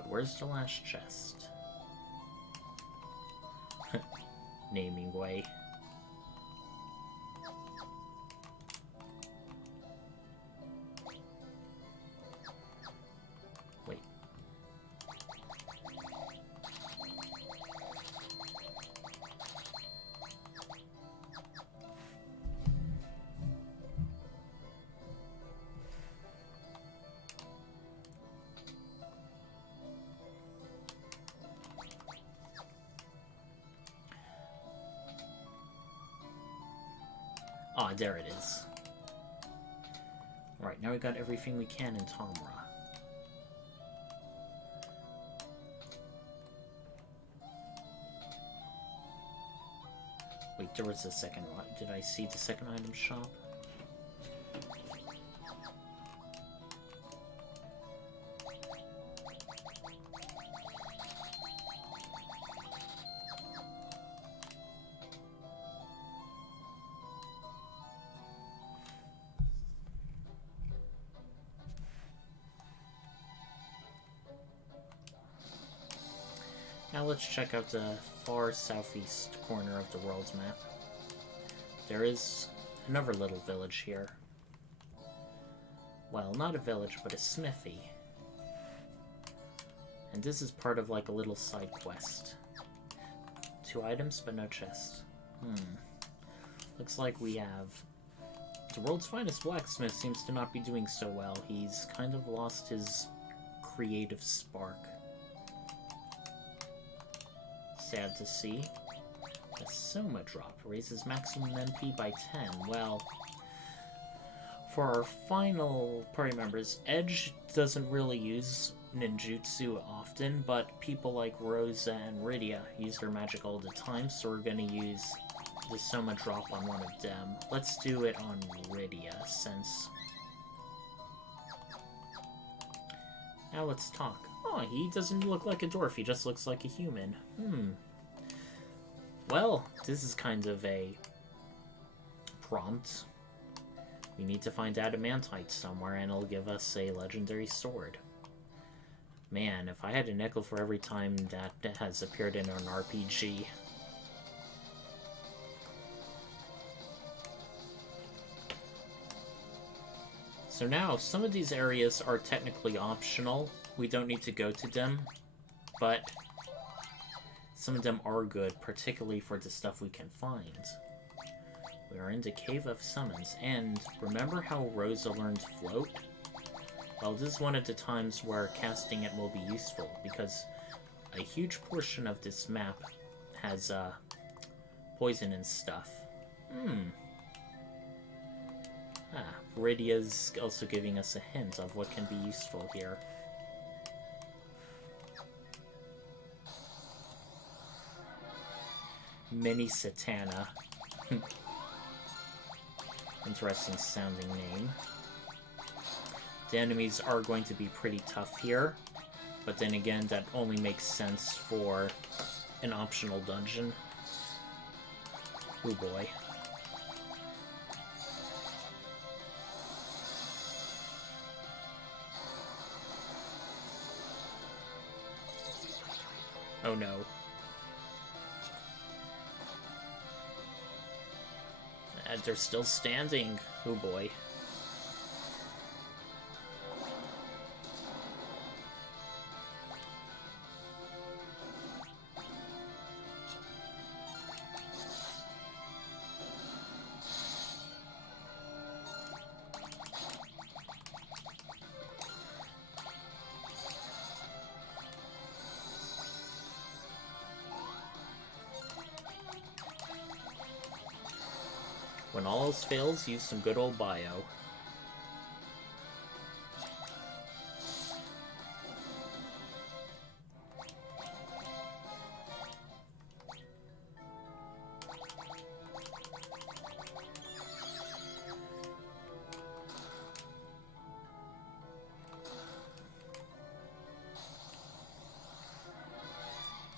where's the last chest? Naming way. Wait. Ah, there it is. Alright, now we got everything we can in Tomra. Wait, there was a second one. Did I see the second item shop? Now let's check out the far southeast corner of the world's map. There is another little village here. Well, not a village, but a smithy. And this is part of like a little side quest. 2 items, but no chest. Looks like we have... The world's finest blacksmith seems to not be doing so well. He's kind of lost his creative spark. Sad to see. A Soma drop raises maximum MP by 10. Well, for our final party members, Edge doesn't really use ninjutsu often, but people like Rosa and Rydia use their magic all the time, so we're gonna use the Soma drop on one of them. Let's do it on Rydia, since... Now let's talk. Oh, he doesn't look like a dwarf, he just looks like a human. Well, this is kind of a prompt. We need to find adamantite somewhere, and it'll give us a legendary sword. Man, if I had a nickel for every time that has appeared in an RPG. So now, some of these areas are technically optional. We don't need to go to them, but some of them are good, particularly for the stuff we can find. We are in the Cave of Summons, and remember how Rosa learned Float? Well, this is one of the times where casting it will be useful, because a huge portion of this map has poison and stuff. Rydia's also giving us a hint of what can be useful here. Mini Satana. Interesting sounding name. The enemies are going to be pretty tough here, but then again, that only makes sense for an optional dungeon. Oh boy. Oh no. And they're still standing. Oh boy. When all else fails, use some good old bio.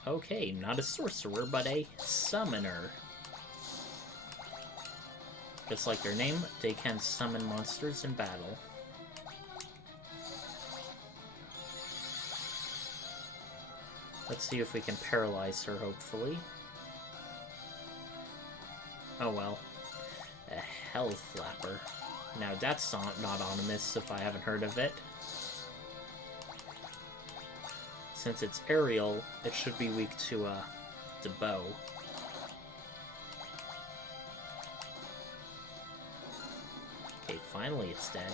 Okay, not a sorcerer, but a summoner. Just like their name, they can summon monsters in battle. Let's see if we can paralyze her, hopefully. Oh well. A Hell Flapper. Now that's not ominous if I haven't heard of it. Since it's aerial, it should be weak to the bow. Okay, finally it's dead.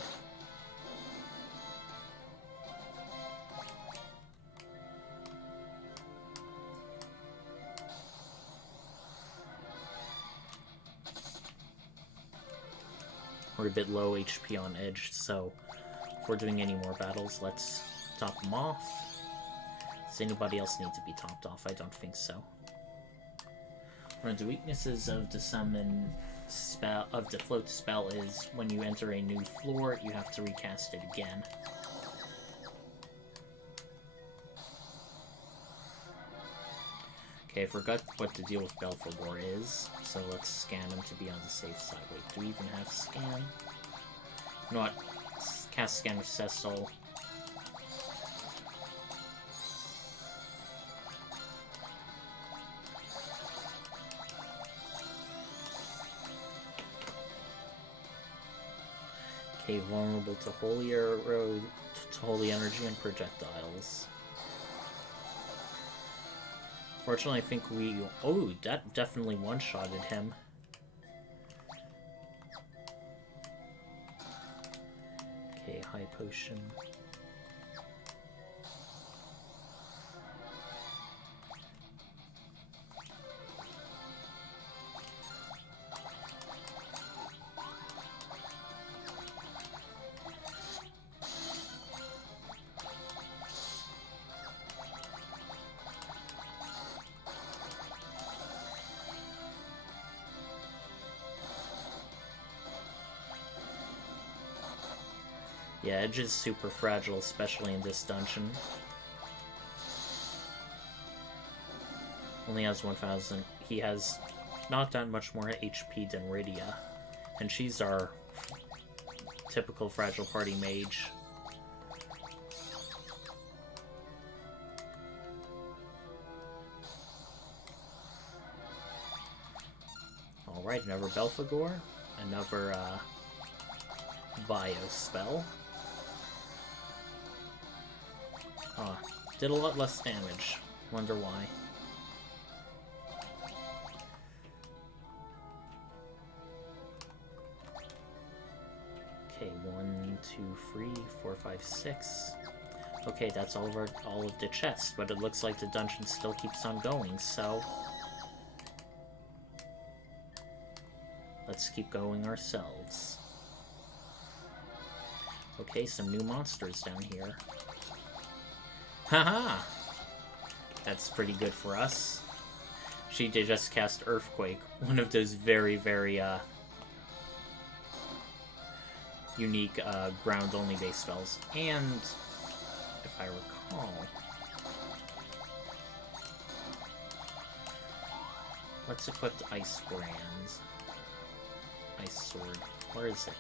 We're a bit low HP on Edge, so if we're doing any more battles, let's top them off. Does anybody else need to be topped off? I don't think so. One of the weaknesses of the summon spell, of the float spell, is when you enter a new floor, you have to recast it again. Okay, I forgot what the deal with Belphegor is, so let's scan him to be on the safe side. Wait, do we even have scan? You know what? Cast Scan with Cecil. Okay, vulnerable to holy arrow, to holy energy and projectiles. Fortunately, I think we... Oh, that definitely one-shotted him. Okay, high potion. Yeah, Edge is super fragile, especially in this dungeon. Only has 1,000. He has not that much more HP than Rydia. And she's our typical fragile party mage. Alright, another Belphegor. Another, bio spell. Did a lot less damage. Wonder why. Okay, 1, 2, 3, 4, 5, 6. Okay, that's all of the chests, but it looks like the dungeon still keeps on going, so let's keep going ourselves. Okay, some new monsters down here. Haha! That's pretty good for us. She did just cast Earthquake, one of those very, very, unique, ground-only base spells. And, if I recall... Let's equip the Ice Brands. Ice Sword. Where is it?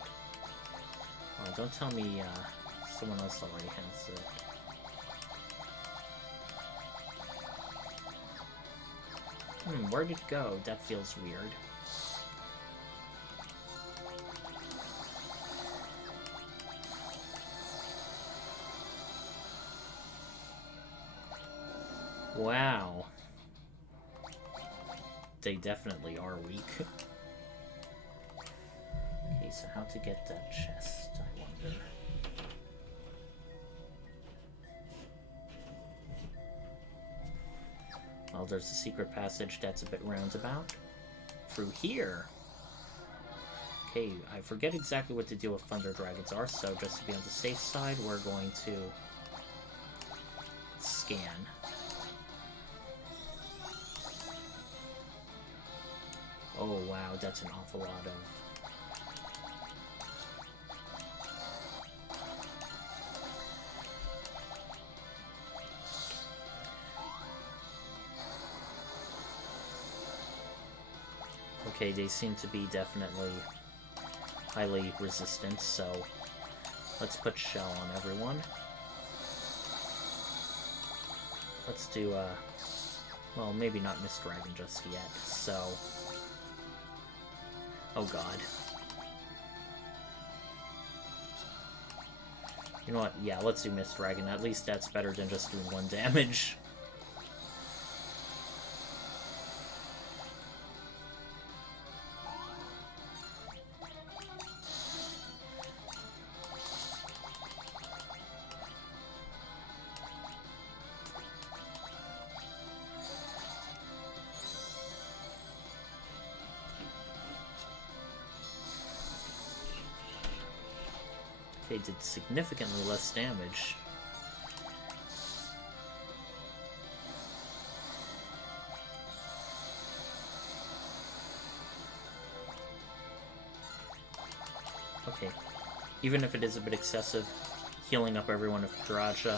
Oh, don't tell me, someone else already has it. Where'd it go? That feels weird. Wow. They definitely are weak. Okay, so how to get that chest, I wonder. Well, there's a secret passage that's a bit roundabout. Through here! Okay, I forget exactly what the deal with Thunder Dragons are, so just to be on the safe side, we're going to scan. Oh wow, that's an awful lot of... Okay, they seem to be definitely highly resistant, so let's put Shell on everyone. let's do, well, maybe not Mist Dragon just yet, so... Oh god. You know what? Yeah, let's do Mist Dragon. At least that's better than just doing 1 damage. They did significantly less damage. Okay, even if it is a bit excessive, healing up everyone of Karaja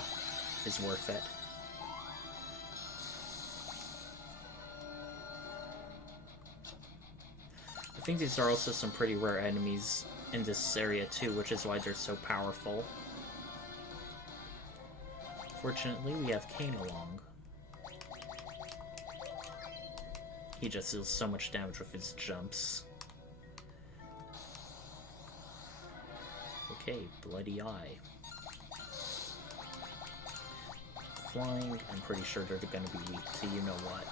is worth it. I think these are also some pretty rare enemies in this area too, which is why they're so powerful. Fortunately, we have Kane along. He just deals so much damage with his jumps. Okay, Bloody Eye. Flying, I'm pretty sure they're gonna be weak to you know what.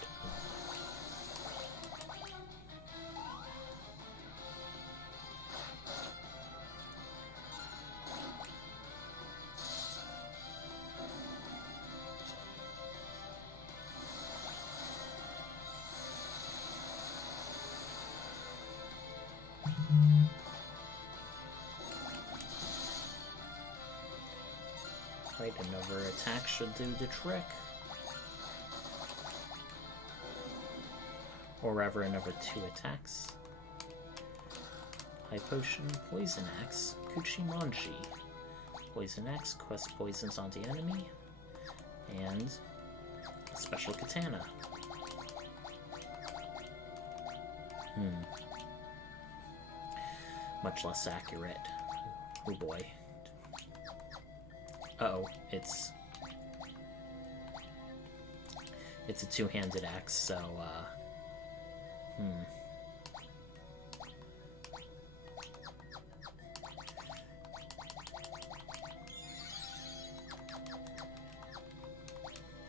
Right, another attack should do the trick. Or rather, another 2 attacks. High Potion, Poison Axe, Kuchimanji. Poison Axe, quest poisons on the enemy. And Special Katana. Much less accurate. Oh boy. Uh-oh, it's a 2-handed axe, so,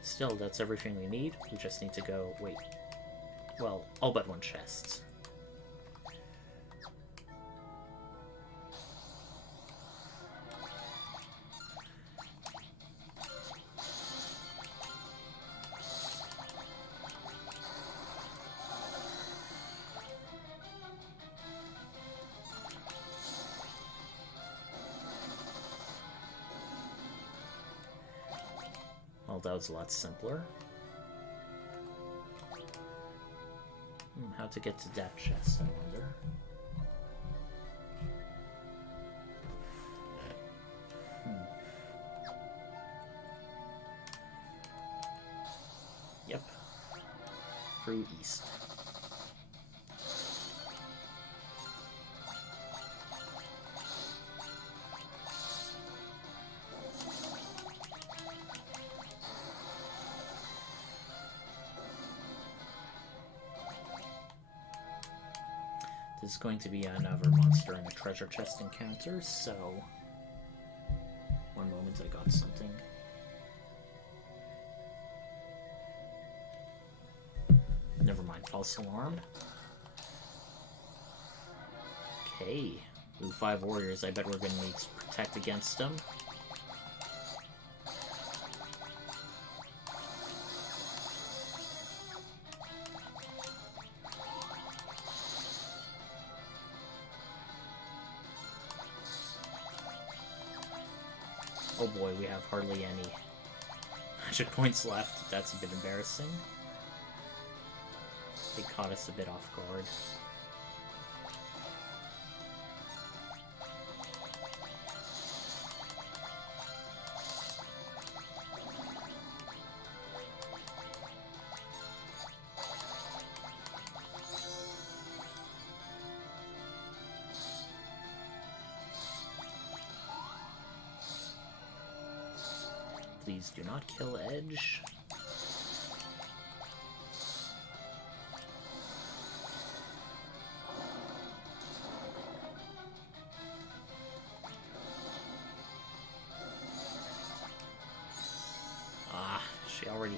Still, that's everything we need. We just need to go, wait, well, all but 1 chest. Well, that was a lot simpler. How to get to that chest, I wonder. Yep. Through east. This is going to be another monster and a treasure chest encounter, so... One moment, I got something. Never mind, false alarm. Okay. Ooh, 5 warriors, I bet we're gonna need to protect against them. Oh boy, we have hardly any magic points left. That's a bit embarrassing. They caught us a bit off guard. Please do not kill Edge.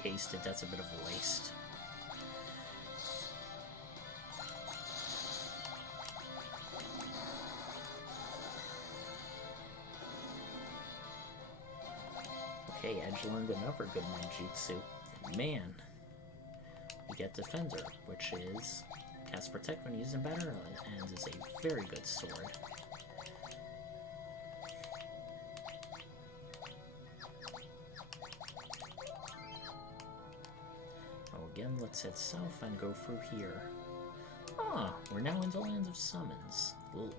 hasted, that's a bit of a waste. Okay, Edge learned another good ninjutsu. Man, we get Defender, which is cast Protect when using better, and is a very good sword. Oh, again, let's head south and go through here. Ah, we're now in the Land of Summons.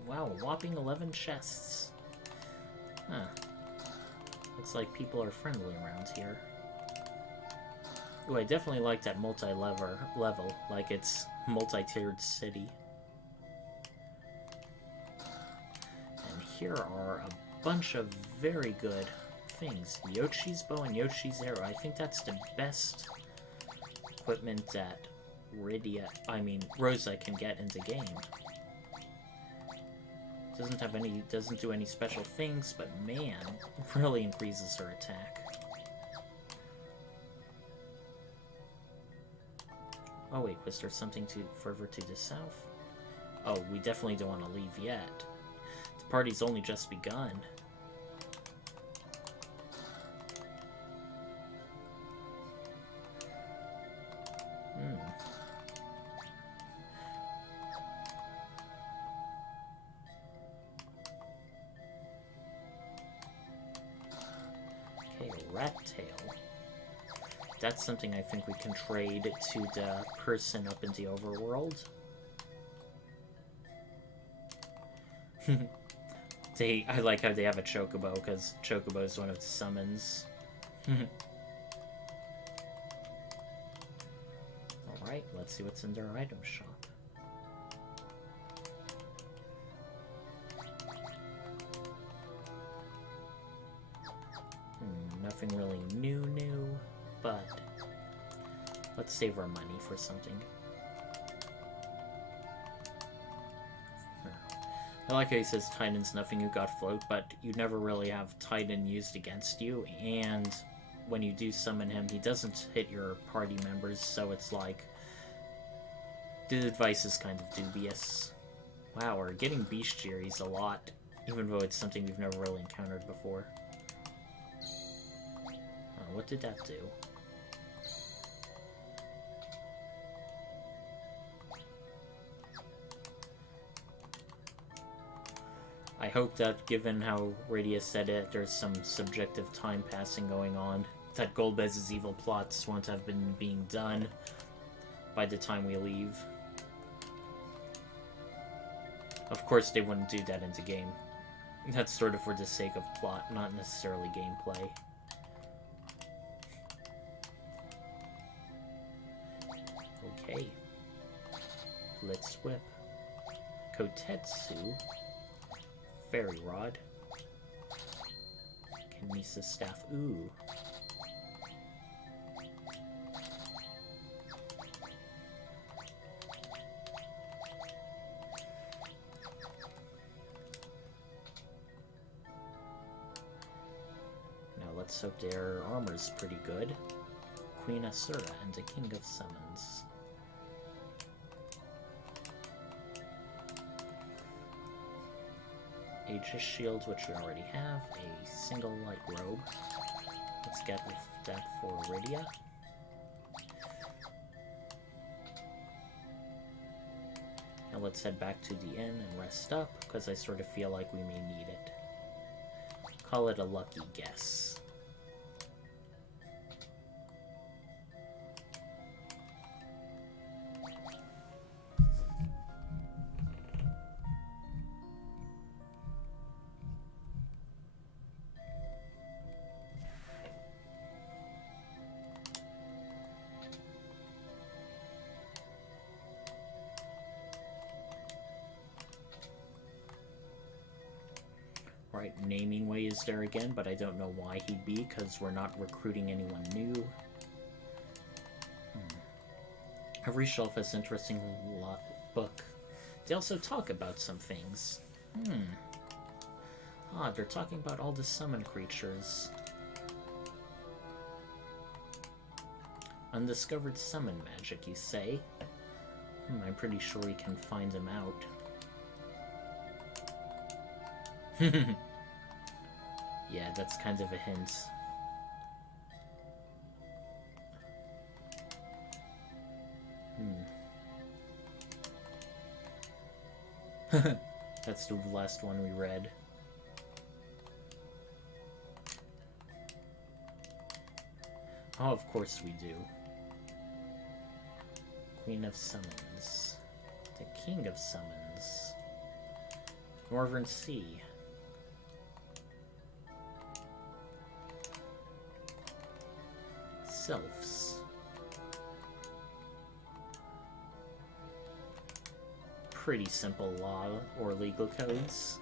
Wow, a whopping 11 chests. Huh. Looks like people are friendly around here. Ooh, I definitely like that level, like it's multi-tiered city. And here are a bunch of very good things. Yoshi's bow and Yoshi's arrow. I think that's the best equipment that Rosa can get into game. Doesn't do any special things, but man, really increases her attack. Oh wait, was there something further to the south? Oh, we definitely don't want to leave yet. The party's only just begun. Rat tail. That's something I think we can trade to the person up in the overworld. I like how they have a chocobo, because chocobo is one of the summons. Alright, let's see what's in their item shop. Nothing really new, but let's save our money for something. I like how he says Titan's nothing you got float, but you never really have Titan used against you, and when you do summon him, he doesn't hit your party members, so it's like, the advice is kind of dubious. Wow, we're getting bestiaries a lot, even though it's something we've never really encountered before. What did that do? I hope that, given how Rydia said it, there's some subjective time passing going on, that Golbez's evil plots won't have been being done by the time we leave. Of course, they wouldn't do that into game. That's sort of for the sake of plot, not necessarily gameplay. Okay. Blitz Whip. Kotetsu. Fairy Rod. Kinesis Staff. Ooh. Now let's hope their armor's pretty good. Queen Asura and the King of Summons. Aegis Shield, which we already have. A single light robe. Let's get that for Rydia. Now let's head back to the inn and rest up, because I sort of feel like we may need it. Call it a lucky guess. Right, naming way is there again, but I don't know why he'd be, because we're not recruiting anyone new. Every shelf has interesting book. They also talk about some things. They're talking about all the summon creatures. Undiscovered summon magic, you say? I'm pretty sure we can find him out. Yeah, that's kind of a hint. That's the last one we read. Oh, of course we do. Queen of Summons. The King of Summons. Northern Sea. Sylphs. Pretty simple law or legal codes.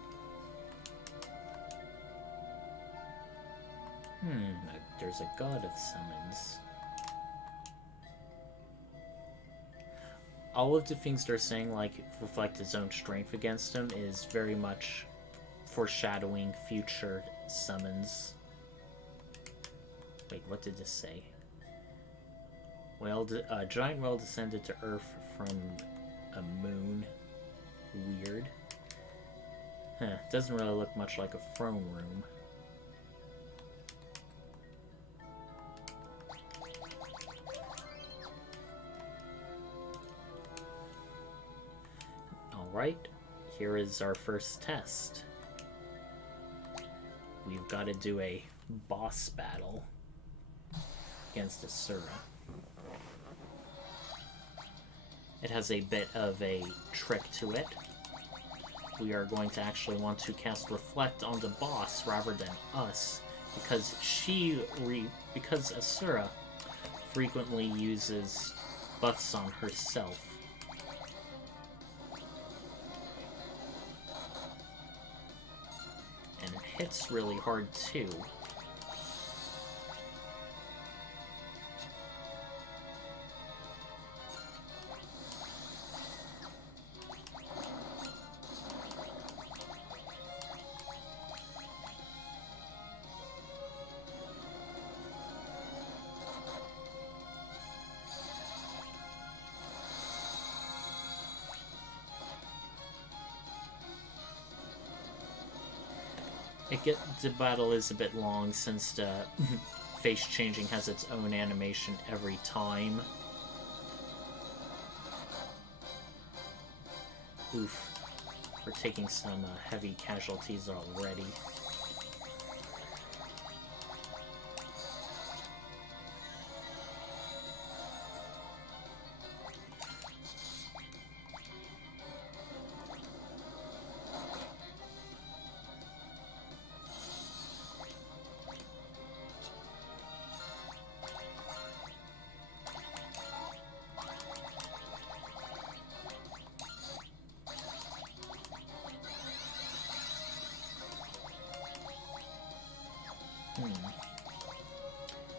There's a god of summons. All of the things they're saying, like, reflect his own strength against him is very much foreshadowing future summons. Wait, what did this say? A giant whale descended to Earth from a moon. Weird. Doesn't really look much like a throne room. Alright, here is our first test. We've got to do a boss battle against Asura. It has a bit of a trick to it. We are going to actually want to cast Reflect on the boss rather than us, because because Asura frequently uses buffs on herself. And it hits really hard too. The battle is a bit long since the face changing has its own animation every time. Oof. We're taking some heavy casualties already.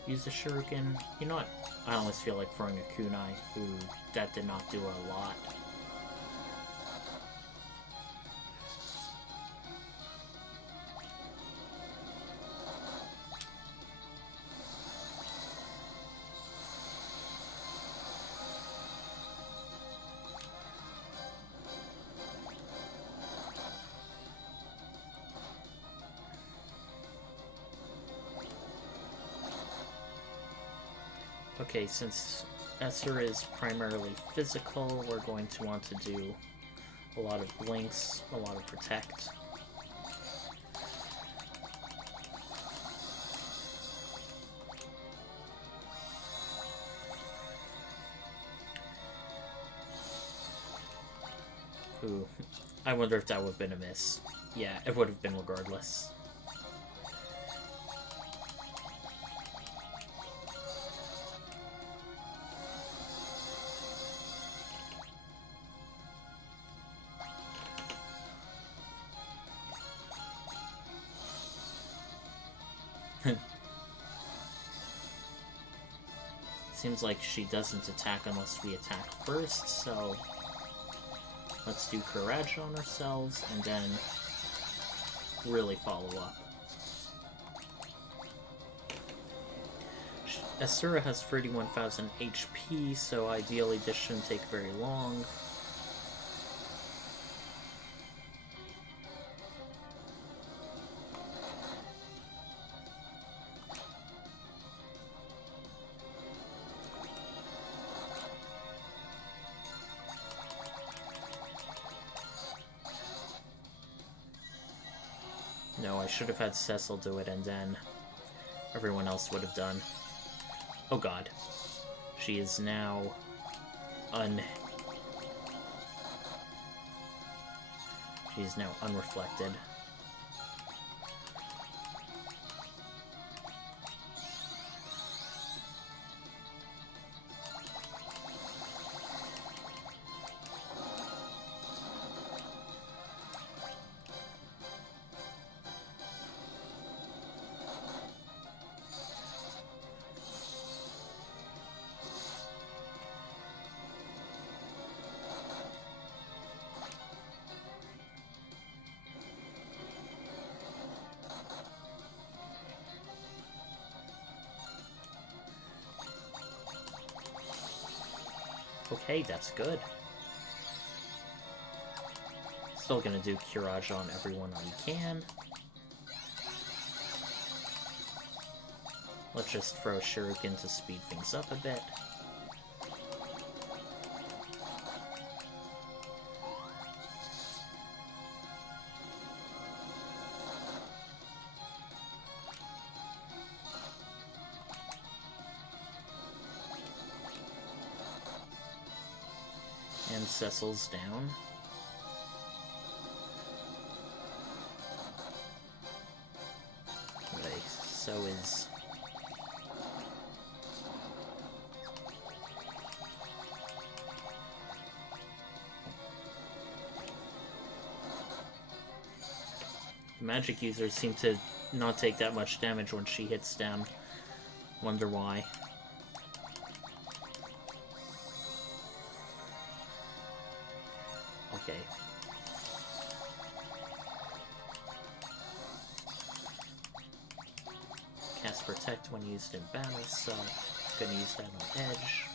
Use a shuriken. You know what? I almost feel like throwing a kunai, who that did not do a lot. Okay, since Asura is primarily physical, we're going to want to do a lot of blinks, a lot of protect. Ooh, I wonder if that would have been a miss. Yeah, it would have been regardless. Seems like she doesn't attack unless we attack first, so let's do Courage on ourselves and then really follow up. Asura has 31,000 HP, so ideally this shouldn't take very long. No, I should have had Cecil do it and then everyone else would have done. Oh god. She is now She is now unreflected. Okay, that's good. Still gonna do Curage on everyone we can. Let's just throw Shuriken to speed things up a bit. And Cecil's down. Okay, so is... Magic users seem to not take that much damage when she hits them. Wonder why. Okay. Cast Protect when used in battle, so gonna use that on Edge.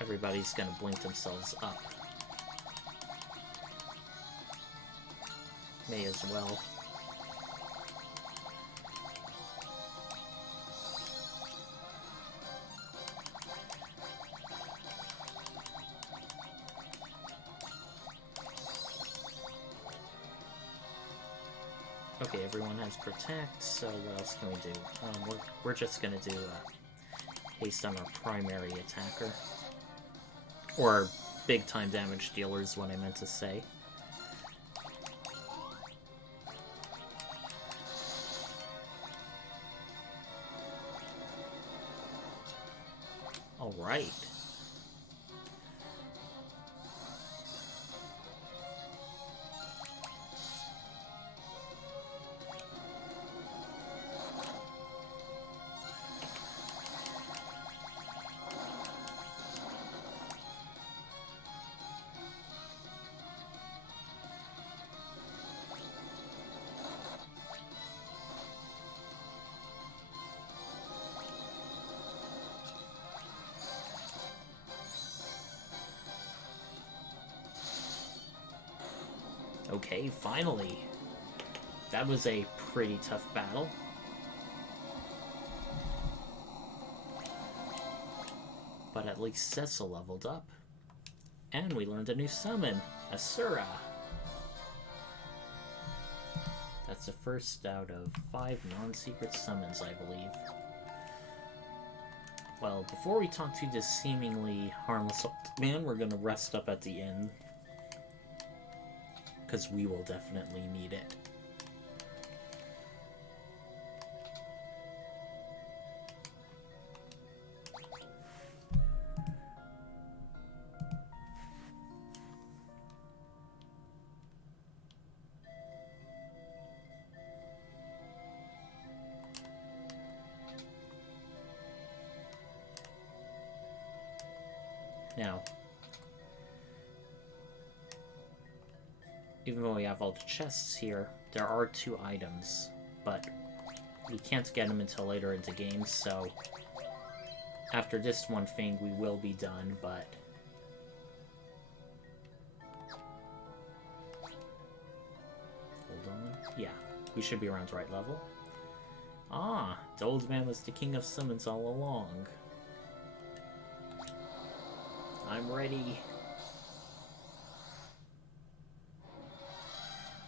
Everybody's gonna blink themselves up. May as well. Okay, everyone has Protect, so what else can we do? We're just gonna do haste on our primary attacker. Or big time damage dealer is what I meant to say. Alright. Okay, finally. That was a pretty tough battle. But at least Cecil leveled up. And we learned a new summon, Asura. That's the first out of 5 non-secret summons, I believe. Well, before we talk to this seemingly harmless old man, we're gonna rest up at the inn. Because we will definitely need it. Now, even though we have all the chests here, there are 2 items, but we can't get them until later in the game, so after this one thing we will be done, but hold on. Yeah, we should be around the right level. Ah, the old man was the king of summons all along. I'm ready.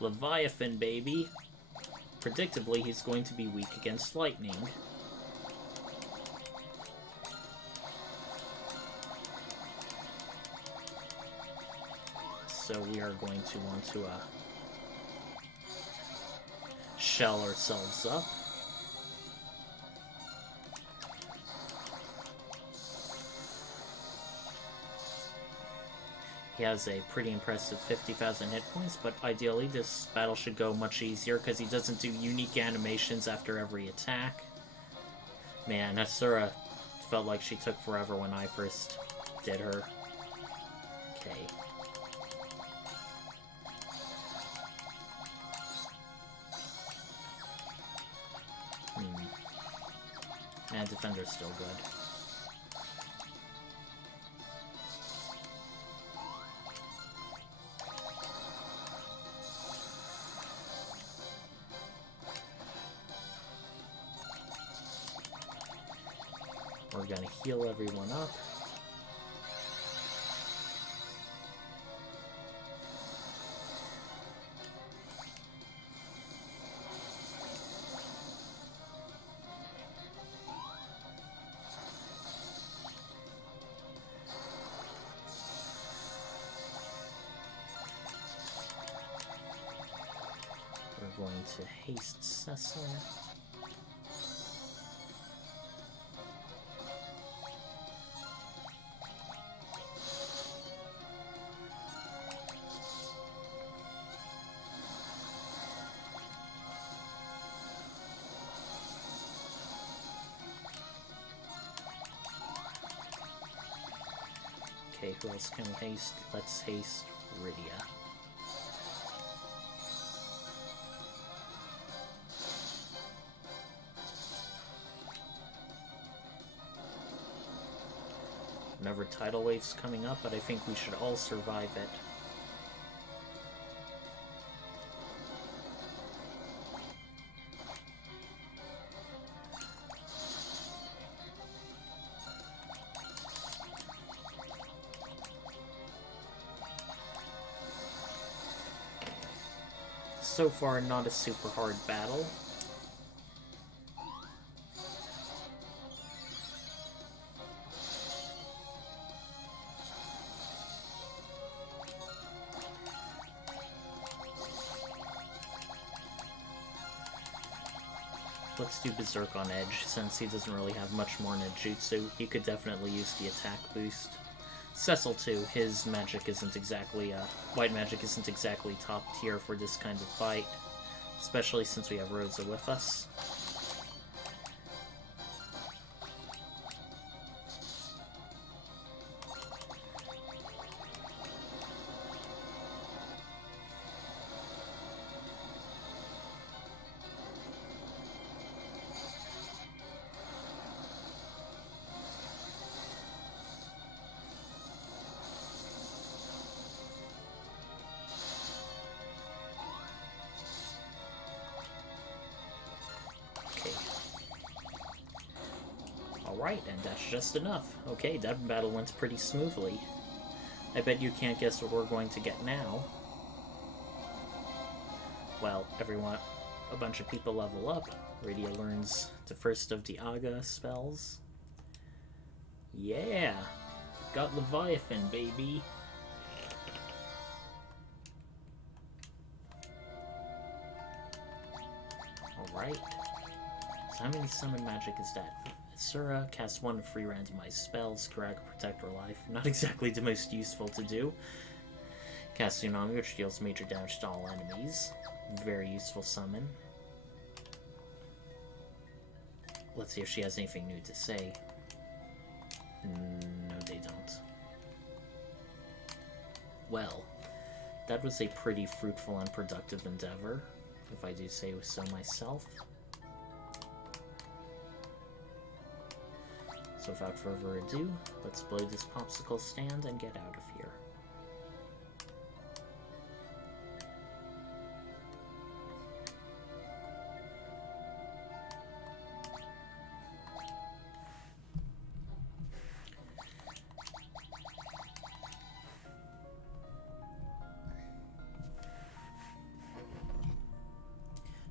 Leviathan, baby. Predictably, he's going to be weak against lightning. So we are going to want to shell ourselves up. He has a pretty impressive 50,000 hit points, but ideally this battle should go much easier because he doesn't do unique animations after every attack. Man, Asura felt like she took forever when I first did her. Okay. And Defender's still good. We're gonna heal everyone up. We're going to haste Cecil. Okay, who else can we haste? Let's haste Rydia. Another tidal wave's coming up, but I think we should all survive it. So far, not a super hard battle. Let's do Berserk on Edge, since he doesn't really have much more ninjutsu. He could definitely use the attack boost. Cecil too, his magic isn't exactly, white magic isn't exactly top tier for this kind of fight. Especially since we have Rosa with us. Alright, and that's just enough. Okay, that battle went pretty smoothly. I bet you can't guess what we're going to get now. Well, a bunch of people level up. Rydia learns the first of the Aga spells. Yeah! Got Leviathan, baby! Alright. So how many summon magic is that? Asura casts 1 free randomized spells, Karag, Protect, or Life. Not exactly the most useful to do. Cast Tsunami, which deals major damage to all enemies. Very useful summon. Let's see if she has anything new to say. No, they don't. Well, that was a pretty fruitful and productive endeavor, if I do say so myself. So without further ado, let's blow this popsicle stand and get out of here.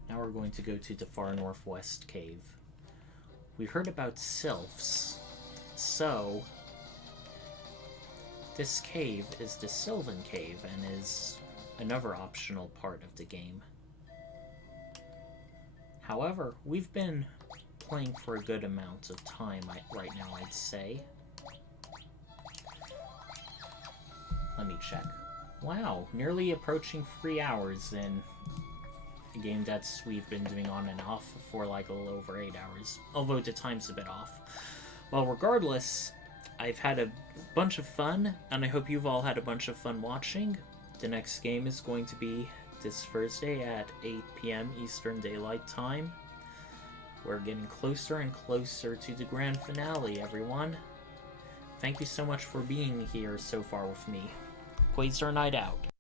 Now we're going to go to the far northwest cave. We heard about sylphs, so this cave is the Sylvan Cave and is another optional part of the game. However, we've been playing for a good amount of time right now, I'd say. Let me check. Wow, nearly approaching 3 hours in a game we've been doing on and off for like a little over 8 hours, although the time's a bit off. Well, regardless, I've had a bunch of fun, and I hope you've all had a bunch of fun watching. The next game is going to be this Thursday at 8 p.m. Eastern Daylight Time. We're getting closer and closer to the grand finale, everyone. Thank you so much for being here so far with me. Quasar Night out.